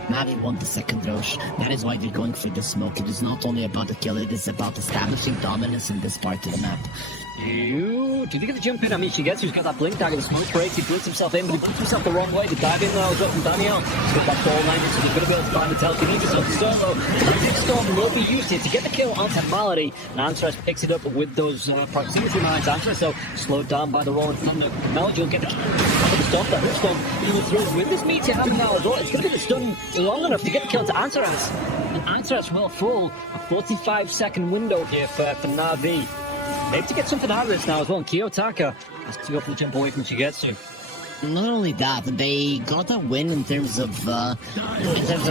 Navi won the second rush. That is why they're going for the smoke. It is not only about the kill, it is about establishing dominance in this part of the map. You do you think of the jump in? I mean, Shigetsu's got that blink dagger, the smoke breaks, he blinks himself in, but he puts himself the wrong way. The dive in now is up from Daniel. He's got that ball line, so he's going to be able to find the telekinesis on Solo. Raging Storm will be used here to get the kill onto Malady, and Antras picks it up with those proximity mines. Antras, so slowed down by the Rolling Thunder. Melody will get the kill onto the Storm, but Storm even through with this meteor hammer now as well. It's going to be the stun long enough to get the kill to Antras. And Antras will fool a 45-second window here for Na'Vi. Maybe to get something out of this now as well. And Kiyotaka has to go for the jump away from Shigetsu. Not only that, they got a win in terms of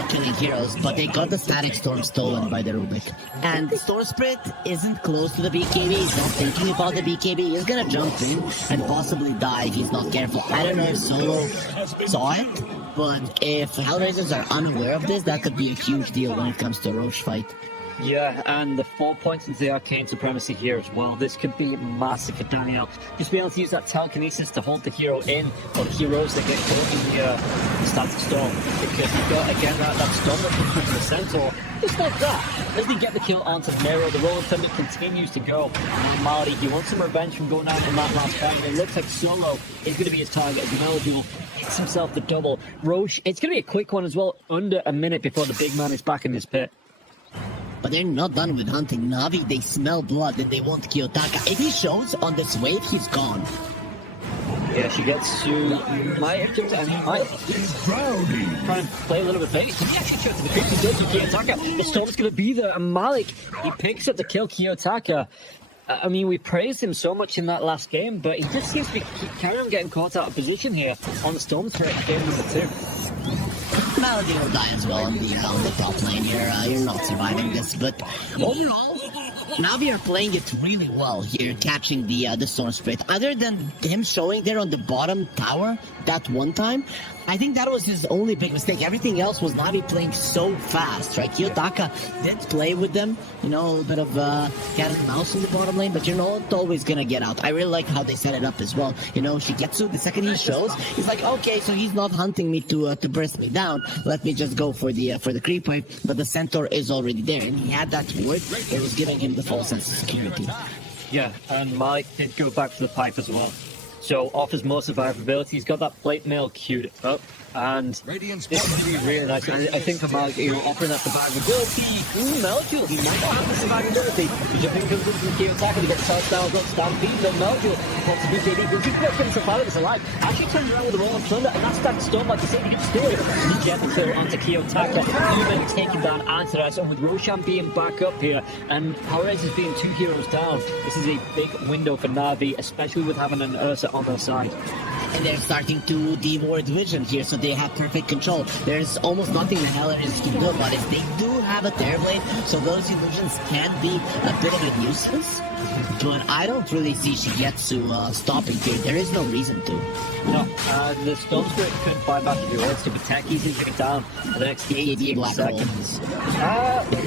killing heroes, but they got the Static Storm stolen by the Rubik. And the Storm Spirit isn't close to the BKB, he's not thinking about the BKB, he's gonna jump in and possibly die if he's not careful. I don't know if Solo saw it, but if HellRaisers are unaware of this, that could be a huge deal when it comes to a Roche fight. Yeah, and the 4 points into the Arcane Supremacy here as well. This could be massive for Daniel. Just being able to use that telekinesis to hold the hero in, or the heroes that get caught in the Static Storm. Because you've got, again, that storm that comes from the Centaur. Just like that. As they get the kill onto Nero, the Rolling Thunder continues to go. And Malady, he wants some revenge from going out in that last fight. And it looks like Solo is going to be his target. As Melody hits himself the double. Roche, it's going to be a quick one as well, under a minute before the big man is back in his pit. But they're not done with hunting Na'Vi. They smell blood and they want Kiyotaka. If he shows on this wave, he's gone. Yeah, she gets to might have jumped and might try and play a little bit base. He actually shot to the creep. He does with Kiyotaka. The storm's going to be there, and Malik, he picks up to kill Kiyotaka. I mean, we praised him so much in that last game, but he just seems to be carrying on getting caught out of position here on the storm threat game number 2. Melody will die as well on the top lane. You're not surviving this, but overall, Na'Vi are playing it really well here, catching the Storm Spirit. Other than him showing there on the bottom tower that one time, I think that was his only big mistake. Everything else was Na'Vi playing so fast, right? Kiyotaka did play with them, a little bit of cat and mouse in the bottom lane, but you're not always gonna get out. I really like how they set it up as well. Shigetsu, the second he shows, he's like, okay, so he's not hunting me to burst me down. Let me just go for the creep wave, but the Centaur is already there, and he had that ward that was giving him the false sense of security. Yeah, and Mike did go back to the pipe as well. So offers more survivability. He's got that plate mail queued up, and this would be really nice. And I think for Malik, offering that survivability, Melchul, he might not have the survivability. The jumping comes in from Kiyotaka, they got the charge down, got Stampede, but Melchul pops the BKB, but he's got himself out of this alive. Actually turns around with the Rolling Thunder, and that's that storm, like you said, he can steal it. He gets the kill onto Kiyotaka, even taking down Antares, and with Roshan being back up here, and HellRaisers being 2 heroes down, this is a big window for Na'Vi, especially with having an Ursa on their side. And they're starting to de-ward vision here, so they have perfect control. There's almost nothing the HellRaisers can do about it. They do have a Terrorblade, so those illusions can be a bit of a nuisance. But I don't really see Shigetsu stopping here. There is no reason to. No, the Storm Spirit couldn't buy back if he wants to, but Tech easily took it down for the next 18 seconds.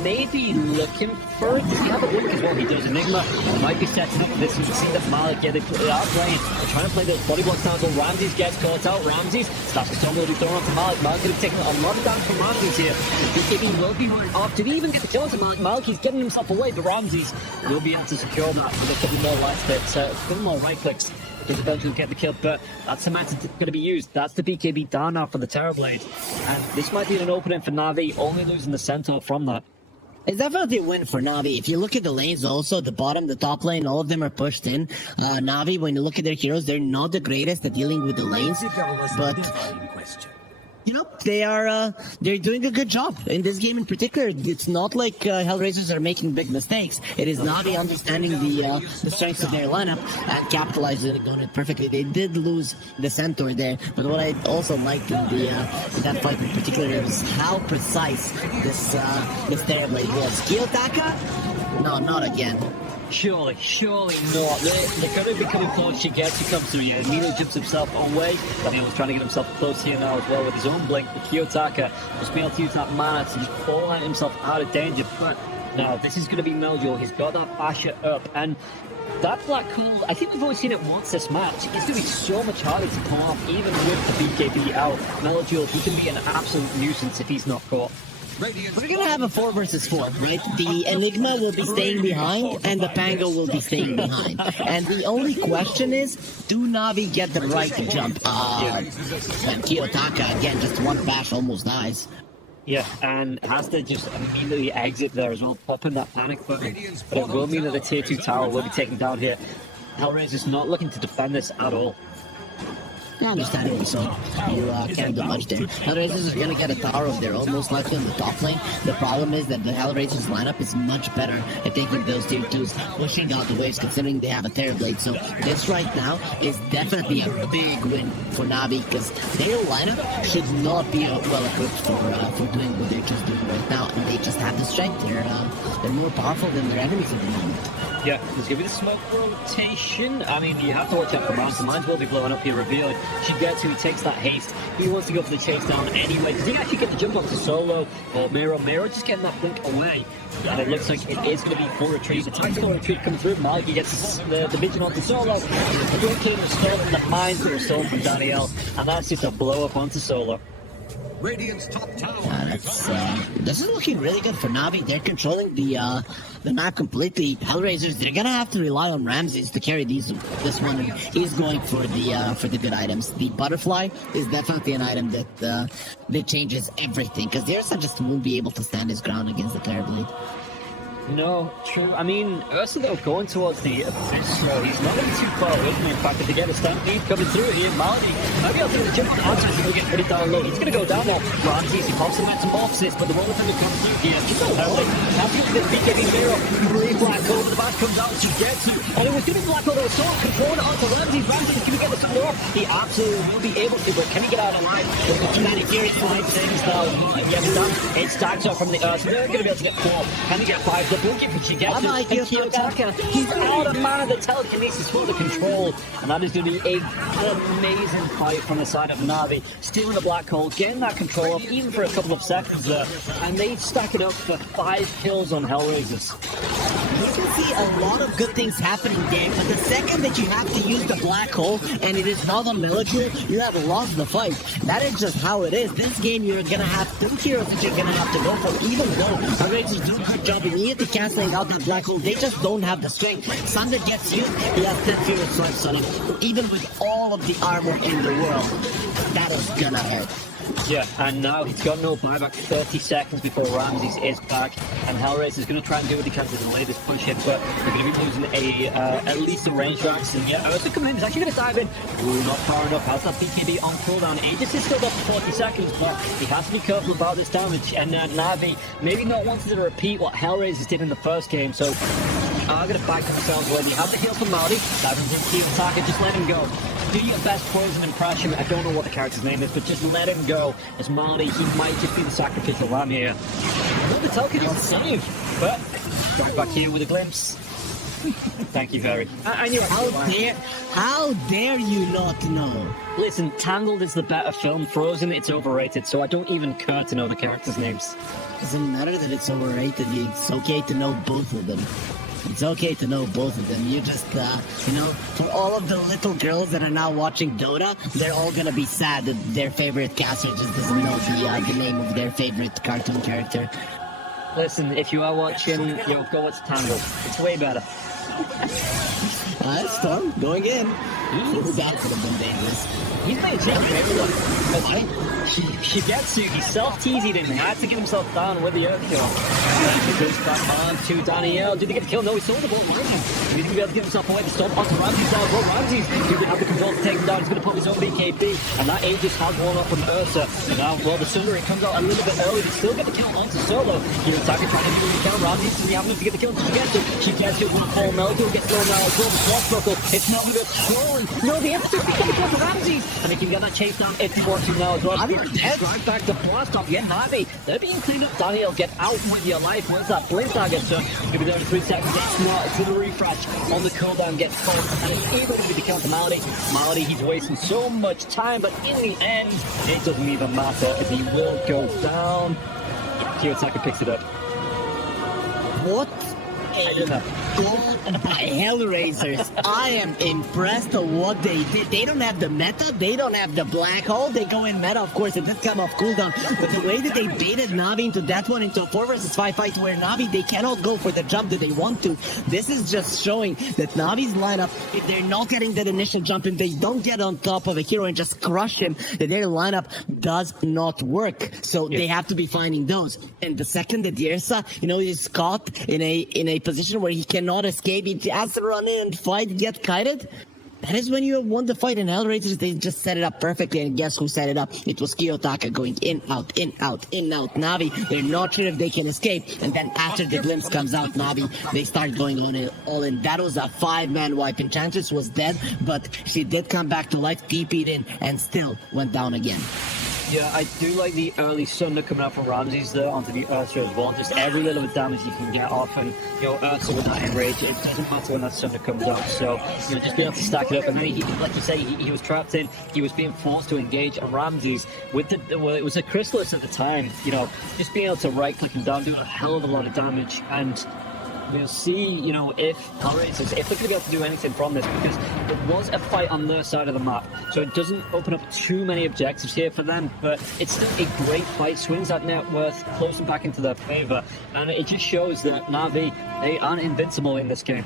Maybe looking for it. Does he have a blink as well? He does. Enigma might be setting up for this. You can see that Malik, they are playing. They're trying to play those body blocks down, so Ramses gets caught out. Ramses starts to storm, will be thrown onto Malik. Malik could have taken a lot of damage from Ramses here. The BKB will be running off. Did he even get the kill onto Malik? Malik, he's getting himself away, but Ramses will be able to secure that with a couple more life hits, a couple more right clicks. He's eventually get the kill, but that's the method that's going to be used. That's the BKB down now for the Terrorblade. And this might be an opening for Na'Vi, only losing the Centaur from that. It's definitely a win for Na'Vi. If you look at the lanes also, the bottom, the top lane, all of them are pushed in. Na'Vi, when you look at their heroes, they're not the greatest at dealing with the lanes, but they're doing a good job in this game in particular. It's not like HellRaisers are making big mistakes. It is Na'Vi understanding the strengths of their lineup and capitalizing on it perfectly. They did lose the Centaur there, but what I also liked in that fight in particular is how precise this Terrorblade was. Kiyotaka? No, not again. Surely not. They're going to be coming close. Shigetsu comes through here. Nino jumps himself away. Daniel's trying to get himself close here now as well with his own blink. But Kiyotaka just being able to use that mana to just fall himself out of danger. But now this is going to be Meljo. He's got that Basher up. And that Black Hole, I think we've only seen it once this match. It's going to be so much harder to pull off, even with the BKB out. Meljo, he can be an absolute nuisance if he's not caught. We're gonna have a 4 versus 4, right? The Enigma will be staying behind, and the Pango will be staying behind. And the only question is, do Navi get the right jump? And Kiyotaka, again, just one bash almost dies. Yeah, and has to just immediately exit there as well, popping that panic button. But it will mean that the tier 2 tower will be taken down here. HellRaisers not looking to defend this at all. Understandably so. You can't do much there. HellRaisers are gonna get a tower of their own, most likely in the top lane. The problem is that the HellRaisers lineup is much better at taking those tier 2s, pushing out the waves, considering they have a Terrorblade. So this right now is definitely a big win for Navi, because their lineup should not be well equipped for doing what they're just doing right now, and they just have the strength. They're more powerful than their enemies at the moment. Yeah, there's going to be the smoke rotation. I mean, you have to watch out for mines. The mines will be blowing up here, revealing. Shigetsu, he takes that haste. He wants to go for the chase down anyway. Does he actually get the jump onto Solo or Miro? Miro just getting that blink away. And it looks like it is going to be full retreat. The tactical retreat coming through. Maliki gets the vision onto Solo. The blinking was stolen. The mines that were stolen from Danielle. And that's just a blow up onto Solo. Radiant's top tower. This is looking really good for Navi. They're controlling the map completely. HellRaisers, they're gonna have to rely on Ramses to carry this one. And he's going for the good items. The butterfly is definitely an item that changes everything, because Ursa just won't be able to stand his ground against the Terrorblade. No, true. I mean, Ursa though going towards the Abyss, so he's not going to be too far away from me. In fact, if they get a stampede coming through here, Maldi might be able to jump on Archer, he's going to get pretty down low. He's going to go down there. Ramses, he pops him with some boxes, but the moment time to come through here, he's so early. That's going to be BKB Miro. Really black hole, the back comes out to get to. And it was going to be black hole that was so controlled onto Ramses. Ramses, can he get the support? He absolutely will be able to, but can he get out alive? There's a serious 5 seconds now. Yes, it stacks up from the Ursa. They're going to be able to get 4. Can he get 5? The blinking for Shigetsu and Kiyotaka. He's out of mana. The telekinesis for the control. And that is going to be an amazing fight from the side of Navi. Still in the black hole, getting that control up even for a couple of seconds there. And they stack it up for 5 kills on HellRaisers. You can see a lot of good things happening there, but the second that you have to use the black hole and it is not on Melody, you have lost the fight. That is just how it is. This game you're gonna have 2 heroes that you're gonna have to go for, even though HellRaisers do a good job immediately canceling out that black hole. They just don't have the strength. Sunder gets used, he has 10 fewer strikes on him. Even with all of the armor in the world, that is gonna hurt. Yeah, and now he's got no buyback, 30 seconds before Ramses is back, and HellRaisers is going to try and do what he can to delay this push hit, but they're going to be losing at least a range Ramses, and yeah, Ursa coming in, he's actually going to dive in. Ooh, not far enough, has that BKB on cooldown. Aegis is still up for 40 seconds, but he has to be careful about this damage, and Navi maybe not wanting to repeat what HellRaisers did in the first game, so are going to back themselves when you have the heal from Maori, diving into Kiyotaka, just let him go. Do your best poison impression. I don't know what the character's name is, but just let him go. As Marty, he might just be the sacrificial lamb here. Well, the token is saved, but right back here with a glimpse. Thank you, Very. And you're How dare you not know? Listen, Tangled is the better film. Frozen, it's overrated, so I don't even care to know the characters' names. Doesn't matter that it's overrated. It's okay to know both of them. It's okay to know both of them. You just, for all of the little girls that are now watching Dota, they're all gonna be sad that their favorite caster just doesn't know the name of their favorite cartoon character. Listen, if you are watching, go watch Tangled. It's way better. Storm going in. That could have been dangerous. He's playing safe for everyone. Shigetsu, he self-teased him, had to get himself down with the earth kill. He goes back on to Danielle. Did he get the kill? No, he saw the ball behind him. He's going to be able to get himself away. The stop onto Ramses now. Well, Ramses, he's going to have the control to take him down. He's going to put his own BKB. And that Aegis has one up from Ursa. And now, the Sunder, he comes out a little bit early. They still get the kill onto Solo. Kiyotaka trying to do the kill. Ramses, he happens to get the kill to Shigetsu will fall. Melody gets thrown now as well. The swashbuckle. It's not going to thrown. No, the Emperor became the kill for Ramses. And he can get that chase down. It's fortune now as well. Right back to blast off. Yeah, Navi. They're being cleaned up. Daniel, get out with your life. Where's that blink target? So it's going to be there in 3 seconds. It's not. It's going to refresh on the cooldown. Gets close. And it's able to be the count to Malady. Malady, he's wasting so much time, but in the end, it doesn't even matter if he will go down. Kiyotaka picks it up. What I don't know. Goal by HellRaisers. I am impressed of what they did. They don't have the meta, they don't have the black hole. They go in meta, of course, it did come off cooldown. But the way that they baited Navi into that one, into a 4 versus 5 fight where Navi, they cannot go for the jump that they want to. This is just showing that Navi's lineup, if they're not getting that initial jump and they don't get on top of a hero and just crush him, that their lineup does not work. So they have to be finding those. And the second that Yersa, is caught in a position where he cannot escape, he has to run in and fight, get kited. That is when you have won the fight. In HellRaisers, they just set it up perfectly. And guess who set it up? It was Kiyotaka going in, out, in, out, in, out. Navi, they're not sure if they can escape. And then after the glimpse comes out, Navi, they start going all in. That was a 5-man wipe. Enchantress was dead, but she did come back to life, TP'd in, and still went down again. Yeah, I do like the early Sunder coming out from Ramses there onto the Ursa as well. Just every little bit of damage you can get off, and Ursa with that enrage, it doesn't matter when that Sunder comes out. So just being able to stack it up, and then he, like you say, he was trapped in. He was being forced to engage on Ramses with it was a Chrysalis at the time. Just being able to right click him down, doing a hell of a lot of damage, and we'll see, if HellRaisers, if they're going to be able to do anything from this, because it was a fight on their side of the map, so it doesn't open up too many objectives here for them, but it's still a great fight, swings that net worth closer back into their favor, and it just shows that Navi, they aren't invincible in this game.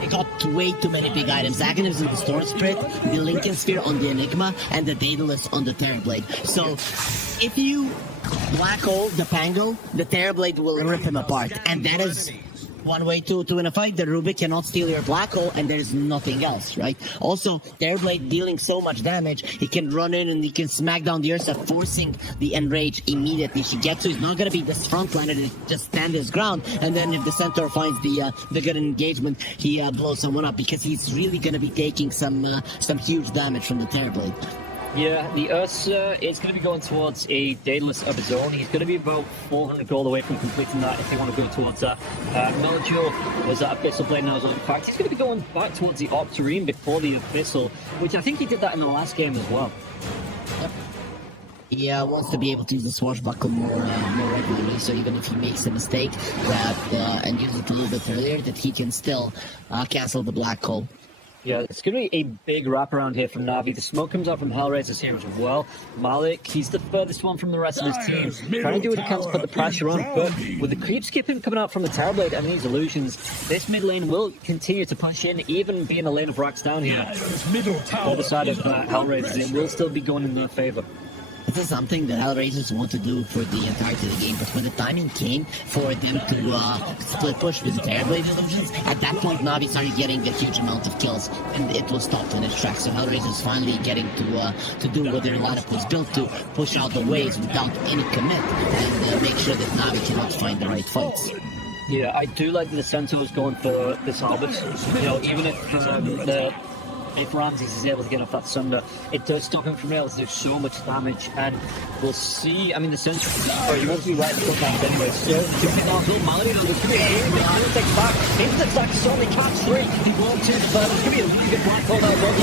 They got way too many big items. Aghanim on the Storm Spirit, the Lincoln Sphere on the Enigma, and the Daedalus on the Terrorblade. So, if you black hole the Pango, the Terrorblade will rip him apart, and that is one way to win a fight. The Rubik cannot steal your black hole, and there's nothing else, right? Also, Terrorblade dealing so much damage, he can run in and he can smack down the Ursa, forcing the Enrage immediately. She gets to, he's not going to be this frontliner that just stand his ground, and then if the Centaur finds the good engagement, he blows someone up, because he's really going to be taking some huge damage from the Terrorblade. Yeah, the Ursa is going to be going towards a Daedalus of his own. He's going to be about 400 gold away from completing that if they want to go towards that. Melchior was at Abyssal Blade now as well. In fact, he's going to be going back towards the Octarine before the Abyssal, which I think he did that in the last game as well. Yep. He wants to be able to use the Swashbuckle more regularly, so even if he makes a mistake and uses it a little bit earlier, that he can still cancel the black hole. Yeah, it's going to be a big wraparound here from Navi. The smoke comes out from HellRaisers here as well. Malik, he's the furthest one from the rest of his team. Trying to do what he can to put the pressure on, but with the creep skipping coming out from the Terrorblade and these illusions, this mid lane will continue to push in, even being a lane of racks down here. On the side of HellRaisers, it will still be going in their favor. This is something that HellRaisers want to do for the entirety of the game, but when the timing came for them to split push with the Terrorblade illusions, at that point Navi started getting a huge amount of kills, and it was stopped in its tracks. So HellRaisers finally getting to do what their lineup was built to, push out the waves without any commit, and make sure that Navi cannot find the right fights. Yeah, I do like that the Centaur is going for this Albus. Even if Ramses is able to get off that Sunder, it does stop him from being able to do so much damage, and we'll see. I mean, the Centaur, he wants to be right in front of anyway, so Malady, there's going to be a really big takes back into the stack, so only catch 3, he won't to, but there's going to be a really good black hole now, what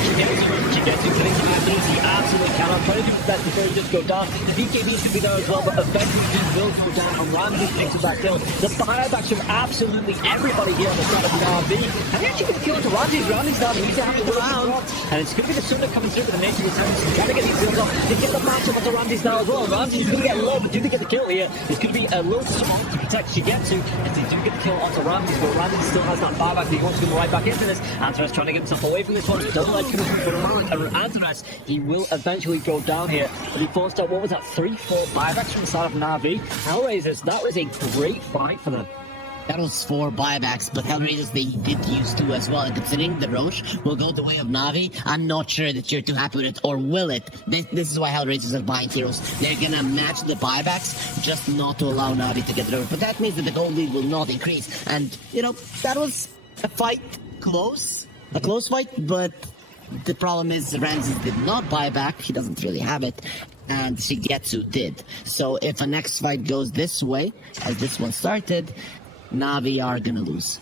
she gets to getting to the enemies, he absolutely cannot, try to do that before he just go down. The BKB should be there as well, but eventually he will go down, and Ramses takes it back kill. The buybacks from absolutely everybody here on the side of the RV, and he actually gets killed to Ramses now, he's having to round. And it's going to be the Sunder coming through with the nature attempts, trying to get these kills off. They get the matchup onto Ramses now as well. Ramses is going to get low, but do they get the kill here? It's going to be a little small to protect Shigetsu, as they do get the kill onto Ramses, but Ramses still has that buyback. He wants to go right back into this. Antares trying to get himself away from this one. He doesn't like coming through for a moment. And Antares, he will eventually go down here. But he forced out, what was that, 3-4 buybacks from the side of Navi. HellRaisers, that was a great fight for them. That was 4 buybacks, but HellRaisers, they did use 2 as well. And considering the Roche will go the way of Navi, I'm not sure that you're too happy with it, or will it? This is why HellRaisers are buying heroes. They're gonna match the buybacks, just not to allow Navi to get rid of it. But that means that the gold lead will not increase. And, that was a fight close. A close fight, but the problem is Ramses did not buy back. He doesn't really have it. And Shigetsu did. So if a next fight goes this way, as this one started, Navi are gonna lose.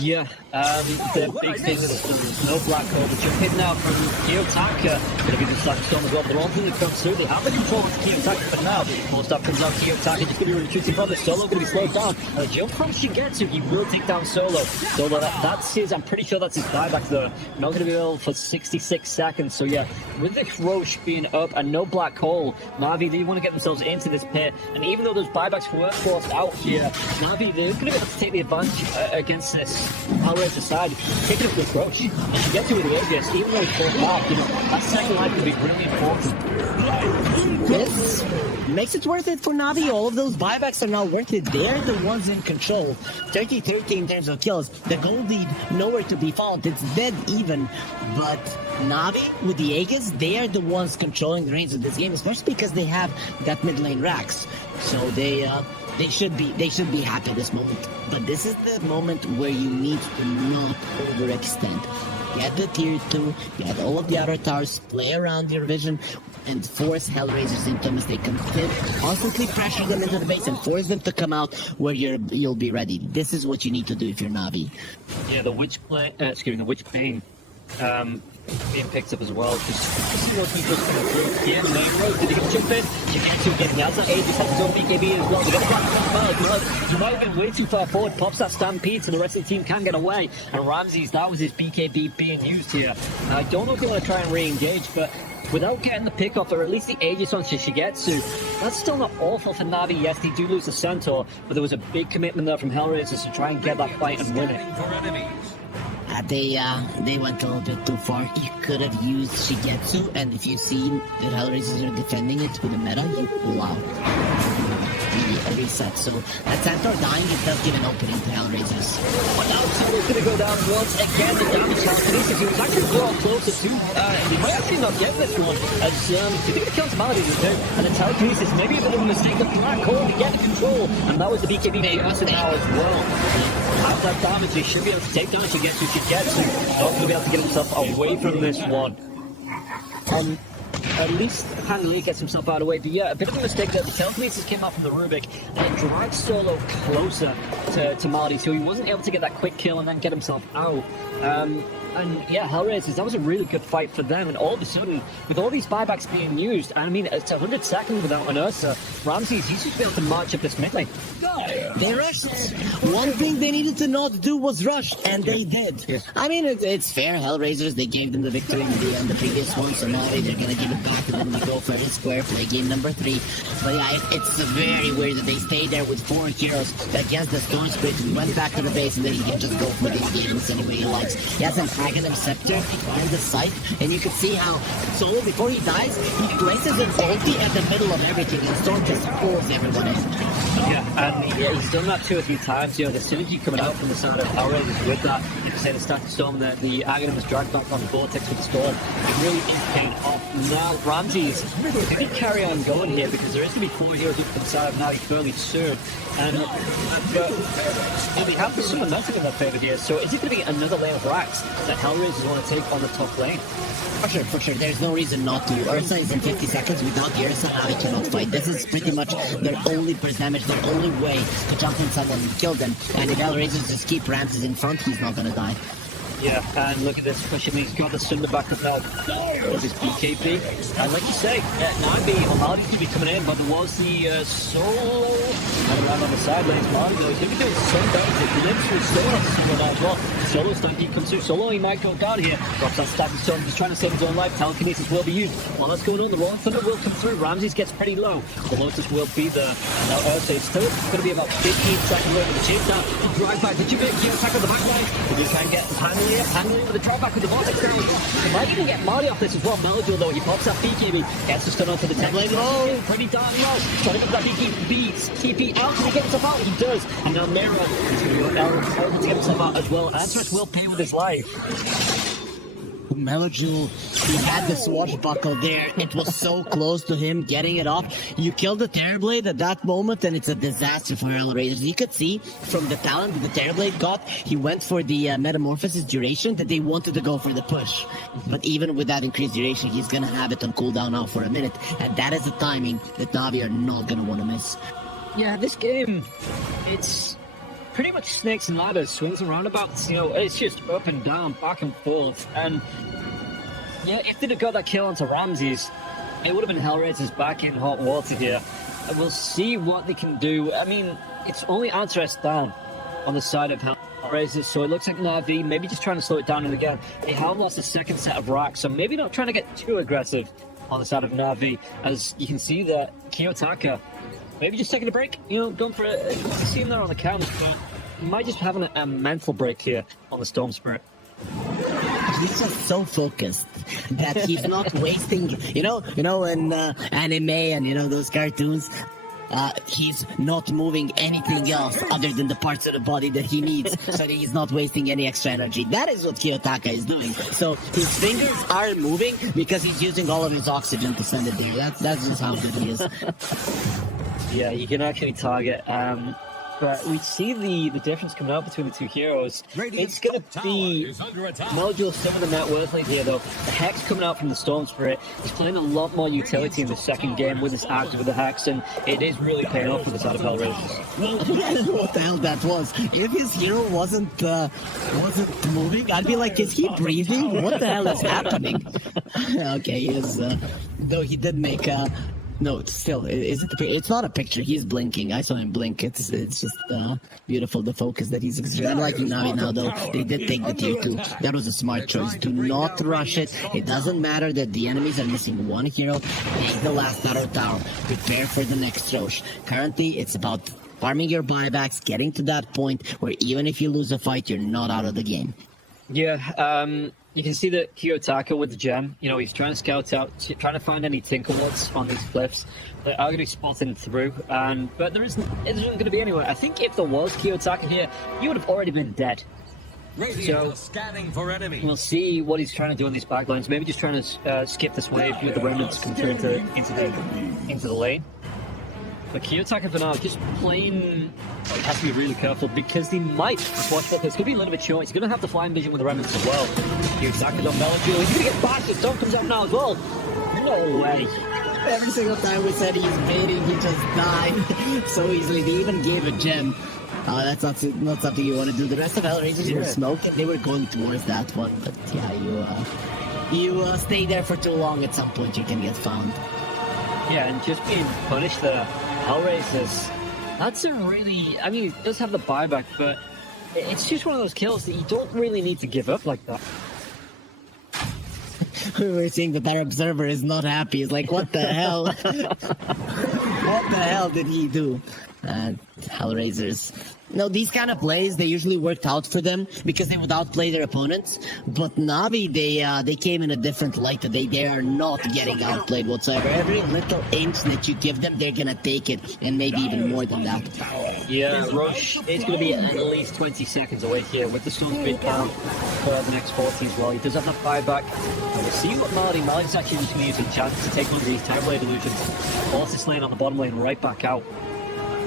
Yeah, the big thing that there's no black hole. The jump in now from Kiyotaka. Gonna be the Static Storm as well. The one thing that comes through, they have the control of Kiyotaka for now. Most stuff comes out, Kiyotaka just gonna be retreating from it. Solo gonna be slowed down. And the jump from Shigetsu, he will take down Solo. Solo, that's his, I'm pretty sure that's his buyback though. Not gonna be able for 66 seconds. So yeah, with the Roche being up and no black hole, Na'Vi, they want to get themselves into this pit. And even though those buybacks were forced out here, Na'Vi, they're gonna be able to take the advantage against this HellRaisers side, taking up with Roche. And she gets to with the Aegis, even though he's pulled back, you know, that second life could be really important. This makes it worth it for Na'Vi. All of those buybacks are now worth it. They're the ones in control. 30-30 in terms of kills. The gold lead, nowhere to be found. It's dead even. But Na'Vi, with the Aegis, they are the ones controlling the reins of this game, especially because they have that mid lane Rax. So they should be happy this moment. But this is the moment where you need to not overextend. Get the tier 2, get all of the other towers, play around your vision, and force HellRaisers into a mistake. Constantly pressure them into the base and force them to come out where you'll be ready. This is what you need to do if you're Na'Vi. Yeah, the Witch Pain being picked up as well. Just see what he just going through. Yeah, main road, did he get jump in? Shigetsu getting out of Aegis, has his own BKB as well. They're going to back as well. You might have been way too far forward, pops that stampede so the rest of the team can get away. And Ramses, that was his BKB being used here. Now, I don't know if they want to try and re-engage, but without getting the pick off, or at least the Aegis on Shigetsu, that's still not awful for Na'Vi. Yes, they do lose the Centaur, but there was a big commitment there from HellRaisers to try and get that fight and win it. They went a little bit too far. You could have used Shigetsu, and if you see that HellRaisers are defending it with a meta, you pull out. Reset. So that Centaur dying, it does give an opening to HellRaisers. But now Solo's going to go down once again. The damage telekinesis, he was actually brought closer to, they might actually not get this one, as they think the countermality was there, and the telekinesis, maybe a bit of a mistake, the black hole to get control, and that was the BKB for now as well. Have that damage, he should be able to take down Shigetsu. Not going to be able to get himself away from this one. At least Hanley gets himself out of the way. But yeah, a bit of a mistake there. The telekinesis came out from the Rubik and it dragged Solo closer to Marty, so he wasn't able to get that quick kill and then get himself out. And yeah, HellRaisers, that was a really good fight for them. And all of a sudden, with all these buybacks being used, I mean, it's 100 seconds without an Ursa. Ramses, he's just be able to march up this mid lane. They rushed. One thing they needed to not do was rush, and they did. Yeah. I mean, it's fair. HellRaisers, they gave them the victory in the previous one, so now they're going to give it back to them. They go for every square, play game number 3. But yeah, it's very weird that they stayed there with 4 heroes against the Storm Spirit. We went back to the base, and then he can just go for these games any way he likes. He has an Aghanim Scepter on the site, and you can see how Solo, before he dies, he places an ulti at the middle of everything, and Storm just pulls everyone in. Yeah, and he's done that 2 or 3 times. You know, the synergy coming out from the side of HellRaisers with that, you can say the Static Storm, the Aghanim was dragged back on the Vortex with the Storm. It really is paying off. Now, Ramses, they can carry on going here because there is going to be 4 heroes up to the side of now fairly soon. And they have some momentum in their favour here. So is it going to be another lane of racks that HellRaisers want to take on the top lane? For sure. There's no reason not to. Ursa is in 50 seconds. Without Ursa, Navi cannot fight. This is pretty much their only burst damage, their only way to jump inside them and kill them. And if HellRaisers just keep Ramses in front, he's not gonna die. Yeah, and look at this push. He's got the Sunder back up now. There's his BKB. And like you say, Navi or Marty to be coming in, but there was the Solo and around on the sidelines. Marty though, he's going to be doing some damage. He lives through Solo as well. Solo's like he comes through. Solo, he might go guard here. Drops that Static Storm, he's trying to save his own life. Telekinesis will be used. While that's going on, the Royal Thunder will come through. Ramses gets pretty low. The Lotus will be there. Now Ursa, it's still going to be about 15 seconds away from the chase down. Drive back. Did you get the attack on the back line? If you can get handling with the drop back with the Vortex down as well. You might even get Marty off this as well. Melodor though, he pops that BKB, gets the stun onto the 10 lane. Oh, pretty darn low. Trying to get that BKB, TP out. Can he get himself out? He does. And now Mira is going to go L to get himself out as well. Antras will pay with his life. Melojule, he had the swashbuckle there. It was so close to him getting it off. You kill the Terrorblade at that moment, and it's a disaster for HellRaisers. You could see from the talent that the Terrorblade got, he went for the Metamorphosis duration, that they wanted to go for the push. But even with that increased duration, he's going to have it on cooldown now for a minute. And that is the timing that Navi are not going to want to miss. Yeah, this game, it's pretty much snakes and ladders, swings and roundabouts. You know, it's just up and down, back and forth. And yeah, if they'd have got that kill onto Ramses, it would have been HellRaisers back in hot water here. And we'll see what they can do. I mean, it's only Arteris down on the side of HellRaisers, so it looks like Na'Vi maybe just trying to slow it down. And again, they have lost a second set of racks, so maybe not trying to get too aggressive on the side of Na'Vi. As you can see that Kiyotaka maybe just taking a break, you know, going for a see him there on the counters, but he might just having a mental break here on the Storm Spirit. He's just so focused that he's not wasting, you know, in anime and, you know, those cartoons, he's not moving anything else other than the parts of the body that he needs, so that he's not wasting any extra energy. That is what Kiyotaka is doing. So his fingers are moving because he's using all of his oxygen to send it there. That's just how good he is. Yeah, you can actually target. But we see the difference coming out between the two heroes. It's going to be Mojo some of the net worth lead here, though. The Hex coming out from the Storm Spirit is playing a lot more utility in the second game with this act with the Hex, and it is really paying off for the side of HellRaisers. I don't know what the hell that was. If his hero wasn't moving, I'd be like, is he breathing? What the hell is happening? Okay, he is. Though he did make no, still, is it? It's not a picture. He's blinking. I saw him blink. It's just beautiful, the focus that he's exerting. I'm liking Navi now, though. They did take the tier 2. That was a smart choice. Do not rush it. It doesn't matter that the enemies are missing one hero. Take the last Arrow Tower. Prepare for the next Roche. Currently, it's about farming your buybacks, getting to that point where even if you lose a fight, you're not out of the game. Yeah, you can see that Kiyotaka with the gem, you know, he's trying to scout out, trying to find any Tinkerwoods on these cliffs. They're already spotting through, but there isn't going to be anywhere. I think if there was Kiyotaka here, he would have already been dead. So scanning for enemy. We'll see what he's trying to do on these backlines. Maybe just trying to skip this wave with the remnants come through into the lane. But Kiyotaka for now, just playing, he has to be really careful because he might, watch that, it's going to be a little bit short. He's going to have the flying vision with the remnants as well. Kiyotaka's on Belgium, he's going to get bashed, Storm comes out now as well. No way. Every single time we said he's baiting, he just died so easily. They even gave a gem. That's not something you want to do. The rest of HellRaisers were smoking, they were going towards that one, but yeah, you stay there for too long, at some point you can get found. Yeah, and just being punished there. HellRaisers, that's a really, I mean, he does have the buyback, but it's just one of those kills that you don't really need to give up like that. We're seeing that our observer is not happy. He's like, what the hell? What the hell did he do? HellRaisers. No, these kind of plays, they usually worked out for them because they would outplay their opponents. But Navi, they came in a different light today. They are not getting outplayed whatsoever. Every little inch that you give them, they're gonna take it, and maybe even more than that. Yeah, Rush is going to be at least 20 seconds away here with the Storm Speed down for the next 40 as well. He does have that buyback. And we'll see what Malady's actually just going to use a chance to take one of these Terrorblade illusions. Force this lane on the bottom lane right back out.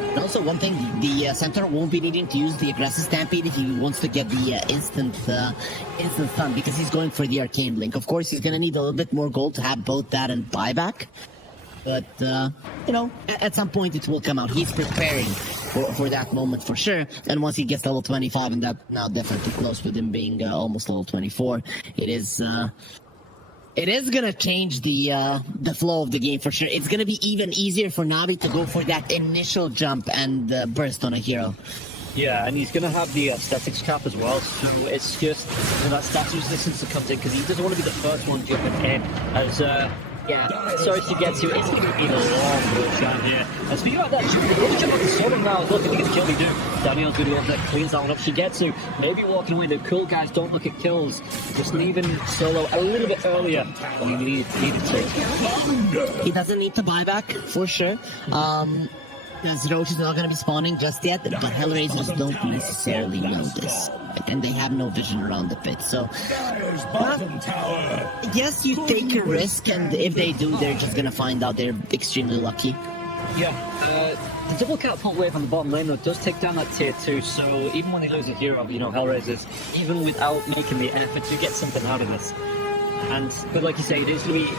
And also, one thing, the center won't be needing to use the aggressive stampede if he wants to get the instant stun, because he's going for the arcane blink. Of course, he's going to need a little bit more gold to have both that and buyback. But, you know, at some point it will come out. He's preparing for that moment for sure. And once he gets level 25, and that now definitely close with him being almost level 24, it is gonna change the flow of the game for sure. It's gonna be even easier for Navi to go for that initial jump and burst on a hero. Yeah, and he's going to have the statics cap as well, so it's just that status resistance that comes in, because he doesn't want to be the first one jumping in, as, sorry to get to, it's going to be the long build down here. And speaking about that, let's jump on the Sovereign now, look at the kill we do. Daniel's going to go up there, cleans that one up, Shigetsu, maybe walking away, the cool guys don't look at kills, just leaving Solo a little bit earlier than he needed to. He doesn't need to buy back, for sure. Because Roche is not going to be spawning just yet, but HellRaisers don't necessarily know this. And they have no vision around the pit, so... yes, you take a risk, and if they do, they're just going to find out they're extremely lucky. Yeah, the double catapult wave on the bottom lane, though, does take down that tier 2, so even when they lose a hero, you know, HellRaisers, even without making the effort to get something out of this. But like you say, it is going to be...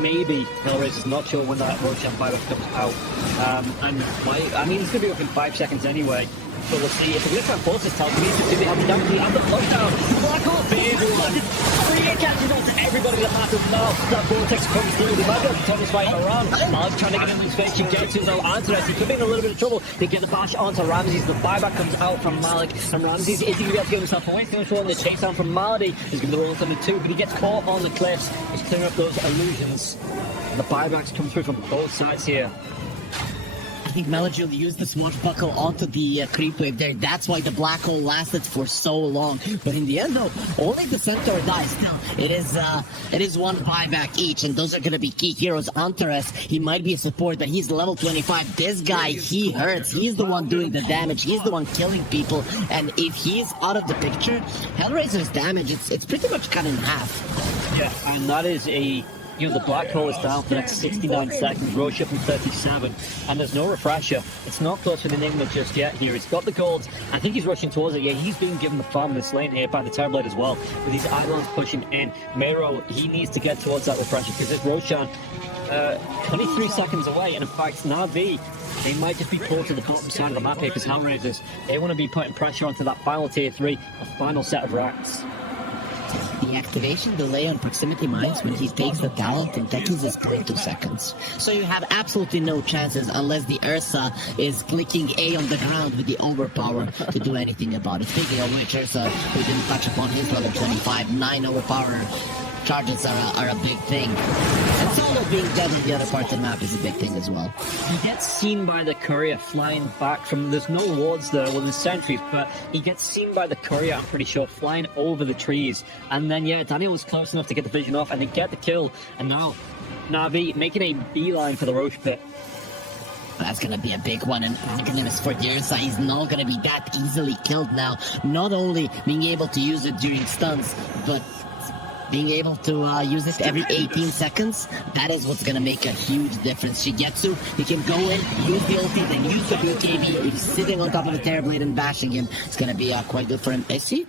maybe HellRaisers, not sure when that Roche Empire comes out. I mean, it's going to be up in 5 seconds anyway. but we'll see. If we're going to try and force this time, we need to do the damage. We have the touchdown. Black Hole Beard landed 3 catches onto everybody that matters now. That vortex comes through. They might be able to turn this fight around. Malik trying to get in his face. She gets to though. Antares, he could be in a little bit of trouble. They get the bash onto Ramses. The buyback comes out from Malik. And Ramses, is he going to be able to get himself away? He's going to throw in the chase down from Malady. He's going to roll under 2, but he gets caught on the cliffs. He's clearing up those illusions. The buybacks come through from both sides here. I think Melody will use the swashbuckle onto the creep wave there. That's why the black hole lasted for so long. But in the end, though, only the centaur dies. Still, it is one buyback each, and those are going to be key heroes. Antares, he might be a support, but he's level 25. This guy, he hurts. He's the one doing the damage. He's the one killing people. And if he's out of the picture, HellRaisers damage, it's pretty much cut in half. Yeah, and that is a... You know, the black hole is down for the next 69 seconds, Roche up in 37, and there's no refresher. It's not close to the Enigma just yet here. He's got the gold. I think he's rushing towards it. Yeah, he's being given the farm in this lane here by the Terrorblade as well, with these Eidolons pushing in. Mero, he needs to get towards that refresher, because if Roshan, 23 seconds away, and in fact, Navi, they might just be pulled to the bottom side of the map here, because HellRaisers, they want to be putting pressure onto that final tier 3, a final set of racks. The activation delay on proximity mines when he takes the talent and touches is 0.2 seconds. So you have absolutely no chances unless the Ursa is clicking A on the ground with the overpower to do anything about it. Speaking of which, Ursa, who didn't touch upon his level 25, 9 overpower charges are a big thing. And Solo being dead in the other part of the map is a big thing as well. He gets seen by the courier flying back from... There's no wards there, well, there's sentries, but he gets seen by the courier, I'm pretty sure, flying over the trees. And then, yeah, Daniel was close enough to get the vision off and then get the kill. And now, Navi making a beeline for the Roche pit. That's gonna be a big one, and goodness for Dirsa, he's not gonna be that easily killed now. Not only being able to use it during stuns, but being able to use it every 18 seconds, that is what's going to make a huge difference. Shigetsu, he can go in, use the ulti, then use the BKB. If he's sitting on top of the Terrorblade and bashing him, it's going to be quite good for him. Is he?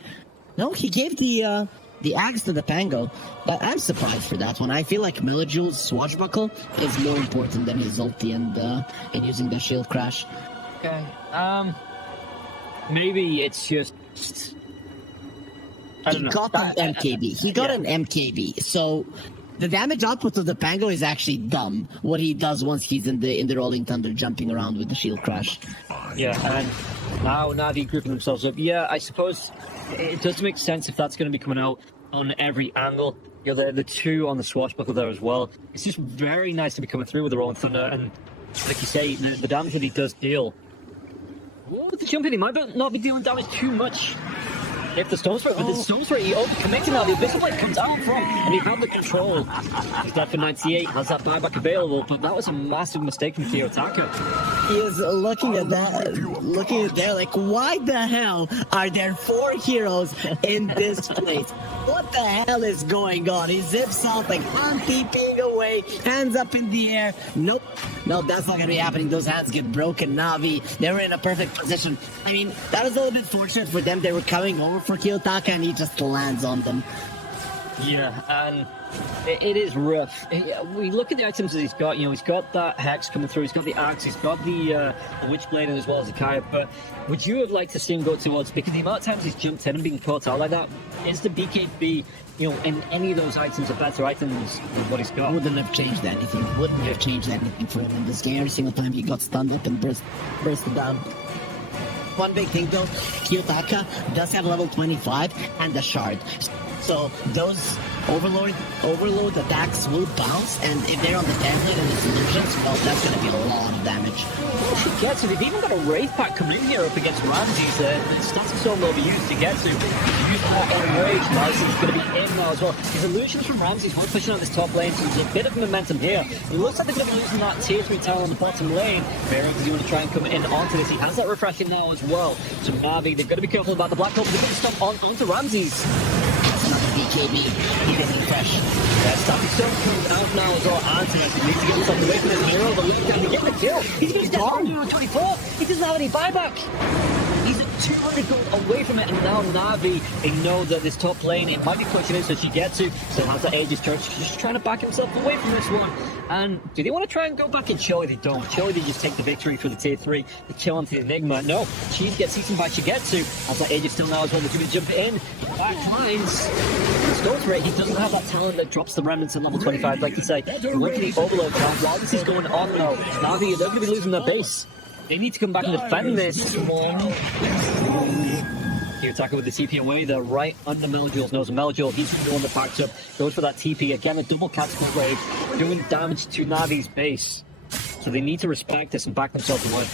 No, he gave the axe to the Pango, but I'm surprised for that one. I feel like Millijul's swashbuckle is more important than his ulti and using the shield crash. Okay, maybe it's just... He got an MKB. He got an MKB. So the damage output of the Pango is actually dumb. What he does once he's in the Rolling Thunder, jumping around with the shield crash. Yeah, and now Navi grouping themselves up. Yeah, I suppose it does make sense if that's going to be coming out on every angle. You know, the 2 on the swashbuckle there as well. It's just very nice to be coming through with the Rolling Thunder, and like you say, the damage that he does deal. With the jumping, he might not be dealing damage too much. If the Storm Spirit, with the Storm Spirit, he over-connected now, the Abyssal Blade comes out from, and he had the control. He's dead for 98, has that buyback available, but that was a massive mistake from Kiyotaka. He is looking at there like, why the hell are there 4 heroes in this place? What the hell is going on? He zips out like one TPing away, hands up in the air. Nope, that's not gonna be happening. Those hands get broken. Navi, they were in a perfect position. I mean, that was a little bit fortunate for them. They were coming over for Kiyotaka and he just lands on them. Yeah, and it is rough. We look at the items that he's got. You know, he's got that Hex coming through. He's got the Axe. He's got the Witchblade as well as the Kaya. But would you have liked to see him go towards, because the amount of times he's jumped in and being caught out like that, is the BKB, you know, in any of those items are better items than what he's got? Wouldn't have changed anything. Wouldn't have changed anything for him in this game. Every single time he got stunned up and bursted down. One big thing though, Kiyotaka does have level 25 and the shard. So those overload attacks will bounce, and if they're on the template and the solutions, well, that's going to be a lot of damage. Shigetsu, they've even got a Wraith Pack coming in here up against Ramses. The stats of Storm will be used to get to. Use that Enrage, Marcy's going to be in now as well. His illusions from Ramses were pushing out this top lane, so there's a bit of momentum here. It looks like they're going to be losing that tier 3 tower on the bottom lane. Mero, because you want to try and come in onto this. He has that refreshing now as well. So Navi, they've got to be careful about the Black Hole, but they're going to stop onto Ramses. Another BKB, anything fresh. Yeah, Static Stone comes out now as well. Antares, he needs to get himself away from this Mero, the left down to get the kill. He's going to get down to 24. He doesn't have any buyback. He's 200 gold away from it, and now Na'Vi, they know that this top lane, it might be pushing in, so she gets to, still has that Aegis Church, she's just trying to back himself away from this one. And do they want to try and go back in Chili? They don't. Chili, they just take the victory for the tier 3, the kill onto the Enigma. No, she gets eaten by Shigetsu, as that Aegis still now as well, they're going to jump in, back lines, let's go for it. He doesn't have that talent that drops the remnants at level 25, like you say. Look at the overload now, while this is going on though, Na'Vi, they're going to be losing their base. They need to come back and defend this. Kiyotaka with the TP away there, right under Meljul's nose. Meljul, he's the one that backs up, goes for that TP. Again, a double catchment wave, doing damage to Navi's base. So they need to respect this and back themselves away.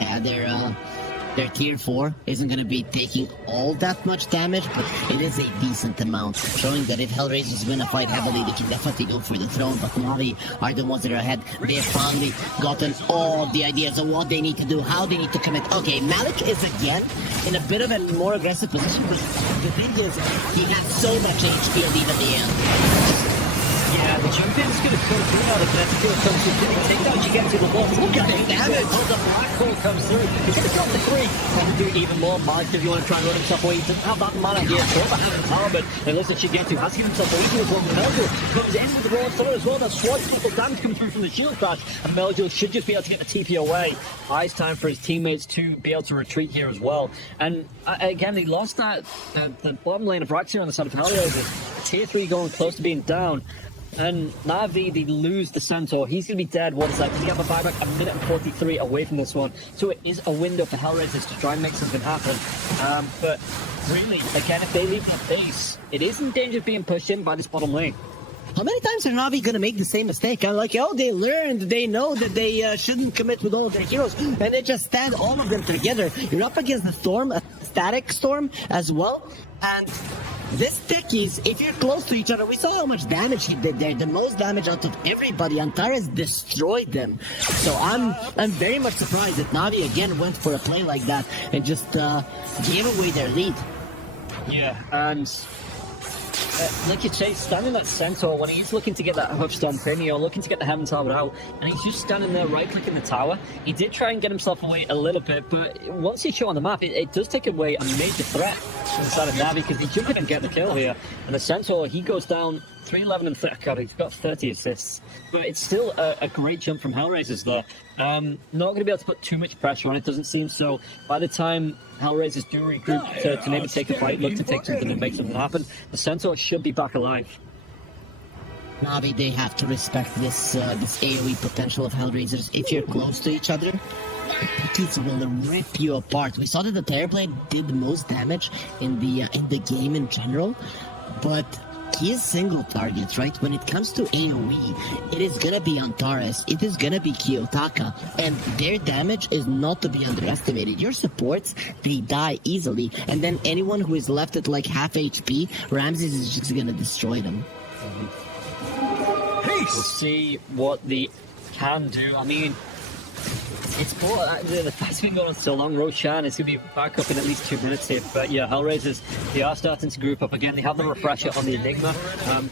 Yeah, their tier 4 isn't going to be taking all that much damage, but it is a decent amount, showing that if HellRaisers win a fight heavily, they can definitely go for the throne, but Navi are the ones that are ahead. They have finally gotten all of the ideas of what they need to do, how they need to commit. Okay, Malik is again in a bit of a more aggressive position, but the thing is, he has so much HP at even the end. Yeah, the jump in is going to come through now. The Kinetic comes through. Can he take that? She gets to the wall. Look at the damage. Oh, the black hole comes through. He's going to drop the 3. Probably do even more. Mike, if you want to try and run himself away, he doesn't have that mana here. So overhand power, but listen, Shigetsu has given himself away to his one. Meljul comes in with the raw throw as well. That swashbuckle damage coming through from the shield crash, and Meljul should just be able to get the TP away. It's time for his teammates to be able to retreat here as well. And again, they lost that the bottom lane of Raxia on the side of HellRaisers. Tier 3 going close to being down. And Na'Vi, they lose the Centaur. He's going to be dead. What is that? Does he have a buyback? A minute and 43 away from this one. So it is a window for HellRaisers to try and make something happen. But really, again, if they leave that base, it is in danger of being pushed in by this bottom lane. How many times are Navi going to make the same mistake? I'm like, oh, they learned, they know that they shouldn't commit with all their heroes, and they just stand all of them together. You're up against the Storm, a static Storm as well, and this techies, if you're close to each other, we saw how much damage he did there, the most damage out of everybody. Antares destroyed them. So I'm very much surprised that Navi again went for a play like that and just gave away their lead. Yeah, and like you say, standing that Centaur, when he's looking to get that hoof stomp in, or looking to get the Heaven Tower out, and he's just standing there right-clicking the tower. He did try and get himself away a little bit, but once he's shown on the map, it does take away a major threat from the side of Navi, because he jump in and get the kill here. And the Centaur, he goes down 311 and 30. God, he's got 30 assists. But it's still a great jump from HellRaisers there. Not going to be able to put too much pressure on it, doesn't seem so. By the time HellRaisers do regroup to maybe take a fight, look to take something and make something happen, the Centaur should be back alive. Navi, they have to respect this AoE potential of HellRaisers. If you're close to each other, it will rip you apart. We saw that the Terrorblade did the most damage in the game in general, but he is single targets, right? When it comes to AoE, it is gonna be Antares, it is gonna be Kiyotaka, and their damage is not to be underestimated. Your supports, they die easily, and then anyone who is left at like half HP, Ramses is just gonna destroy them. We'll see what they can do. I mean, it's cool. The fight's been going on so long. Roshan is going to be back up in at least 2 minutes here. But yeah, HellRaisers, they are starting to group up again. They have the refresher on the Enigma.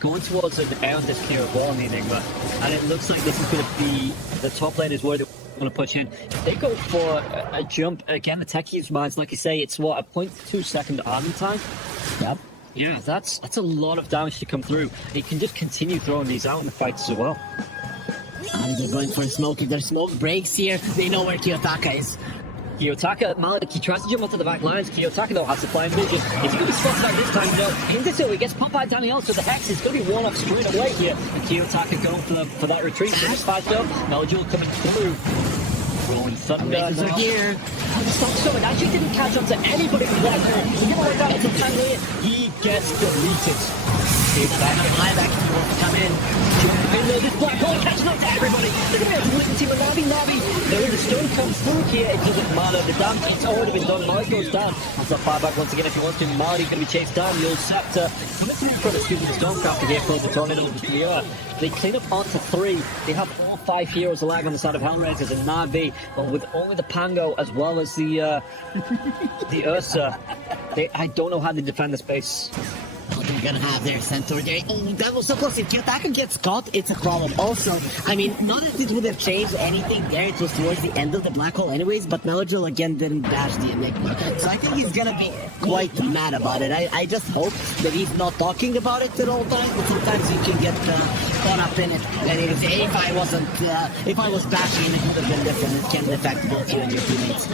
Going towards the bound this clear of wall on the Enigma. And it looks like this is going to be the top lane is where they want to push in. If they go for a jump, again, the techies minds, like you say, it's what, a 0.2 second arming time? Yep. Yeah, that's a lot of damage to come through. They can just continue throwing these out in the fights as well. They're going for a smoke. If their smoke breaks here, they know where Kiyotaka is. Kiyotaka, Malik, he tries to jump onto the back lines. Kiyotaka, though, has to fly in vision. Is he going to be spotted out this time? No. In this he gets popped by Daniel, so the Hex is going to be one off straight away here. And Kiyotaka going for that retreat. Just fast up. Meljul coming through. Rolling thunder. Are here. Oh, the stop summon actually didn't catch on to anybody from that turn. He didn't work out until Tangley. He gets deleted. Flyback if he wants to come in. And this black hole catching up to everybody. They're going to be able to listen to Navi. There is a stone comes through here. It doesn't matter. The damage has already been done. Malik goes down. That's a flyback once again if he wants to. Malik going to be chased down. The old Scepter. Coming through in front of the Stormcrafter here for the tornado of the earth. They clean up onto 3. They have 4 or 5 heroes alive on the side of HellRaisers and Navi, but with only the Pango as well as the Ursa. I don't know how they defend the space. they're gonna have their centaur there. Oh, that was so close. If Kiyotaka gets caught, it's a problem. Also, I mean, not that it would have changed anything there. It was towards the end of the black hole anyways, but Melodrill again didn't dash the Enigma. So I think he's gonna be quite mad about it. I just hope that he's not talking about it at all times, but sometimes you can get caught up in it. And he would say, if I was bashing, it would have been different. It can affect both you and your teammates.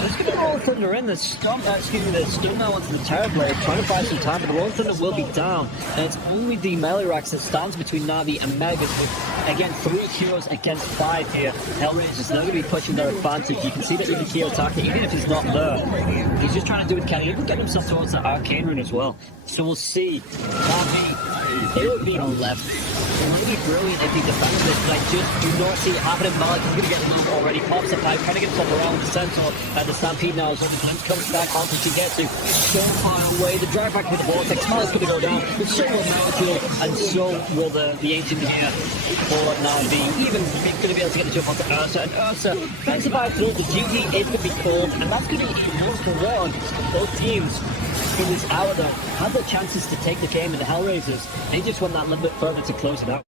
Let's get the Rolling Thunder in. The Stun now onto the Terrorblade, trying to buy some time, but the Rolling Thunder will be down. And it's only the melee racks that stands between Navi and Megas with, again, 3 heroes against 5 here. HellRaisers, they're going to be pushing their advantage. You can see that even Kiyotaka, even if he's not there, he's just trying to do it. Can he even get himself towards the Arcane Rune as well? So we'll see. Navi, they will be on left. It would be brilliant if he defends this, but I just do not see it happening. Malik is going to get a move already. Pops a pipe, trying to get himself around the Centaur. And the Stampede now is on the glimpse coming back onto Shigetsu. So far away. The drive back with the Vortex. Malik's going to go down. But so will Melody, and so will the Ancient here for Navi. Even going to be able to get the jump onto Ursa. And Ursa, thanks about through the duty is going to be called. And that's going to be 1-1. Both teams in this hour though have the chances to take the game, and the HellRaisers, they just want that little bit further to close it out.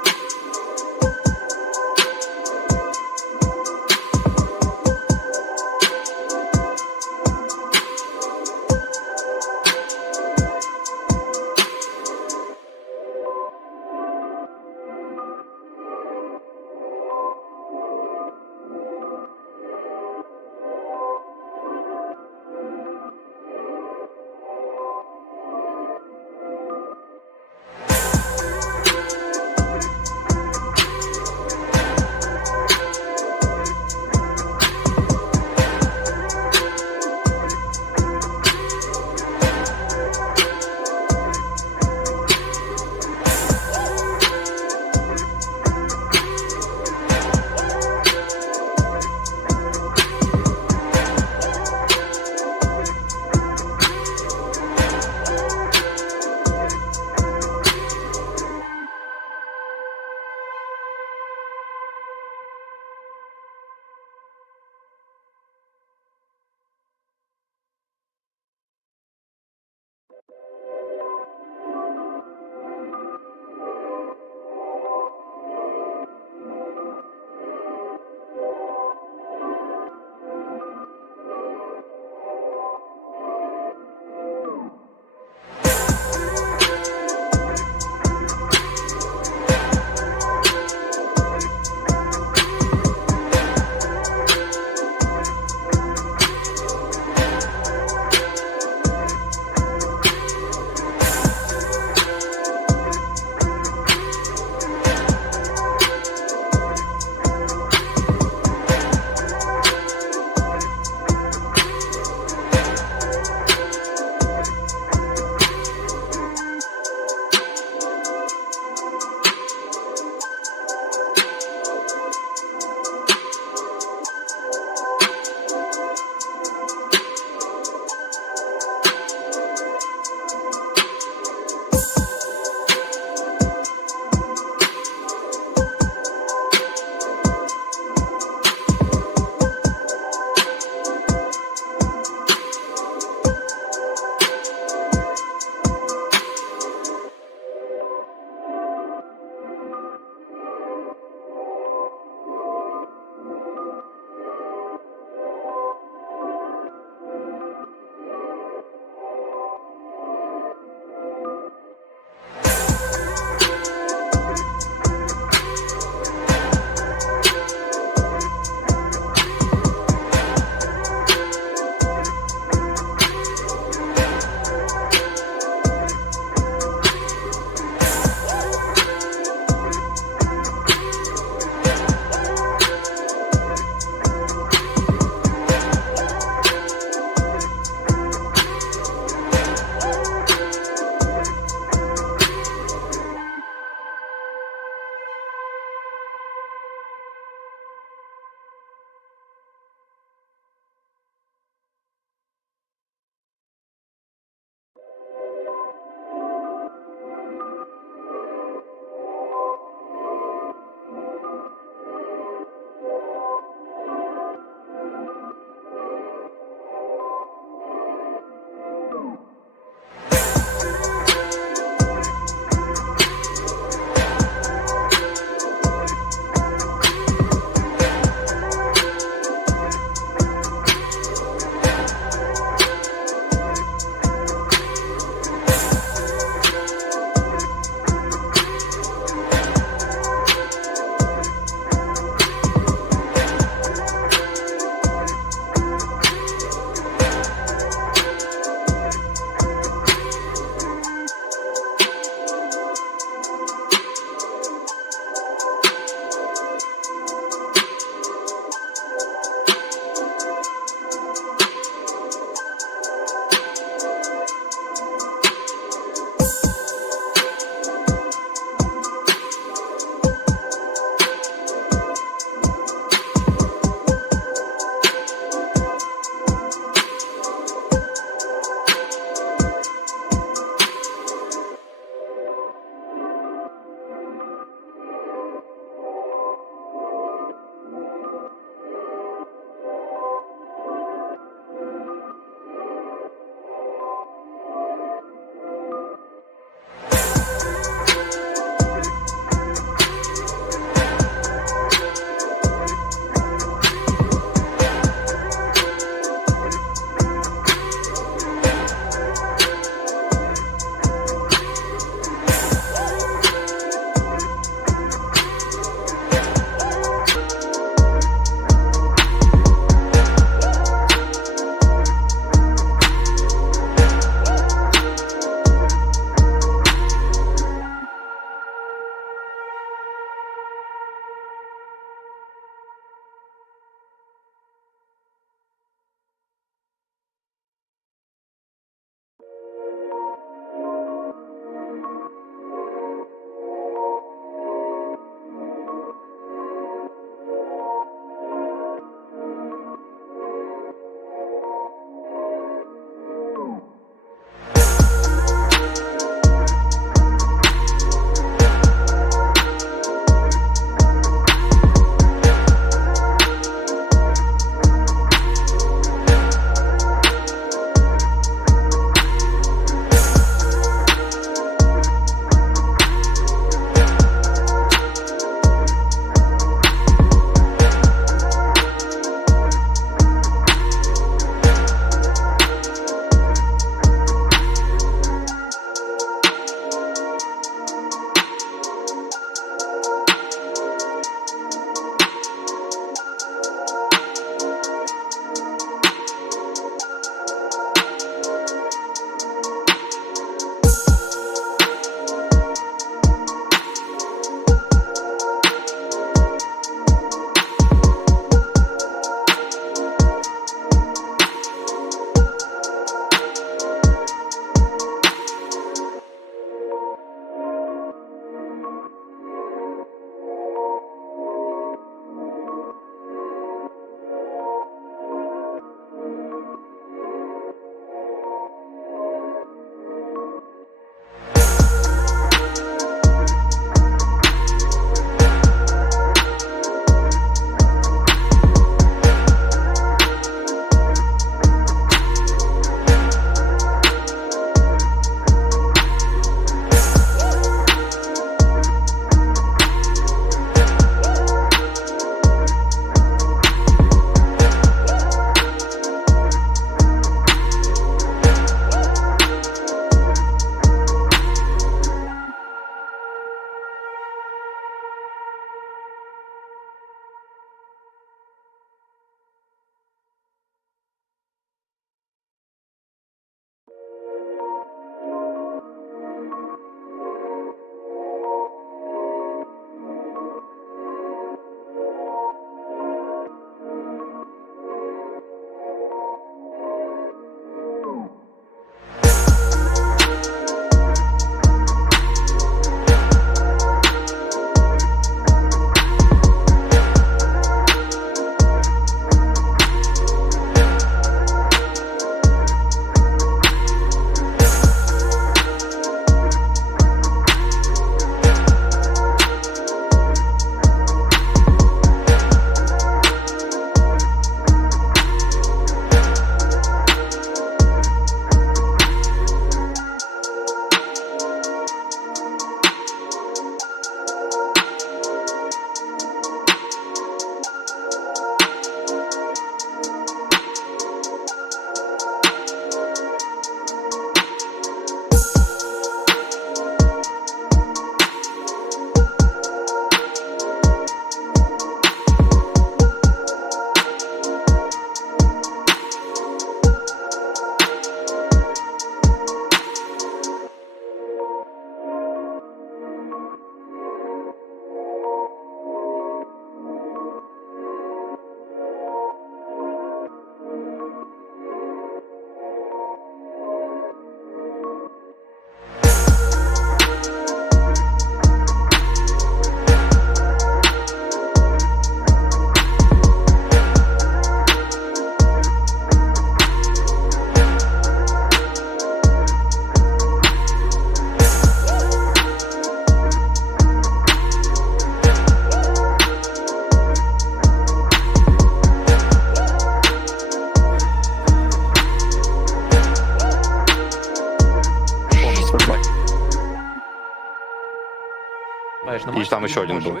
И там еще один был.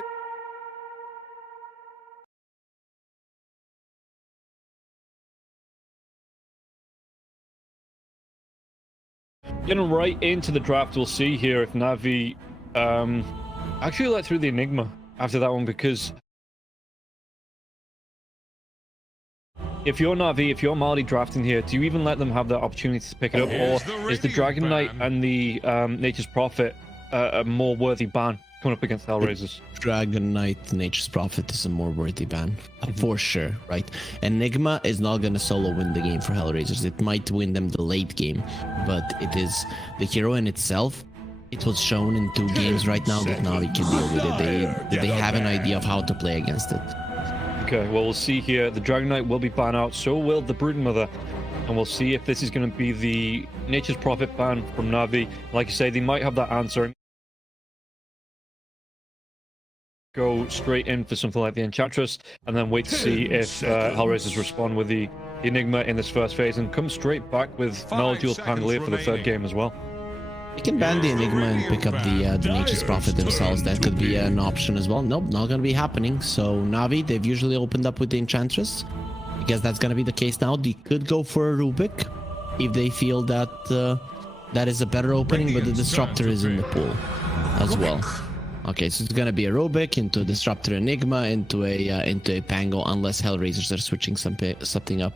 Getting right into the draft, we'll see here if Navi actually let through the Enigma after that one, because if you're Navi, if you're Mali drafting here, do you even let them have the opportunity to pick it up, or is the Dragon Knight and the Nature's Prophet a more worthy ban coming up against HellRaisers? Dragon Knight, Nature's Prophet is a more worthy ban, for sure, right? Enigma is not gonna solo win the game for HellRaisers. It might win them the late game, but it is the hero in itself. It was shown in 2 games right now that Navi can deal with it. They have an idea of how to play against it. Okay, well, we'll see here. The Dragon Knight will be banned out, so will the Brood Mother. And we'll see if this is going to be the Nature's Prophet ban from Navi. Like you say, they might have that answer. Go straight in for something like the Enchantress, and then wait to see if HellRaisers respond with the Enigma in this first phase, and come straight back with Melody Pangolier for the 3rd game as well. They can ban the Enigma and pick up the Nature's Prophet themselves. That could be an option as well. Nope, not gonna be happening. So Navi, they've usually opened up with the Enchantress. I guess that's gonna be the case now. They could go for a Rubik if they feel that that is a better opening, but the Disruptor is in the pool as well. Okay, so it's gonna be a Rubik into Disruptor Enigma into a Pango, unless HellRaisers are switching something up.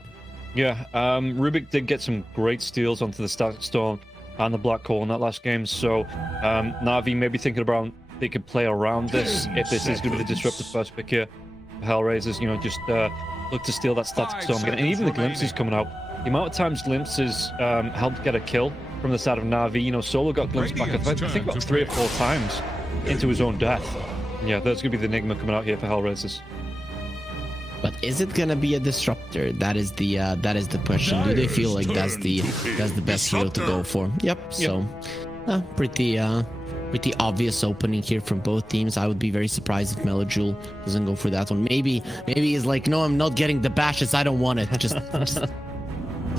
Yeah, Rubik did get some great steals onto the Static Storm and the Black Hole in that last game, so Navi may be thinking about they could play around this if this is going to be the disruptive first pick here for HellRaisers. You know, just look to steal that Static Storm again, and even the Glimpses coming out. The amount of times Glimpses helped get a kill from the side of Navi. You know, Solo got glimpsed back, I think about 3 or 4 times into his own death. Yeah, that's going to be the Enigma coming out here for HellRaisers. But is it gonna be a Disruptor? That is the question. Do they feel like that's the best hero to go for? Yep. So, pretty obvious opening here from both teams. I would be very surprised if Melojule doesn't go for that one. Maybe he's like, no, I'm not getting the bashes. I don't want it. Just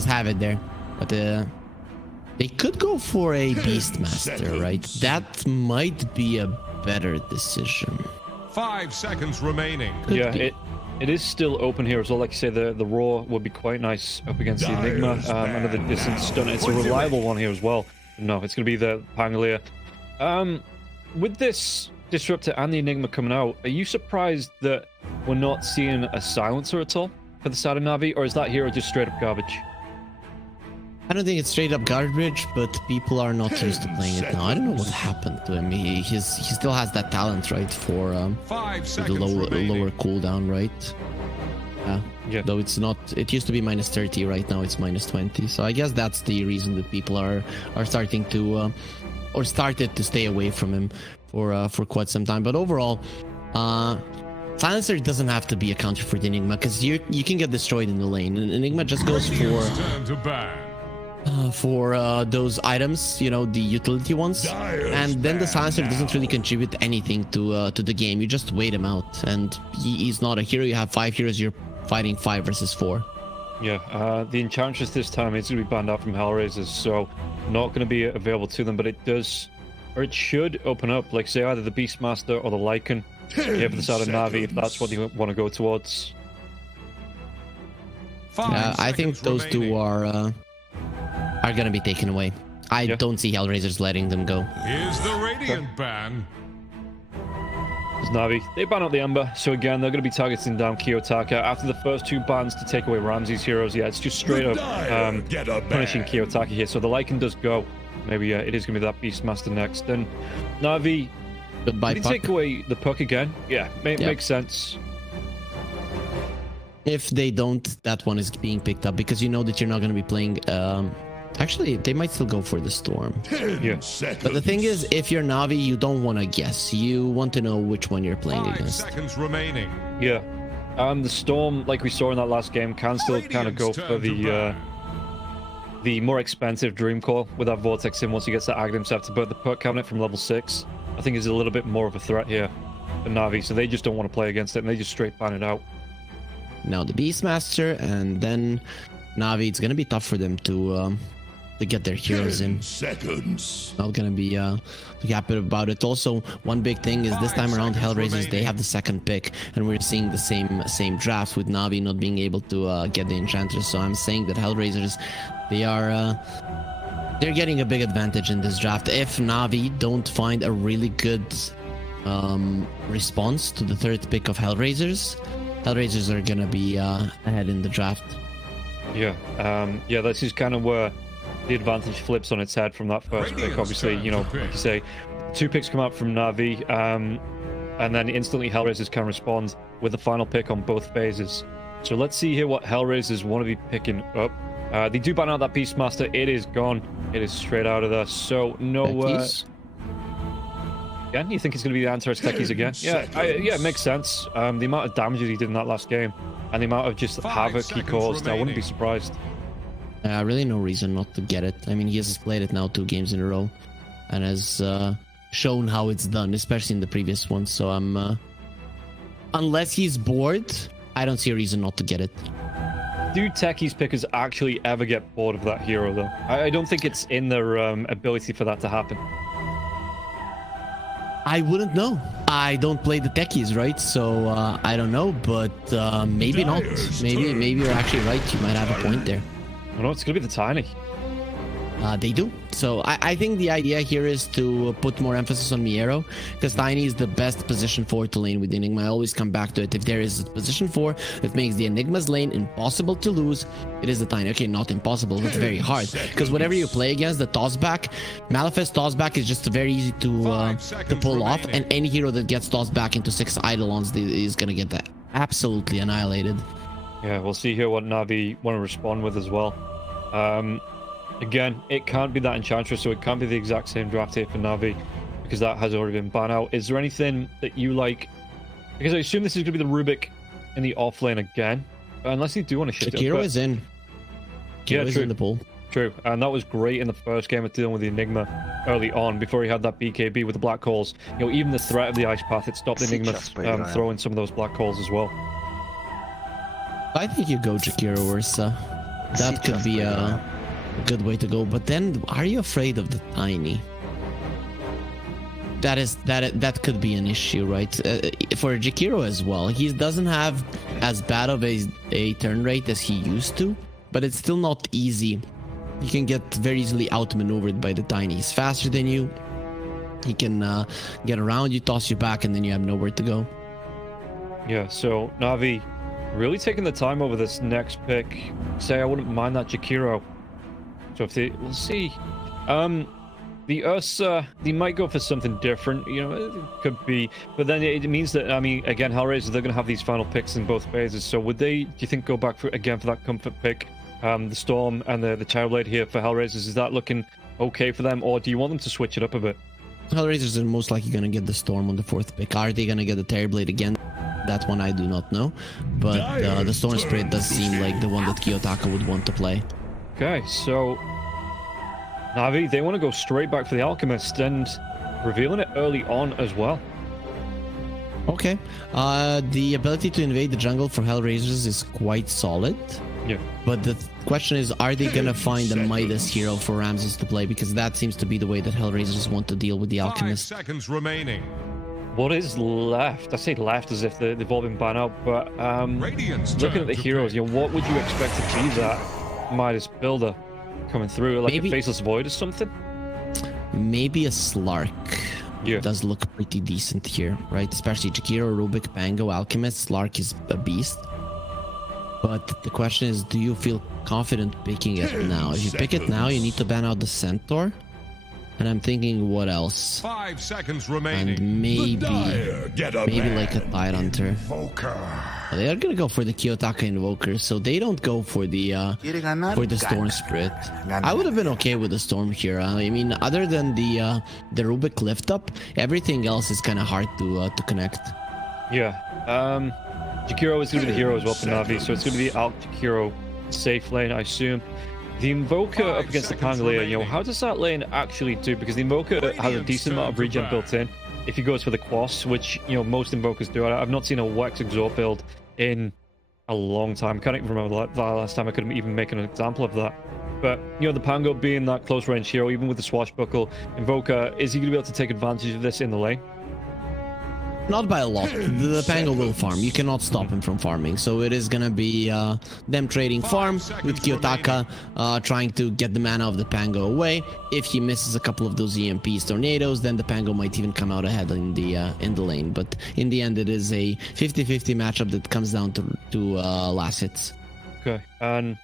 have it there. But they could go for a Beastmaster, right? That might be a better decision. 5 seconds remaining. Yeah, it is still open here as well. Like you say, the Roar would be quite nice up against the Enigma. Under the distance stun. It's a reliable one here as well. No, it's going to be the Pangolier. With this Disruptor and the Enigma coming out, are you surprised that we're not seeing a Silencer at all for the side of Navi, or is that hero just straight up garbage? I don't think it's straight up garbage, but people are not used to playing it now. I don't know what happened to him. He still has that talent, right, for the lower cooldown, right? Yeah. Though it's not. It used to be -30. Right now it's -20. So I guess that's the reason that people are starting to or started to stay away from him for quite some time. But overall, Silencer doesn't have to be a counter for the Enigma, because you can get destroyed in the lane. And Enigma just goes for those items, you know, the utility ones, and then the Silencer doesn't really contribute anything to the game. You just wait him out, and he's not a hero. You have 5 heroes, you're fighting 5 versus 4. Yeah, the Enchantress this time is going to be banned out from HellRaisers, so not going to be available to them, but it does, or it should open up, like say either the Beastmaster or the Lycan here for the side of Navi, if that's what you want to go towards. I think those two are gonna be taken away. I don't see HellRaisers letting them go. Here's the Radiant ban. It's Navi. They ban out the Ember, so again, they're going to be targeting down Kiyotaka. After the first 2 bans to take away Ramsey's heroes, yeah, it's just straight up punishing Kiyotaka here. So the Lycan does go. Maybe it is going to be that Beastmaster next. And Navi, goodbye, they take away the Puck again. Yeah, makes sense. If they don't, that one is being picked up, because you know that you're not going to be playing. Actually, they might still go for the Storm. Yeah. But the thing is, if you're Navi, you don't want to guess. You want to know which one you're playing 5 against. seconds remaining. Yeah. The Storm, like we saw in that last game, can still kind of go for the more expensive Dream Core with that Vortex in once he gets that Aghanim Scepter. But the Perk Cabinet from level 6, I think, is a little bit more of a threat here for Navi. So they just don't want to play against it, and they just straight ban it out. Now the Beastmaster, and then Navi, it's going to be tough for them to to get their heroes in. Seconds. Not gonna be happy about it. Also, one big thing is this time around, HellRaisers, they have the second pick, and we're seeing the same draft with Na'Vi not being able to get the Enchantress. So I'm saying that HellRaisers, they're getting a big advantage in this draft. If Na'Vi don't find a really good response to the third pick of HellRaisers are gonna be ahead in the draft. Yeah, yeah, this is kind of where the advantage flips on its head from that first pick. Obviously, you know, like you say, 2 picks come out from Na'Vi, and then instantly HellRaisers can respond with the final pick on both phases. So let's see here what HellRaisers want to be picking up. They do ban out that Beastmaster. It is gone. It is straight out of there. So no. Again, you think it's going to be the Antares Techies again? Yeah, yeah, it makes sense. The amount of damages he did in that last game, and the amount of just havoc he caused, I wouldn't be surprised. Really no reason not to get it. I mean, he has played it now 2 games in a row, and has shown how it's done, especially in the previous one. So I'm, unless he's bored, I don't see a reason not to get it. Do Techies pickers actually ever get bored of that hero, though? I don't think it's in their ability for that to happen. I wouldn't know. I don't play the Techies, right? So I don't know, but maybe not. Maybe you're actually right. You might have a point there. Oh, no, it's gonna be the Tiny. They do. So I think the idea here is to put more emphasis on Miero, because Tiny is the best position 4 to lane with Enigma. I always come back to it. If there is a position 4 that makes the Enigma's lane impossible to lose, it is the Tiny. Okay, not impossible, it's very hard. Because whatever you play against, the tossback, Malphite tossback is just very easy to pull off, and any hero that gets tossed back into 6 Eidolons is gonna get that absolutely annihilated. Yeah, we'll see here what Na'Vi want to respond with as well. Again, it can't be that Enchantress, so it can't be the exact same draft here for Na'Vi, because that has already been banned out. Is there anything that you like? Because I assume this is going to be the Rubik in the off lane again, unless you do want to shift it. Shakiro is in. Yeah, true. In the pool. True, and that was great in the first game of dealing with the Enigma early on, before he had that BKB with the black holes. You know, even the threat of the Ice Path, it stopped Enigma throwing some of those black holes as well. I think you go Jakiro Ursa. That could be a good way to go. But then, are you afraid of the Tiny? That could be an issue, right? For Jakiro as well, he doesn't have as bad of a turn rate as he used to, but it's still not easy. You can get very easily outmaneuvered by the Tiny. He's faster than you. He can get around you, toss you back, and then you have nowhere to go. Yeah, so Na'Vi really taking the time over this next pick. Say I wouldn't mind that Jakiro. So if they, we'll see. The Ursa, they might go for something different. You know, it could be, but then it means that, I mean, again, HellRaisers, they're going to have these final picks in both phases. So would they, do you think, go back for again for that comfort pick, the Storm and the Terrorblade here for HellRaisers? Is that looking okay for them, or do you want them to switch it up a bit? HellRaisers are most likely going to get the Storm on the 4th pick. Are they going to get the Terrorblade again? That one I do not know, but the Storm Spirit does seem like the one that Kiyotaka would want to play. Okay, so Na'Vi, they want to go straight back for the Alchemist and revealing it early on as well. Okay, the ability to invade the jungle for HellRaisers is quite solid. Yeah. But the question is, are they gonna find a Midas hero for Ramses to play? Because that seems to be the way that HellRaisers want to deal with the Alchemist. 5 seconds remaining. What is left? I say left as if they've all been banned out, but looking at the heroes, you know, what would you expect to be that Midas builder coming through? Like maybe a Faceless Void or something? Maybe a Slark. Yeah. Does look pretty decent here, right? Especially Jakiro, Rubik, Pango, Alchemist. Slark is a beast. But the question is, do you feel confident picking it now? If you pick it now, you need to ban out the Centaur. And I'm thinking, what else? 5 seconds remaining. And maybe like a Tide Hunter. They're gonna go for the Kiyotaka Invoker, so they don't go for the Storm Spirit. I would have been okay with the Storm here. I mean, other than the Rubik lift up, everything else is kind of hard to connect. Yeah. Jakiro is gonna be the hero as well for Na'Vi, so it's gonna be Alt Jakiro safe lane, I assume. The Invoker up against the Pangolier, you know, how does that lane actually do? Because the Invoker has a decent amount of regen built in if he goes for the Quas, which, you know, most Invokers do. I've not seen a Wex Exort build in a long time. I can't even remember the last time I could even make an example of that. But, you know, the Pango being that close range hero, even with the Swashbuckle Invoker, is he going to be able to take advantage of this in the lane? Not by a lot. The Pango will farm. You cannot stop him from farming. So it is gonna be them trading farm with Kiyotaka, trying to get the mana of the Pango away. If he misses a couple of those EMPs, tornadoes, then the Pango might even come out ahead in the lane. But in the end, it is a 50-50 matchup that comes down to last hits. Okay, and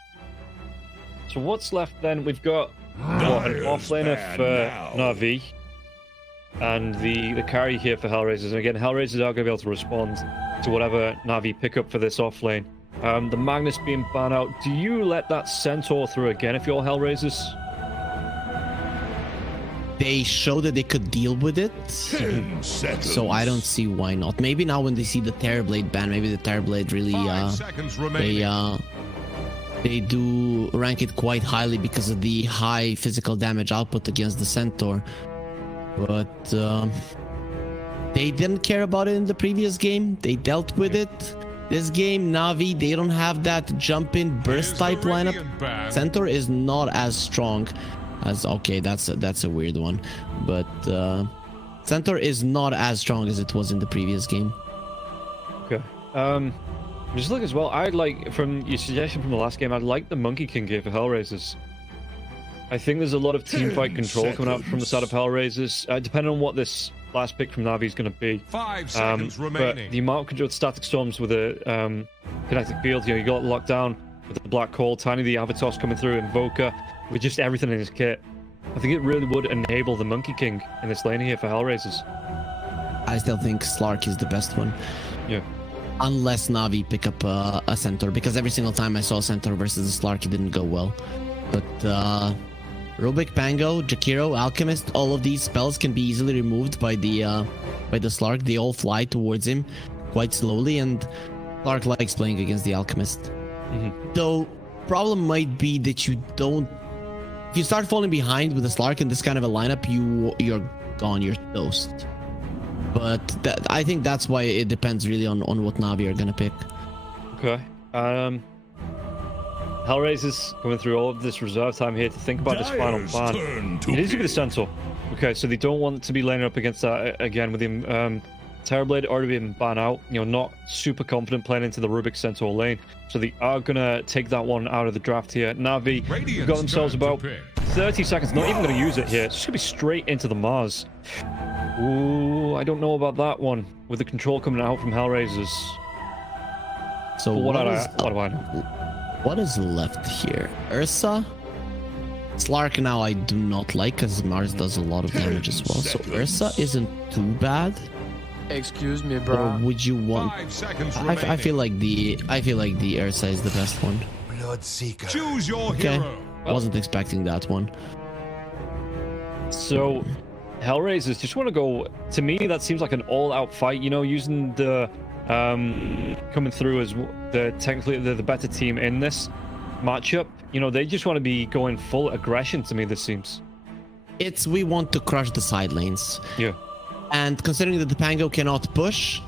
so what's left then? We've got an offlaner for Na'Vi. And the carry here for HellRaisers. And again, HellRaisers are going to be able to respond to whatever Na'Vi pick up for this offlane. The Magnus being banned out. Do you let that Centaur through again if you're HellRaisers? They show that they could deal with it, so I don't see why not. Maybe now when they see the Terrorblade ban, maybe the Terrorblade really they do rank it quite highly because of the high physical damage output against the Centaur. But they didn't care about it in the previous game. They dealt with it. This game, Na'Vi, they don't have that jump in burst type lineup. Centaur is not as strong as, okay, that's a weird one, but Centaur is not as strong as it was in the previous game. Okay. Just look as well. I'd like, from your suggestion from the last game, I'd like the Monkey King here for HellRaisers. I think there's a lot of teamfight control coming out from the side of HellRaisers, depending on what this last pick from Na'Vi is going to be. 5 seconds remaining. But the amount of control with Static Storms with a kinetic field, you know, you got locked down with the Black Hole, Tiny the Avatos coming through, Invoker, with just everything in his kit. I think it really would enable the Monkey King in this lane here for HellRaisers. I still think Slark is the best one. Yeah. Unless Na'Vi pick up a Centaur, because every single time I saw Centaur versus a Slark, it didn't go well. But Rubik, Pango, Jakiro, Alchemist, all of these spells can be easily removed by the Slark. They all fly towards him quite slowly, and Slark likes playing against the Alchemist. Though, problem might be that you don't... If you start falling behind with the Slark in this kind of a lineup, you're gone, you're toast. But I think that's why it depends really on what Na'Vi are gonna pick. Okay. HellRaisers coming through all of this reserve time here to think about this final plan. It is to be the Centaur. Okay, so they don't want to be laning up against that again with him. Terrorblade already been banned out. You know, not super confident playing into the Rubik Centaur lane. So they are going to take that one out of the draft here. Na'Vi have got themselves about 30 seconds. Not even going to use it here. It's just going to be straight into the Mars. Ooh, I don't know about that one. With the control coming out from HellRaisers. So what do I know? What is left here? Ursa? Slark now I do not like because Mars does a lot of damage as well. So Ursa isn't too bad. Excuse me, bro. Or would you want? I feel like the Ursa is the best one. Bloodseeker. Choose your Okay, hero. wasn't expecting that one. So HellRaisers just want to go. To me, that seems like an all-out fight. You know, using the coming through as technically the better team in this matchup. You know, they just want to be going full aggression. To me, this seems. We want to crush the side lanes. Yeah. And considering that the Pango cannot push,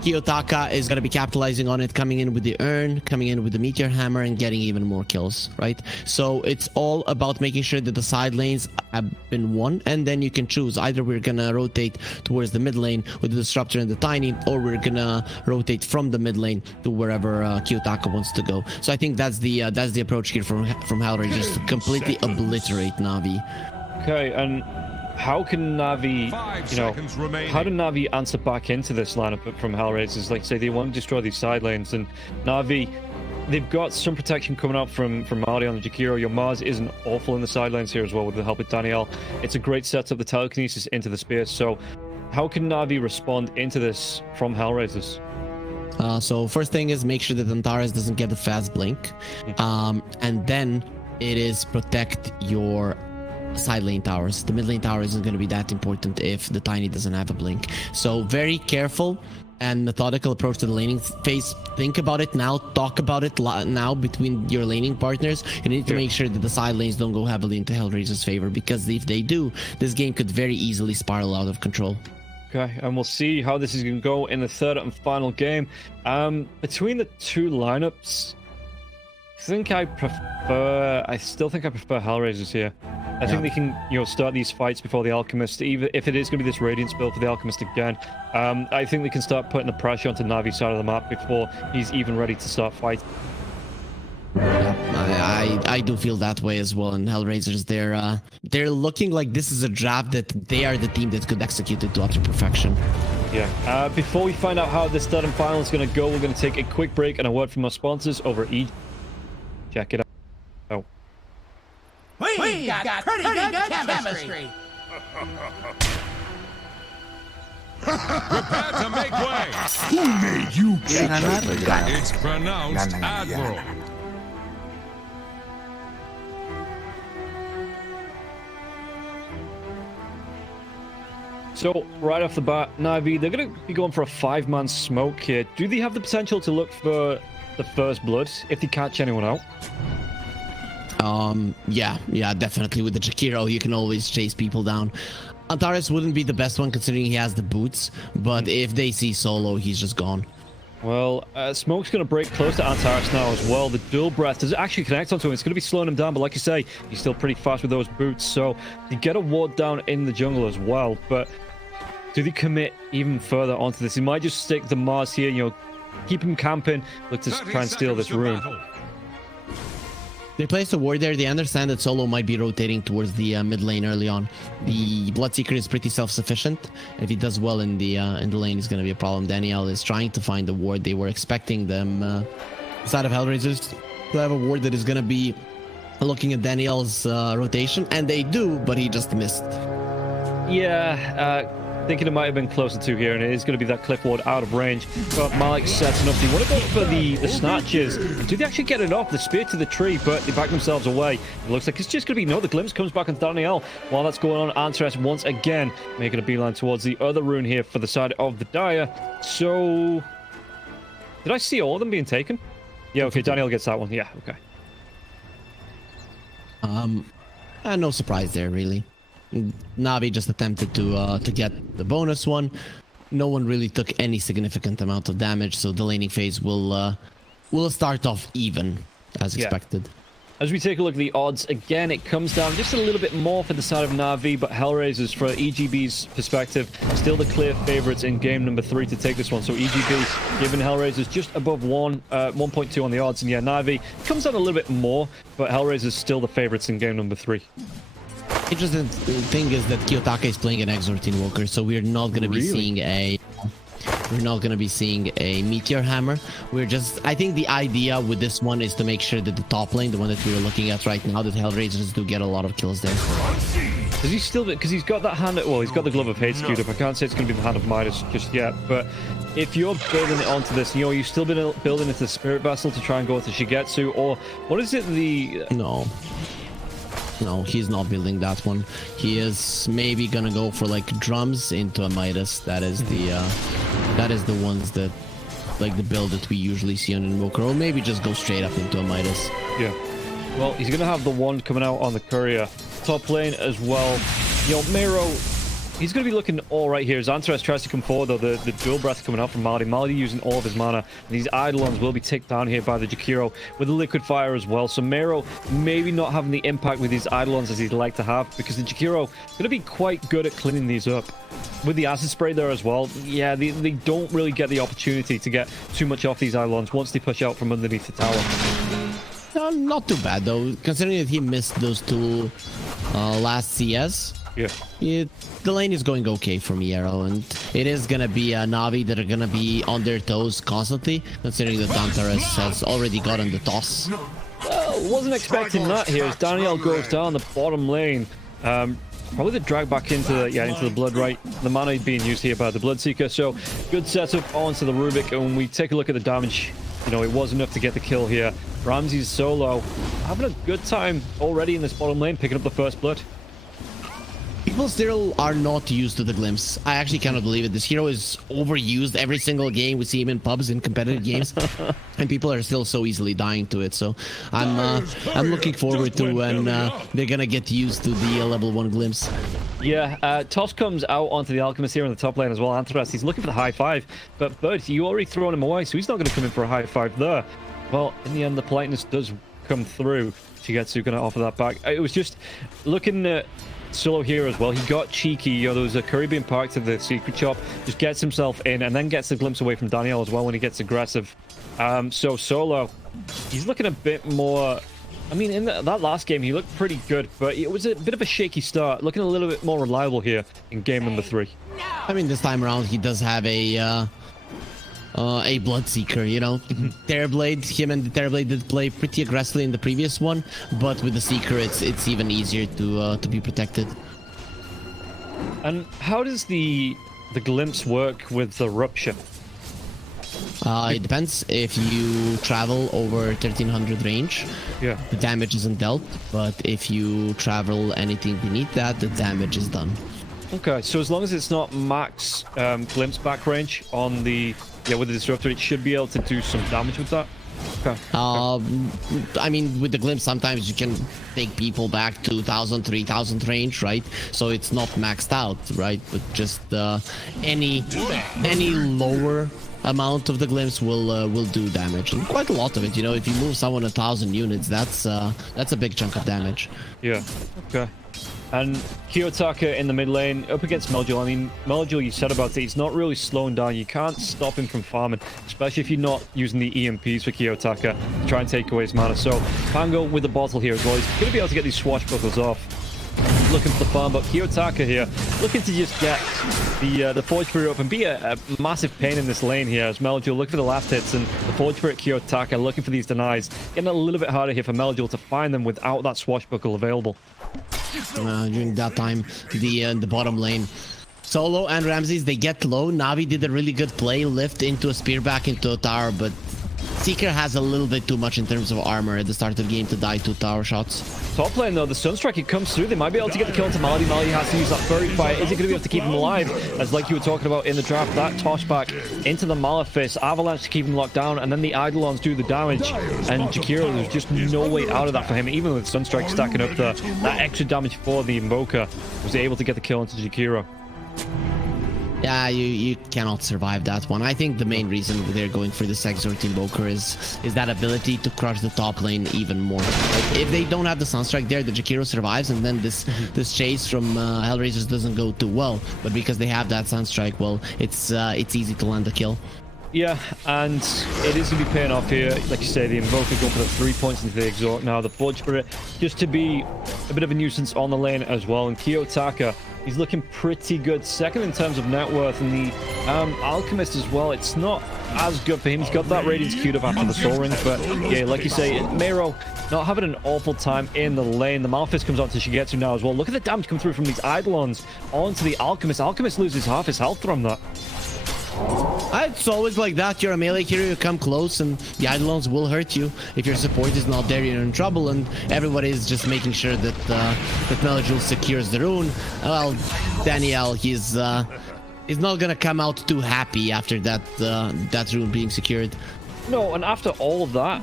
Kiyotaka is going to be capitalizing on it, coming in with the Urn, coming in with the Meteor Hammer, and getting even more kills, right? So it's all about making sure that the side lanes have been won, and then you can choose. Either we're going to rotate towards the mid lane with the Disruptor and the Tiny, or we're going to rotate from the mid lane to wherever Kiyotaka wants to go. So I think that's the approach here from HellRaisers, to completely obliterate Na'Vi. Okay, and how can Na'Vi, you know, how do Na'Vi answer back into this lineup from HellRaisers? Like, say they want to destroy these side lanes, and Na'Vi, they've got some protection coming out from Marty on the Jakiro. Your Mars isn't awful in the side lanes here as well with the help of Danielle. It's a great setup, the telekinesis into the spear. So how can Na'Vi respond into this from HellRaisers? So first thing is make sure that Antares doesn't get the fast blink, and then it is protect your side lane towers. The mid lane tower isn't going to be that important if the Tiny doesn't have a blink. So very careful and methodical approach to the laning phase. Think about it now, talk about it now between your laning partners. You need to make sure that the side lanes don't go heavily into HellRaisers' favor, because if they do, this game could very easily spiral out of control. Okay, and we'll see how this is going to go in the third and final game. Between the two lineups, I still think I prefer HellRaisers here. I think they can, start these fights before the Alchemist, even if it is going to be this Radiance build for the Alchemist again. I think they can start putting the pressure onto Navi's side of the map before he's even ready to start fighting. Yeah, I do feel that way as well. And HellRaisers, they're looking like this is a draft that they are the team that could execute it to utter perfection. Yeah. Before we find out how this third and final is going to go, we're going to take a quick break and a word from our sponsors over at EG. Check it out. We got pretty good chemistry. Prepare to make way. Who made you It's pronounced Admiral. So, right off the bat, Navi, they're going to be going for a 5-man smoke here. Do they have the potential to look for the first blood if they catch anyone out? Yeah, definitely. With the Jakiro, you can always chase people down. Antares wouldn't be the best one considering he has the boots, but if they see Solo, he's just gone. Well, Smoke's going to break close to Antares now as well. The dual breath does actually connect onto him. It's going to be slowing him down, but like you say, he's still pretty fast with those boots, so they get a ward down in the jungle as well. But do they commit even further onto this? He might just stick the Mars here, keep him camping, look to try and steal this room. They placed a ward there. They understand that Solo might be rotating towards the mid lane early on. The Bloodseeker is pretty self-sufficient. If he does well in the lane, it's going to be a problem. Daniel is trying to find the ward. They were expecting them, side of HellRaisers, to have a ward that is going to be looking at Daniel's rotation, and they do, but he just missed. Yeah, thinking it might have been closer to here, and it is going to be that cliff ward out of range. But Malik sets enough. They want to go for the snatches. Do they actually get it off? The spear to the tree, but they back themselves away. It looks like it's just going to be no. The glimpse comes back on Daniel. While that's going on, Antares once again making a beeline towards the other rune here for the side of the Dire. So, did I see all of them being taken? Yeah, okay, Daniel gets that one. Yeah, okay. No surprise there, really. Navi just attempted to get the bonus one. No one really took any significant amount of damage, so the laning phase will start off even, as expected. As we take a look at the odds, again, it comes down just a little bit more for the side of Navi, but HellRaisers, for EGB's perspective, still the clear favorites in game number 3 to take this one. So EGB giving HellRaisers just above 1.2 on the odds, and yeah, Navi comes down a little bit more, but HellRaisers still the favorites in game number 3. Interesting thing is that Kiyotaka is playing an Exorcine Walker, so we're not going to be seeing a Meteor Hammer. I think the idea with this one is to make sure that the top lane, the one that we were looking at right now, that HellRaisers do get a lot of kills there. Does he still, because he's got that hand, well, he's got the Glove of Hate skewed up. I can't say it's going to be the Hand of Midas just yet, but if you're building it onto this, you've still been building it to Spirit Vessel to try and go to Shigetsu, or what is it, No, he's not building that one. He is maybe gonna go for like drums into a Midas. That is the ones that, like the build that we usually see on Invoker, or maybe just go straight up into a Midas. Yeah. Well, he's gonna have the wand coming out on the courier. Top lane as well. Mero, he's going to be looking all right here. As Antares tries to come forward, though, the dual breath coming out from Marty. Marty using all of his mana. And these Eidolons will be ticked down here by the Jakiro with the Liquid Fire as well. So Mero maybe not having the impact with these Eidolons as he'd like to have, because the Jakiro is going to be quite good at cleaning these up. With the Acid Spray there as well, yeah, they don't really get the opportunity to get too much off these Eidolons once they push out from underneath the tower. Not too bad, though, considering that he missed those two last CS. Yeah. The lane is going okay for me, Arrow, and it is going to be Navi that are going to be on their toes constantly, considering that Antares has already gotten the toss. Well, wasn't expecting that here as Daniel goes down the bottom lane. Probably the drag back into the Blood Right. The mana being used here by the Bloodseeker, so good setup onto the Rubik, and when we take a look at the damage, it was enough to get the kill here. Ramsey's solo having a good time already in this bottom lane, picking up the first blood. People still are not used to the glimpse. I actually cannot believe it. This hero is overused every single game. We see him in pubs, in competitive games, and people are still so easily dying to it. So I'm looking forward to when they're gonna get used to the level 1 glimpse. Yeah, Toss comes out onto the Alchemist here in the top lane as well. Antares, he's looking for the high 5, but Bud, you already thrown him away, so he's not going to come in for a high 5 there. Well, in the end, the politeness does come through. Shigetsu going to offer that back. It was just looking at Solo here as well. He got cheeky. You know, there was a Caribbean park to the secret shop. Just gets himself in and then gets a glimpse away from Daniel as well when he gets aggressive. So Solo, he's looking a bit more... I mean, in that last game, he looked pretty good, but it was a bit of a shaky start. Looking a little bit more reliable here in game number 3. I mean, this time around, he does have a Bloodseeker, you know. Terrorblade, him and the Terrorblade did play pretty aggressively in the previous one, but with the Seeker, it's even easier to be protected. And how does the glimpse work with the Rupture? It depends. If you travel over 1300 range, yeah, the damage isn't dealt, but if you travel anything beneath that, the damage is done. Okay, so as long as it's not max glimpse back range on the with the disruptor, it should be able to do some damage with that. Okay. I mean, with the glimpse, sometimes you can take people back 2,000, 3,000 range, right? So it's not maxed out, right? But just any lower amount of the glimpse will do damage, and quite a lot of it. You know, if you move someone 1,000 units, that's a big chunk of damage. Yeah. Okay. And Kiyotaka in the mid lane up against Meljul. I mean, Meljul, you said about it, he's not really slowing down. You can't stop him from farming, especially if you're not using the EMPs for Kiyotaka to try and take away his mana. So Pango with the bottle here as well. He's going to be able to get these swashbuckles off. Looking for the farm, but Kiyotaka here looking to just get the Forge Spirit up and be a massive pain in this lane here as Meljul looking for the last hits, and the Forge Spirit Kiyotaka looking for these denies. Getting a little bit harder here for Meljul to find them without that swashbuckle available. During that time, the bottom lane, Solo and Ramses, they get low. Navi did a really good play, lift into a spear back into a tower, but Seeker has a little bit too much in terms of armor at the start of the game to die 2 tower shots. Top lane though, the Sunstrike, it comes through. They might be able to get the kill into Malady. Malady has to use that Furry Fire. Is he going to be able to keep him alive? As like you were talking about in the draft, that toss back into the Malefice, Avalanche to keep him locked down, and then the Eidolons do the damage. And Jakiro, there's just no way out of that for him. Even with Sunstrike stacking up there, that extra damage for the Invoker was able to get the kill into Jakiro. Yeah, you cannot survive that one. I think the main reason they're going for this Exort Invoker is that ability to crush the top lane even more. Like, if they don't have the Sunstrike there, the Jakiro survives, and then this chase from HellRaisers doesn't go too well. But because they have that Sunstrike, well, it's easy to land the kill. Yeah, and it is going to be paying off here. Like you say, the Invoker going for the 3 points into the Exort now. The Forge Spirit just to be a bit of a nuisance on the lane as well. And Kiyotaka, he's looking pretty good. Second in terms of net worth. And the Alchemist as well, it's not as good for him. He's got that Radiance queued up after the Soul Ring. But yeah, like you say, Mero not having an awful time in the lane. The Malefice comes on to Shigetsu now as well. Look at the damage come through from these Eidolons onto the Alchemist. Alchemist loses half his health from that. It's always like that. You're a melee hero, you come close, and the Eidolons will hurt you. If your support is not there, you're in trouble, and everybody is just making sure that Meljul secures the rune. Well, Daniel, he's not gonna come out too happy after that rune being secured. No, and after all of that,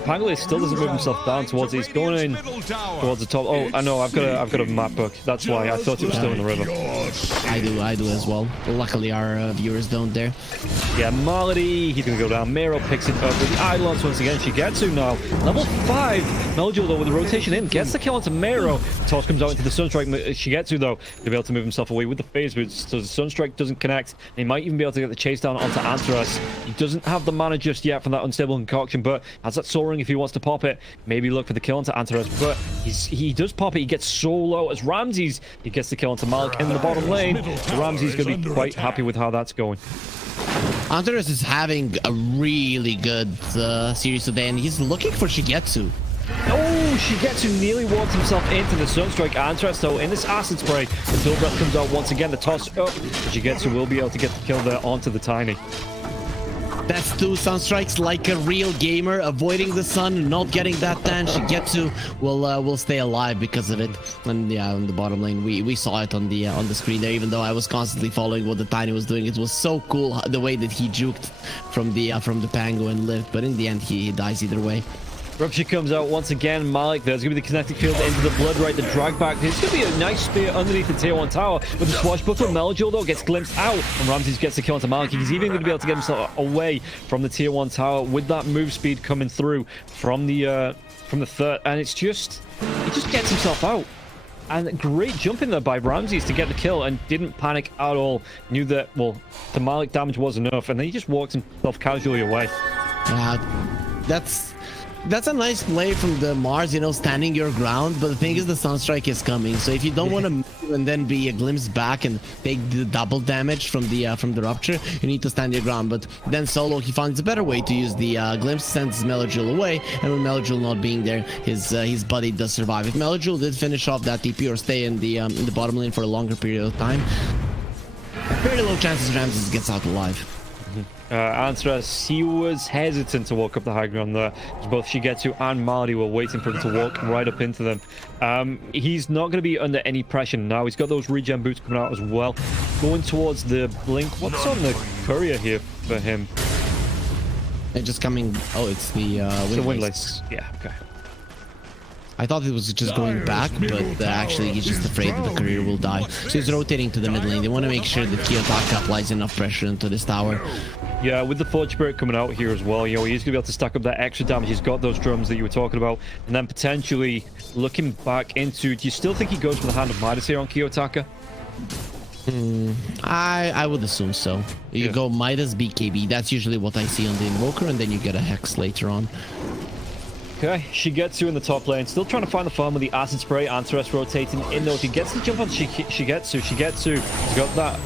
Pangolier still doesn't move himself down towards it. He's going in towards the top. Oh, I know. I've got a map book. That's why I thought it was still in the river. I do as well. Luckily, our viewers don't there. Yeah, Malady, he's going to go down. Mero picks it up with the Eidolons once again. Shigetsu now. Level 5. Meljul, though, with the rotation in, gets the kill onto Mero. Toss comes out into the Sunstrike. Shigetsu, though, to be able to move himself away with the phase boots. So the Sunstrike doesn't connect. He might even be able to get the chase down onto Antares. He doesn't have the mana just yet from that unstable concoction, but has that Soul Ring if he wants to pop it. Maybe look for the kill onto Antares, but he does pop it. He gets so low as Ramses. He gets the kill onto Malik in the bottom lane. So Ramses going to be quite happy with how that's going. Antares is having a really good series today, and he's looking for Shigetsu. Oh, Shigetsu nearly walks himself into the Sunstrike. Antares, though, in this Acid Spray, the Dual Breath comes out once again. The toss up, but Shigetsu will be able to get the kill there onto the Tiny. That's 2 Sunstrikes like a real gamer, avoiding the sun, not getting that tan. Shigetsu will stay alive because of it. And yeah, on the bottom lane, we saw it on the screen there. Even though I was constantly following what the Tiny was doing, it was so cool the way that he juked from the Pango and lived. But in the end, he dies either way. Rupture comes out once again. Malik, there's going to be the kinetic field into the blood, right? The drag back. It's going to be a nice spear underneath the tier 1 tower. But the swashbuckler Meljul, though, gets glimpsed out. And Ramses gets the kill onto Malik. He's even going to be able to get himself away from the tier 1 tower with that move speed coming through from the third. And it's just, he just gets himself out. And great jumping there by Ramses to get the kill and didn't panic at all. Knew that, well, the Malik damage was enough. And then he just walks himself casually away. That's a nice play from the Mars, you know, standing your ground. But the thing is, the Sunstrike is coming. So if you don't want to move and then be a glimpse back and take the double damage from the Rupture, you need to stand your ground. But then Solo, he finds a better way to use the glimpse, sends Meljul away, and with Meljul not being there, his buddy does survive. If Meljul did finish off that TP or stay in the bottom lane for a longer period of time, very low chances Ramses gets out alive. Antras, he was hesitant to walk up the high ground there. Both Shigetsu and Marty were waiting for him to walk right up into them. He's not going to be under any pressure now. He's got those regen boots coming out as well. Going towards the blink. What's on the courier here for him? They're just coming. Oh, it's the windlace. Yeah, okay. I thought it was just going back, but actually he's just afraid that the courier will die. So he's rotating to the mid lane. They want to make sure that Kiyotaka applies enough pressure into this tower. Yeah, with the Forge Spirit coming out here as well, you know, he's going to be able to stack up that extra damage. He's got those drums that you were talking about. And then potentially looking back into... Do you still think he goes for the Hand of Midas here on Kiyotaka? I would assume so. You go Midas, BKB. That's usually what I see on the Invoker, and then you get a Hex later on. Okay, Shigetsu in the top lane, still trying to find the farm with the acid spray. Antares rotating in though. If he gets the jump on Shigetsu's got that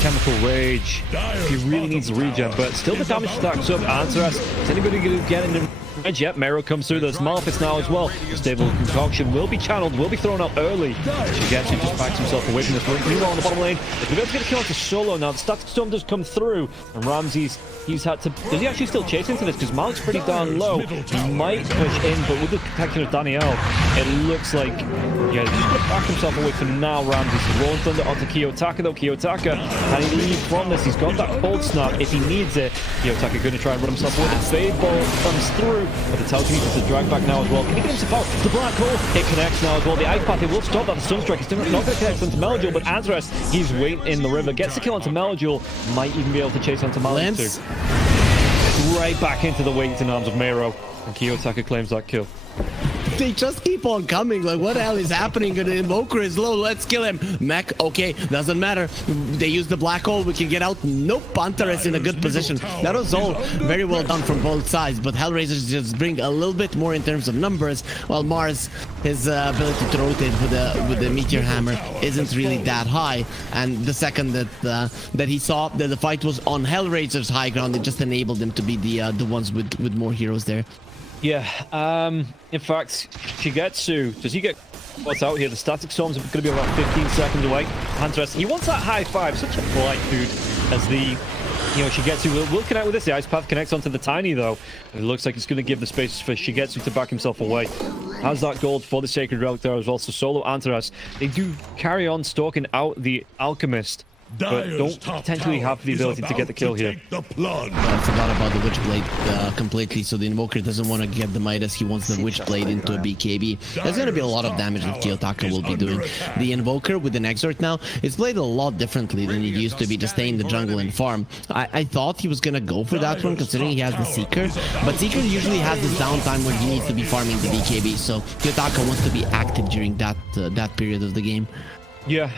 chemical rage. He really needs the regen, but still the damage stacks up. Antares, is anybody going to get in the edge yet? Mero comes through. There's Malphite now as well. The stable concoction will be channeled, will be thrown out early. Shigetsu just backs himself away from this. Meanwhile on the bottom lane, if we're going to get a kill onto Solo now, the static storm does come through, and Ramses, he's had to... Does he actually still chase into this? Because Malik's pretty darn low. He might push in, but with the protection of Danielle, it looks like... Yeah, he's just going to back himself away for now, Ramses. Rolling Thunder onto Kiyotaka, though. Kiyotaka, and he leaves from this. He's got that cold snap if he needs it. Kiyotaka going to try and run himself with it. Fade Ball comes through, but the telekinesis is dragged back now as well. Can he get himself out? The Black Hole, it connects now as well. The Ice Path, it will stop that. The Sunstrike is not going to connect onto Meljul, but Antares, he's waiting in the river. Gets the kill onto Meljul. Might even be able to chase onto Malik too. Right back into the waiting arms of Mero, and Kiyotaka claims that kill. They just keep on coming. Like, what the hell is happening? The Invoker is low. Let's kill him. Mech, okay, doesn't matter. They use the Black Hole. We can get out. Nope, Panther is in a good position. That was all very well done from both sides, but HellRaisers just bring a little bit more in terms of numbers, while Mars, his ability to rotate with the Meteor Hammer isn't really that high. And the second that he saw that the fight was on HellRaisers' high ground, it just enabled them to be the ones with more heroes there. Yeah, in fact, Shigetsu, does he get what's out here? The static storms are going to be about 15 seconds away. Huntress, he wants that high five, such a polite dude as the, you know, Shigetsu will connect with this. The Ice Path connects onto the Tiny, though. It looks like it's going to give the space for Shigetsu to back himself away. Has that gold for the Sacred Relic there as well. So Solo Antares, they do carry on stalking out the Alchemist, but don't potentially have the ability to get the kill here. I forgot about the Witchblade completely, so the Invoker doesn't want to get the Midas, he wants the Witchblade into a BKB. There's going to be a lot of damage that Kiyotaka will be doing. The Invoker with an Exort now, it's played a lot differently than it used to be, to stay in the jungle and farm. I thought he was going to go for that one, considering he has the Seeker, but Seeker usually has this downtime when he needs to be farming the BKB, so Kiyotaka wants to be active during that period of the game. Yeah,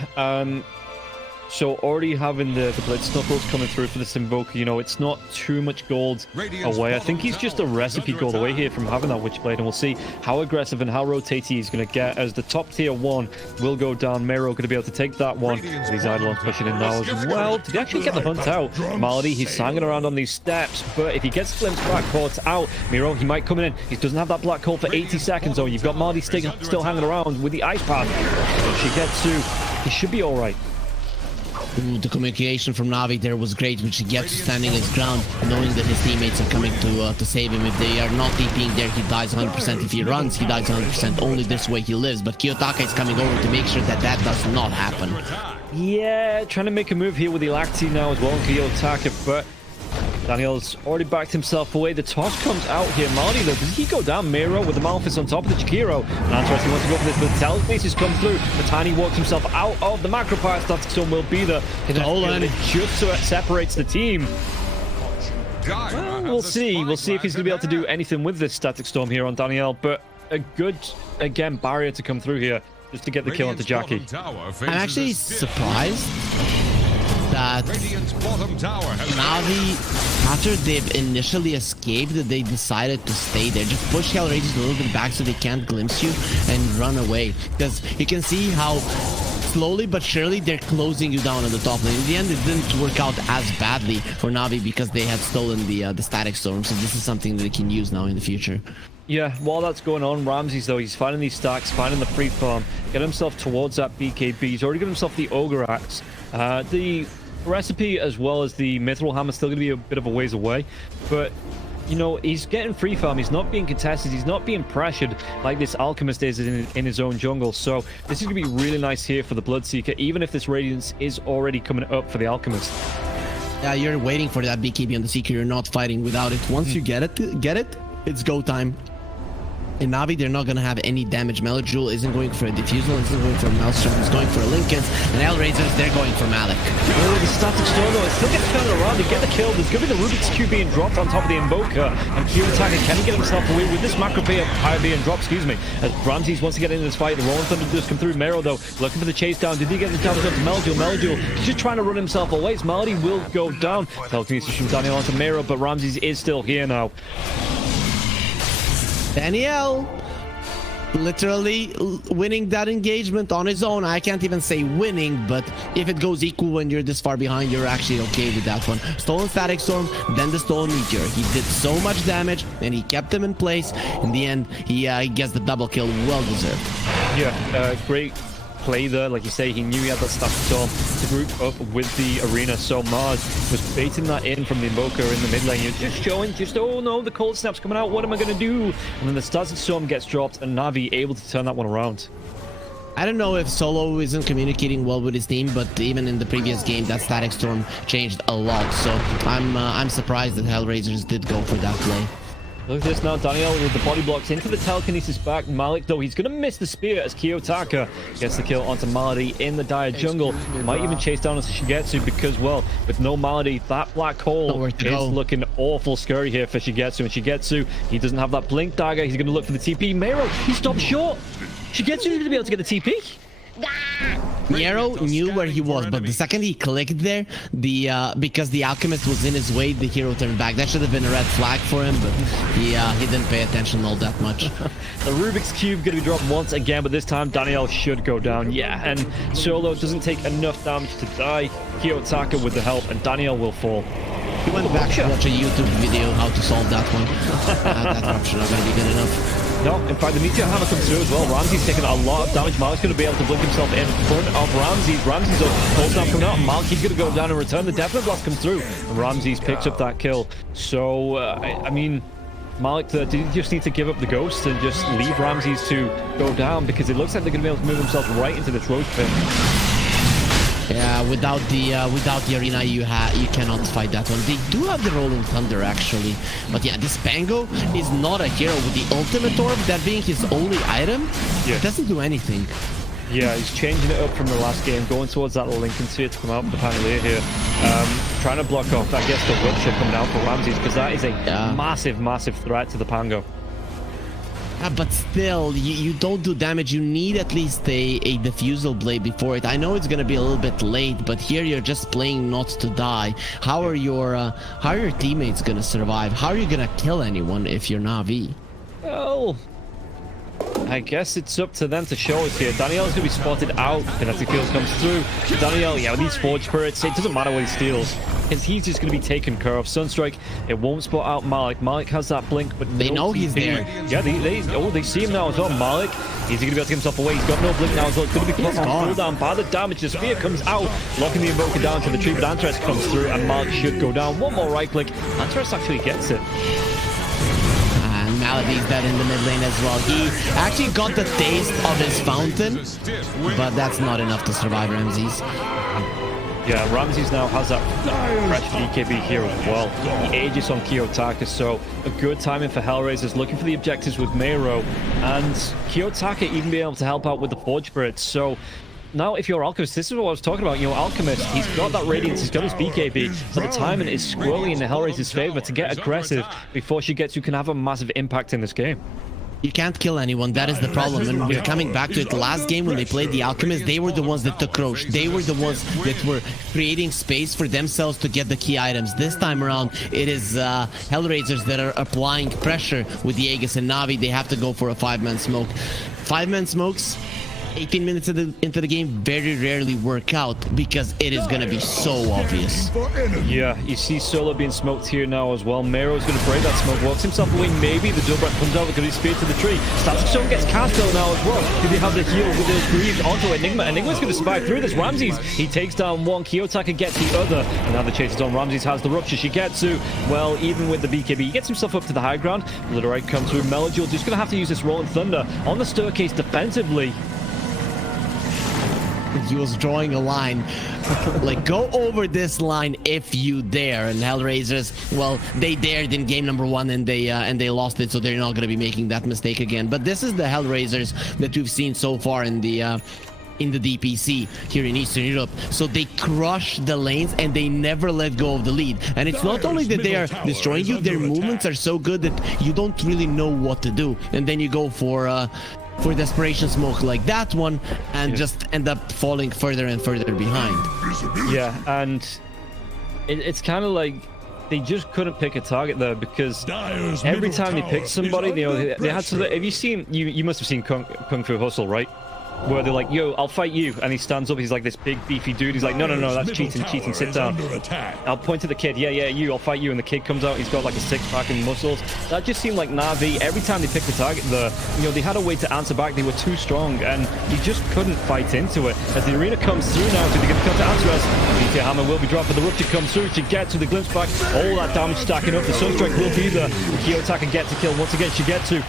so already having the Blitz Knuckles coming through for this Invoker, you know, it's not too much gold away. I think he's just a recipe gold away here from having that Witchblade, and we'll see how aggressive and how rotatey he's going to get as the top tier 1 will go down. Mero going to be able to take that one. These Eidolons pushing in now as well. Did he actually get the hunt out? Malady, he's hanging around on these steps, but if he gets glimpsed back, caught out, Mero, he might come in. He doesn't have that Black Hole for 80 seconds, though. You've got Malady still hanging around with the Ice Path. So Shigetsu, he should be all right. Ooh, the communication from Navi there was great, which he gets standing his ground, knowing that his teammates are coming to save him. If they are not TPing there, he dies 100%. If he runs, he dies 100%. Only this way he lives. But Kiyotaka is coming over to make sure that that does not happen. Yeah, trying to make a move here with the Lacti now as well, Kiyotaka, but Daniel's already backed himself away. The toss comes out here. Marty, though, does he go down? Miro with the Malphus on top of the Chikiro. And Antares, wants to go for this, but the telekinesis come through. The Tiny walks himself out of the macro fire. Static Storm will be there. It just so it separates the team. Well, we'll see. We'll see if he's going to be able to do anything with this Static Storm here on Daniel. But a good, again, barrier to come through here just to get the kill onto Jackie. I'm actually surprised that Navi, after they've initially escaped, they decided to stay there. Just push HellRaisers a little bit back so they can't glimpse you and run away. Because you can see how slowly but surely they're closing you down on the top lane. In the end, it didn't work out as badly for Navi because they had stolen the Static Storm. So this is something that they can use now in the future. Yeah, while that's going on, Ramses, though, he's finding these stacks, finding the free farm, get himself towards that BKB. He's already got himself the Ogre Axe. The recipe as well as the Mithril Hammer still going to be a bit of a ways away. But, you know, he's getting free farm. He's not being contested. He's not being pressured like this Alchemist is in his own jungle. So this is going to be really nice here for the Bloodseeker, even if this Radiance is already coming up for the Alchemist. Yeah, you're waiting for that BKB on the Seeker. You're not fighting without it. Once you get it, it's go time. In Navi, they're not going to have any damage. Melojule isn't going for a Diffusal, isn't going for a Maelstrom, he's going for a Lincolns, and HellRaisers, they're going for Malik. Oh, the Static Storm, though, it still gets turned around. They get the kill. There's going to be the Rubik's Cube being dropped on top of the Invoker, and Kirotaka can get himself away with this Macro Fire being dropped, excuse me, as Ramses wants to get into this fight. The Rolling Thunder does come through. Mero, though, looking for the chase down. Did he get the damage up to Melojule? Melojule, he's just trying to run himself away. His Melody will go down. Telekinesis from Daniel onto Mero, but Ramses is still here now. Daniel literally winning that engagement on his own. I can't even say winning, but if it goes equal when you're this far behind, you're actually okay with that one. Stolen Static Storm, then the Stolen Meteor. He did so much damage and he kept them in place. In the end, he gets the double kill, well deserved. Yeah, great play there. Like you say, he knew he had that Static Storm to group up with the arena, so Mars was baiting that in from the Invoker in the mid lane. You're just showing, oh no, the cold snap's coming out, what am I going to do? And then the Static Storm gets dropped and Navi able to turn that one around. I don't know if Solo isn't communicating well with his team, but even in the previous game, that Static Storm changed a lot, so I'm surprised that HellRaisers did go for that play. Look at this now, Daniel with the body blocks into the telekinesis back. Malik, though, he's going to miss the spear as Kiyotaka gets the kill onto Malady in the dire jungle. Might even chase down as Shigetsu because, well, with no Malady, that black hole is looking awful scary here for Shigetsu. And Shigetsu, he doesn't have that blink dagger. He's going to look for the TP. Mero, he stopped short. Shigetsu is going to be able to get the TP. Nero knew where he was, but the second he clicked there, because the Alchemist was in his way, the hero turned back. That should have been a red flag for him, but he didn't pay attention all that much. The Rubik's Cube going to be dropped once again, but this time Daniel should go down. Yeah, and Solo doesn't take enough damage to die. Kiyotaka with the help, and Daniel will fall. He went back to watch a YouTube video how to solve that one. That option not going to be good enough. No, in fact, the Meteor Hammer comes through as well. Ramsey's taking a lot of damage. Malik's going to be able to blink himself in front of Ramses. Ramses cold snap coming out. Malik, he's going to go down and return. The Definite Blast comes through, and Ramses picks up that kill. So, I mean, Malik, did he just need to give up the ghost and just leave Ramses to go down? Because it looks like they're going to be able to move themselves right into this roach pit. Yeah, without the arena, you cannot fight that one. They do have the Rolling Thunder, actually. But yeah, this Pango is not a hero. With the Ultimate Orb, that being his only item, it doesn't do anything. Yeah, he's changing it up from the last game, going towards that Lincoln Sphere to come out with the Pangolier here. Trying to block off, I guess, the Witcher coming out for Ramses, because that is a massive, massive threat to the Pango. But still, you don't do damage. You need at least a Diffusal Blade before it. I know it's going to be a little bit late, but here you're just playing not to die. How are your teammates going to survive? How are you going to kill anyone if you're Na'Vi? Well, I guess it's up to them to show us here. Daniel's going to be spotted out, and as the kills comes through, Daniel, yeah, with these Forge Spirits, it doesn't matter what he steals, because he's just going to be taken care of. Sunstrike, it won't spot out Malik. Malik has that blink, but they know he's there. Yeah, they see him now as well. Malik, he's going to be able to get himself away. He's got no blink now as well. It's going to be put on cooldown by the damage. The spear comes out, locking the Invoker down to the tree, but Antares comes through, and Malik should go down. One more right click. Antares actually gets it. Malady's dead in the mid lane as well. He actually got the taste of his fountain, but that's not enough to survive Ramses. Yeah, Ramses now has that fresh BKB here as well. The Aegis on Kiyotaka, so a good timing for HellRaisers, looking for the objectives with Meiro, and Kiyotaka even being able to help out with the Forge Spirits. So now if you're Alchemist, this is what I was talking about. You know, Alchemist, he's got that Radiance, he's got his BKB, but the timing is squarely in the HellRaisers' favor to get aggressive before she gets who can have a massive impact in this game. You can't kill anyone, that is the problem, and we're coming back to it. The last game when they played the Alchemist, they were the ones that took Roche. They were the ones that were creating space for themselves to get the key items. This time around, it is HellRaisers that are applying pressure with the Aegis and Na'Vi. They have to go for a 5-man smoke. 5-man smokes, 18 minutes into the game, very rarely work out because it is going to be so obvious. Yeah, you see Solo being smoked here now as well. Meiro's going to break that smoke, walks himself away. Maybe the double comes out because he's speared to the tree. Static Stone gets cast out now as well. Do they have the heal with those greaves onto Enigma? Enigma's going to survive through this. Ramses, he takes down one. Kiyotaka gets the other. And now the chase is on. Ramses has the rupture. Shigetsu, well, even with the BKB, he gets himself up to the high ground. Literite comes through. Melody just going to have to use this Rolling Thunder on the staircase defensively. He was drawing a line like, go over this line if you dare. And HellRaisers, well, they dared in game number 1 and they lost it, so they're not going to be making that mistake again. But this is the HellRaisers that we've seen so far in the DPC here in Eastern Europe. So they crush the lanes and they never let go of the lead. And it's not only that they are destroying you, their movements are so good that you don't really know what to do, and then you go for desperation smoke like that one and just end up falling further and further behind. Yeah, and it's kind of like they just couldn't pick a target there, because every time they picked somebody, you know, they had to. Have you seen? You must have seen Kung Fu Hustle, right? Where they're like, yo, I'll fight you, and he stands up, he's like this big beefy dude, he's like, no, that's cheating, sit down. I'll point to the kid, yeah, you, I'll fight you, and the kid comes out, he's got like a six-pack and muscles. That just seemed like Na'Vi. Every time they picked a target there, you know, they had a way to answer back. They were too strong, and you just couldn't fight into it. As the arena comes through now, so they're going to come to answer us. BT Hammer will be dropped, but the rupture comes through. She gets to the glimpse back, all that damage stacking up. The Sunstrike will be there. Kiyotaka gets the kill once again. She gets to.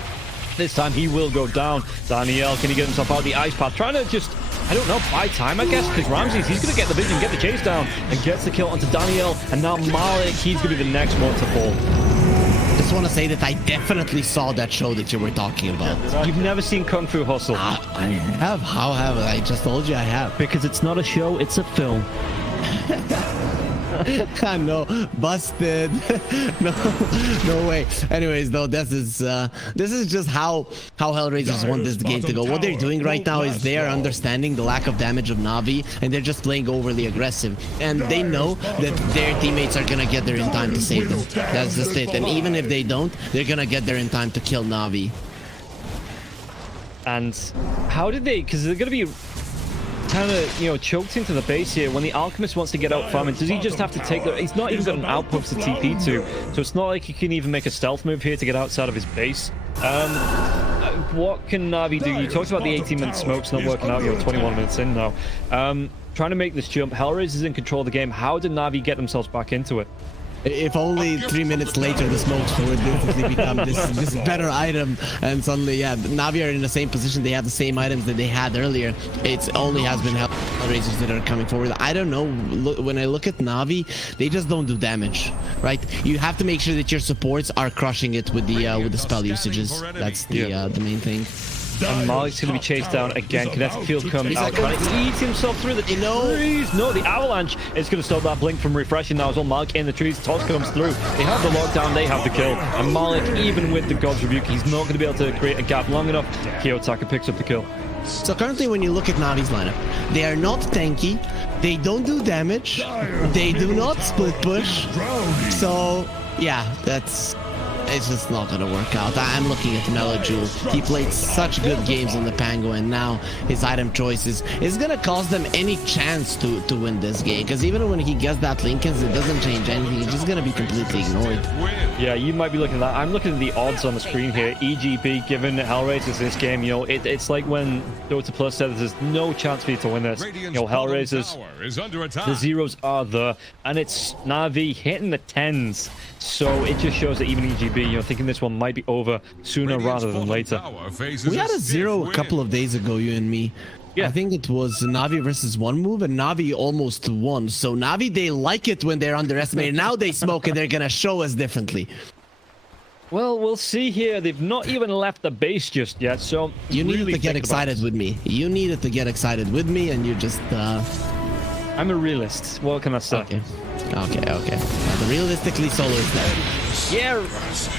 This time he will go down. Daniel, can he get himself out of the ice path? Trying to just, I don't know, buy time, I guess, because Ramses, he's going to get the vision, get the chase down, and gets the kill onto Daniel. And now Malik, he's going to be the next one to fall. Just want to say that I definitely saw that show that you were talking about. You've never seen Kung Fu Hustle? I have. How have I? I just told you I have. Because it's not a show, it's a film. No, busted. no way. Anyways, though, this is just how HellRaisers want this game to go. What they're doing right now is they are understanding the lack of damage of Na'Vi, and they're just playing overly aggressive. And they know that their teammates are gonna get there in time to save them. That's just it. And even if they don't, they're gonna get there in time to kill Na'Vi. And how did they? Because they're gonna be kind of, you know, choked into the base here. When the Alchemist wants to get out farming, does he just have to take the... He's not even got an outpost to TP to, so it's not like he can even make a stealth move here to get outside of his base. What can Na'Vi do? You talked about the 18-minute smokes not working out. You're 21 minutes in now. Trying to make this jump. HellRaisers is in control of the game. How did Na'Vi get themselves back into it? If only 3 minutes later the smokes would instantly become this better item, and suddenly, yeah, Na'Vi are in the same position. They have the same items that they had earlier. It only has been HellRaisers that are coming forward. I don't know. When I look at Na'Vi, they just don't do damage, right? You have to make sure that your supports are crushing it with the spell usages. That's the main thing. And Malik's going to be chased down again. Kinetic Field comes out, trying to eat himself through the trees. No, the Avalanche is going to stop that blink from refreshing now as well. Malik in the trees. Toss comes through. They have the lockdown. They have the kill. And Malik, even with the God's Rebuke, he's not going to be able to create a gap long enough. Kiyotaka picks up the kill. So currently, when you look at Navi's lineup, they are not tanky. They don't do damage. They do not split push. So, yeah, it's just not gonna work out. I'm looking at Melojul. He played such good games on the Pango, and now his item choices is gonna cost them any chance to win this game. Because even when he gets that Lincoln's, it doesn't change anything. It's just gonna be completely ignored. Yeah, you might be looking at that. I'm looking at the odds on the screen here. EGP given HellRaisers this game, you know, it's like when Dota Plus said there's no chance for you to win this. You know, HellRaisers, the zeros are there, and it's Na'Vi hitting the 10s. So it just shows that even EGB, you know, thinking this one might be over sooner rather than later. We had a 0 a couple of days ago, you and me. I think it was Navi versus one move, and Navi almost won. So Navi, they like it when they're underestimated. Now they smoke, and they're gonna show us differently. Well, we'll see here. They've not even left the base just yet, so You needed really to get think about excited it. with me. You needed to get excited with me, and you just I'm a realist. What can I say? okay. But realistically, Solo is there. Yeah,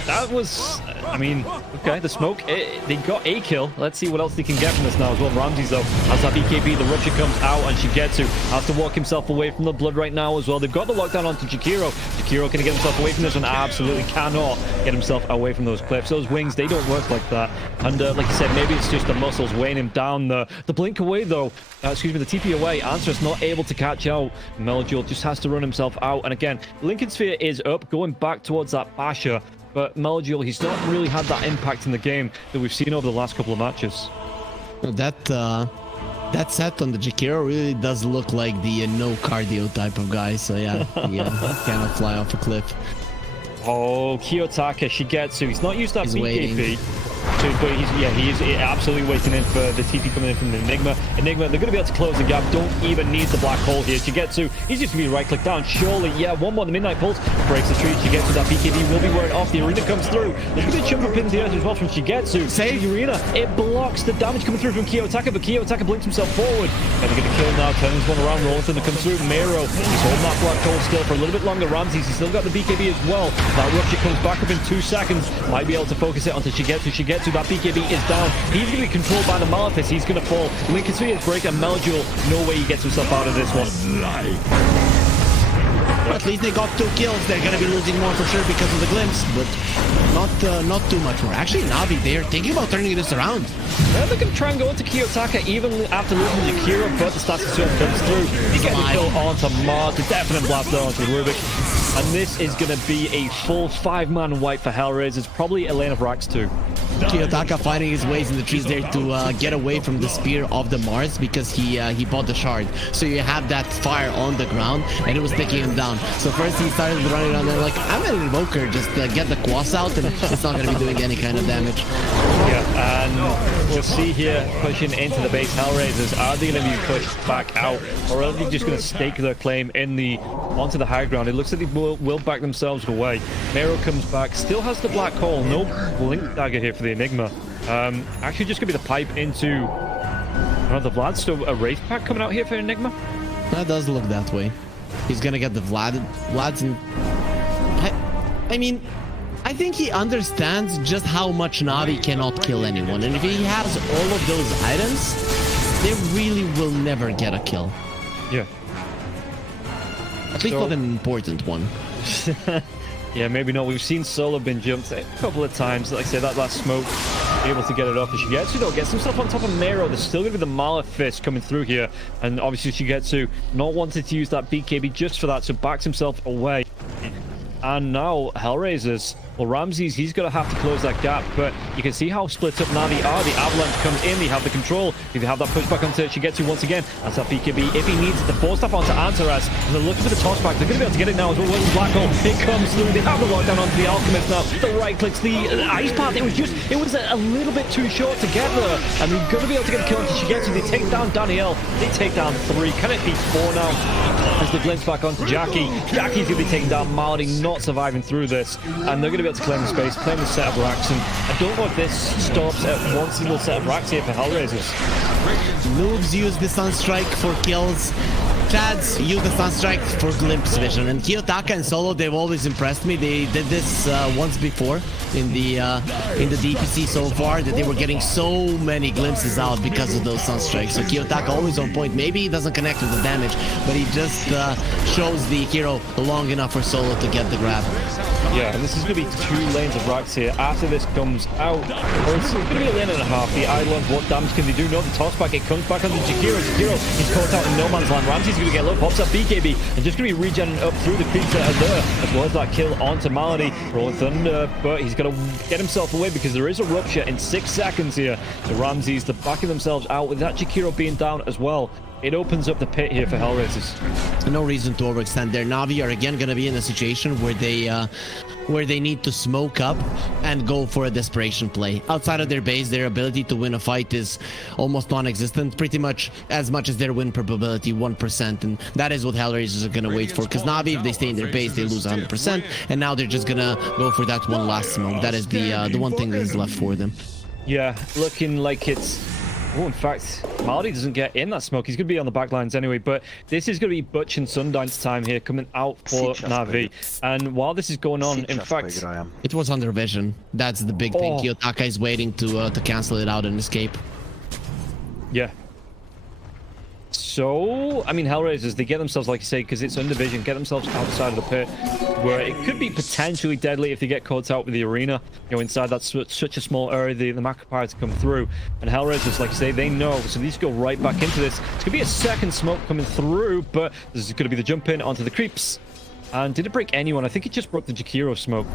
that was... I mean, okay, the smoke. They got a kill. Let's see what else they can get from this now as well. Ramses, though, as that BKB, the rupture comes out, and Shigetsu has to walk himself away from the blood right now as well. They've got the lockdown onto Jakiro. Jakiro, can he get himself away from this one? Absolutely cannot get himself away from those cliffs. Those wings, they don't work like that. And like you said, maybe it's just the muscles weighing him down. The blink away, though. Excuse me, the TP away. Answer's not able to catch out. Melojul just has to run himself out. And again, Lincoln Sphere is up, going back towards that Basher. But Melojul, he's not really had that impact in the game that we've seen over the last couple of matches. That set on the Jakiro really does look like the no cardio type of guy. So yeah, he cannot fly off a cliff. Oh, Kiyotaka, Shigetsu. He's not used that He's BKB. waiting. But he's absolutely waiting in for the TP coming in from the Enigma. Enigma, they're going to be able to close the gap. Don't even need the black hole here. Shigetsu, he's just going to be right-click down. Surely, yeah, one more. The Midnight Pulse breaks the street. Shigetsu, that BKB will be wearing off. The arena comes through. There's going to be a jump up into the earth as well from Shigetsu. Save. The arena. It blocks the damage coming through from Kiyotaka, but Kiyotaka blinks himself forward. And they're going to kill now. Turns one around. Rolling to come through. Mero, he's holding that black hole still for a little bit longer. Ramses, he's still got the BKB as well. That rupture comes back up in 2 seconds. Might be able to focus it onto Shigetsu. Shigetsu, that BKB is down. He's going to be controlled by the Malefice. He's going to fall. Lincoln Sphere is break, and Melojul, no way he gets himself out of this one. At least they got 2 kills. They're gonna be losing more for sure because of the glimpse, but not too much more. Actually, Navi, they're thinking about turning this around. They're going to try and go into Kiyotaka even after losing Jakiro, but the status sword comes through. He gets the kill onto Mars, the definite blast onto Rubik. And this is going to be a full 5-man wipe for HellRaisers, probably a lane of Rax too. Kiyotaka finding his ways in the trees there to get away from the spear of the Mars because he bought the shard. So you have that fire on the ground and it was taking him down. So first he started running around there like, I'm an invoker, just get the Quas out and it's not going to be doing any kind of damage. Yeah, and we'll see here pushing into the base. HellRaisers, are they going to be pushed back out, or are they just going to stake their claim onto the high ground? It looks like they will back themselves away. Mero comes back, still has the black hole, no blink dagger here for the Enigma. Actually just going to be the pipe into the Vlad. So a Wraith Pack coming out here for Enigma? That does look that way. He's going to get the Vlad's in... I mean, I think he understands just how much Navi cannot kill anyone. And if he has all of those items, they really will never get a kill. Yeah. At least not an important one. Yeah, maybe not. We've seen Solo been jumped a couple of times. Like I said, that last smoke, able to get it off. Shigetsu, though, gets himself on top of Mero. There's still going to be the Malefice coming through here. And obviously Shigetsu not wanting to use that BKB just for that, so backs himself away. And now HellRaisers, well, Ramses, he's going to have to close that gap, but you can see how split up Navi are. The Avalanche comes in, they have the control. If they have that pushback onto Shigetsu once again, that's that BKB. If he needs the force staff onto Antares, and they're looking for the tossback, they're going to be able to get it now as well. Where's the black hole? It comes through. They have the lockdown onto the Alchemist now. The right clicks, the ice path. It was a little bit too short to get there, and they're going to be able to get a kill onto Shigetsu. They take down Danielle. They take down 3. Can it be 4 now? As the glimpse back onto Jackie. Jackie's going to be taking down Marty, not surviving through this, and they're going to be able to claim the space, claim the set of racks, and I don't know if this stops at one single set of racks here for HellRaisers. Noobs use the Sunstrike for kills. Chads use the Sunstrike for glimpse vision. And Kiyotaka and Solo, they've always impressed me. They did this once before in the DPC so far, that they were getting so many glimpses out because of those Sunstrikes. So Kiyotaka always on point. Maybe he doesn't connect with the damage, but he just shows the hero long enough for Solo to get the grab. Yeah, and this is going to be 2 lanes of racks here. After this comes out, or it's going to be a lane and a half. The Islands, what damage can they do? No, the tossback, it comes back onto Jakiro. Jakiro, he's caught out in no man's land. Ramsey's going to get low, pops up BKB, and just going to be regenerating up through the creeps that are there, as well as that kill onto Malady. Rolling Thunder, but he's going to get himself away because there is a rupture in 6 seconds here. So Ramses, they're backing themselves out with that Jakiro being down as well. it opens up the pit here for HellRaisers. No reason to overextend there. Na'Vi are again going to be in a situation where they need to smoke up and go for a desperation play. Outside of their base, their ability to win a fight is almost non-existent, pretty much as their win probability, 1%. And that is what HellRaisers are going to wait for, because Na'Vi, if they stay in their base, they lose 100%. And now they're just going to go for that one last smoke. That is the one thing that is left for them. Yeah, looking like it's... Oh, in fact, Marty doesn't get in that smoke. He's going to be on the back lines anyway, but this is going to be Butch and Sundine's time here coming out for Na'Vi. And while this is going on, in fact... It was under vision. That's the big thing. Kiyotaka is waiting to cancel it out and escape. Yeah. So, I mean, HellRaisers, they get themselves, like you say, because it's under vision, get themselves outside of the pit, where it could be potentially deadly if they get caught out with the arena, you know, inside that such a small area, the macro pirates come through. And HellRaisers, like I say, they know, so these go right back into this. It's going to be a second smoke coming through, but this is going to be the jump in onto the creeps. And did it break anyone? I think it just broke the Jakiro smoke.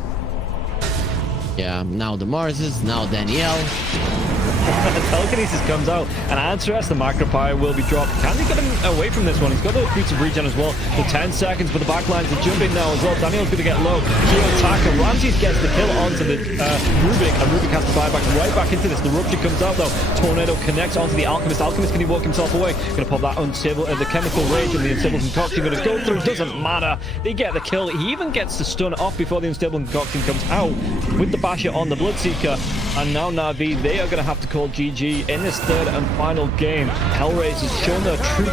Yeah, now the Marses, now Danielle. Telekinesis comes out, and Answer's the macro pyre will be dropped. Can they get him away from this one? He's got those boots of regen as well for 10 seconds, but the backlines are jumping now as well. Daniel's going to get low. Kiyotaka, Ramses gets the kill onto the Rubik, and Rubik has to buy back right back into this. The rupture comes out though. Tornado connects onto the Alchemist. Alchemist, can he walk himself away? Going to pop that unstable, the chemical rage and the unstable concoction. Going to go through, doesn't matter. They get the kill. He even gets the stun off before the unstable concoction comes out with the basher on the Bloodseeker. And now Na'Vi, they are going to have to call GG in this third and final game. HellRaisers shown their true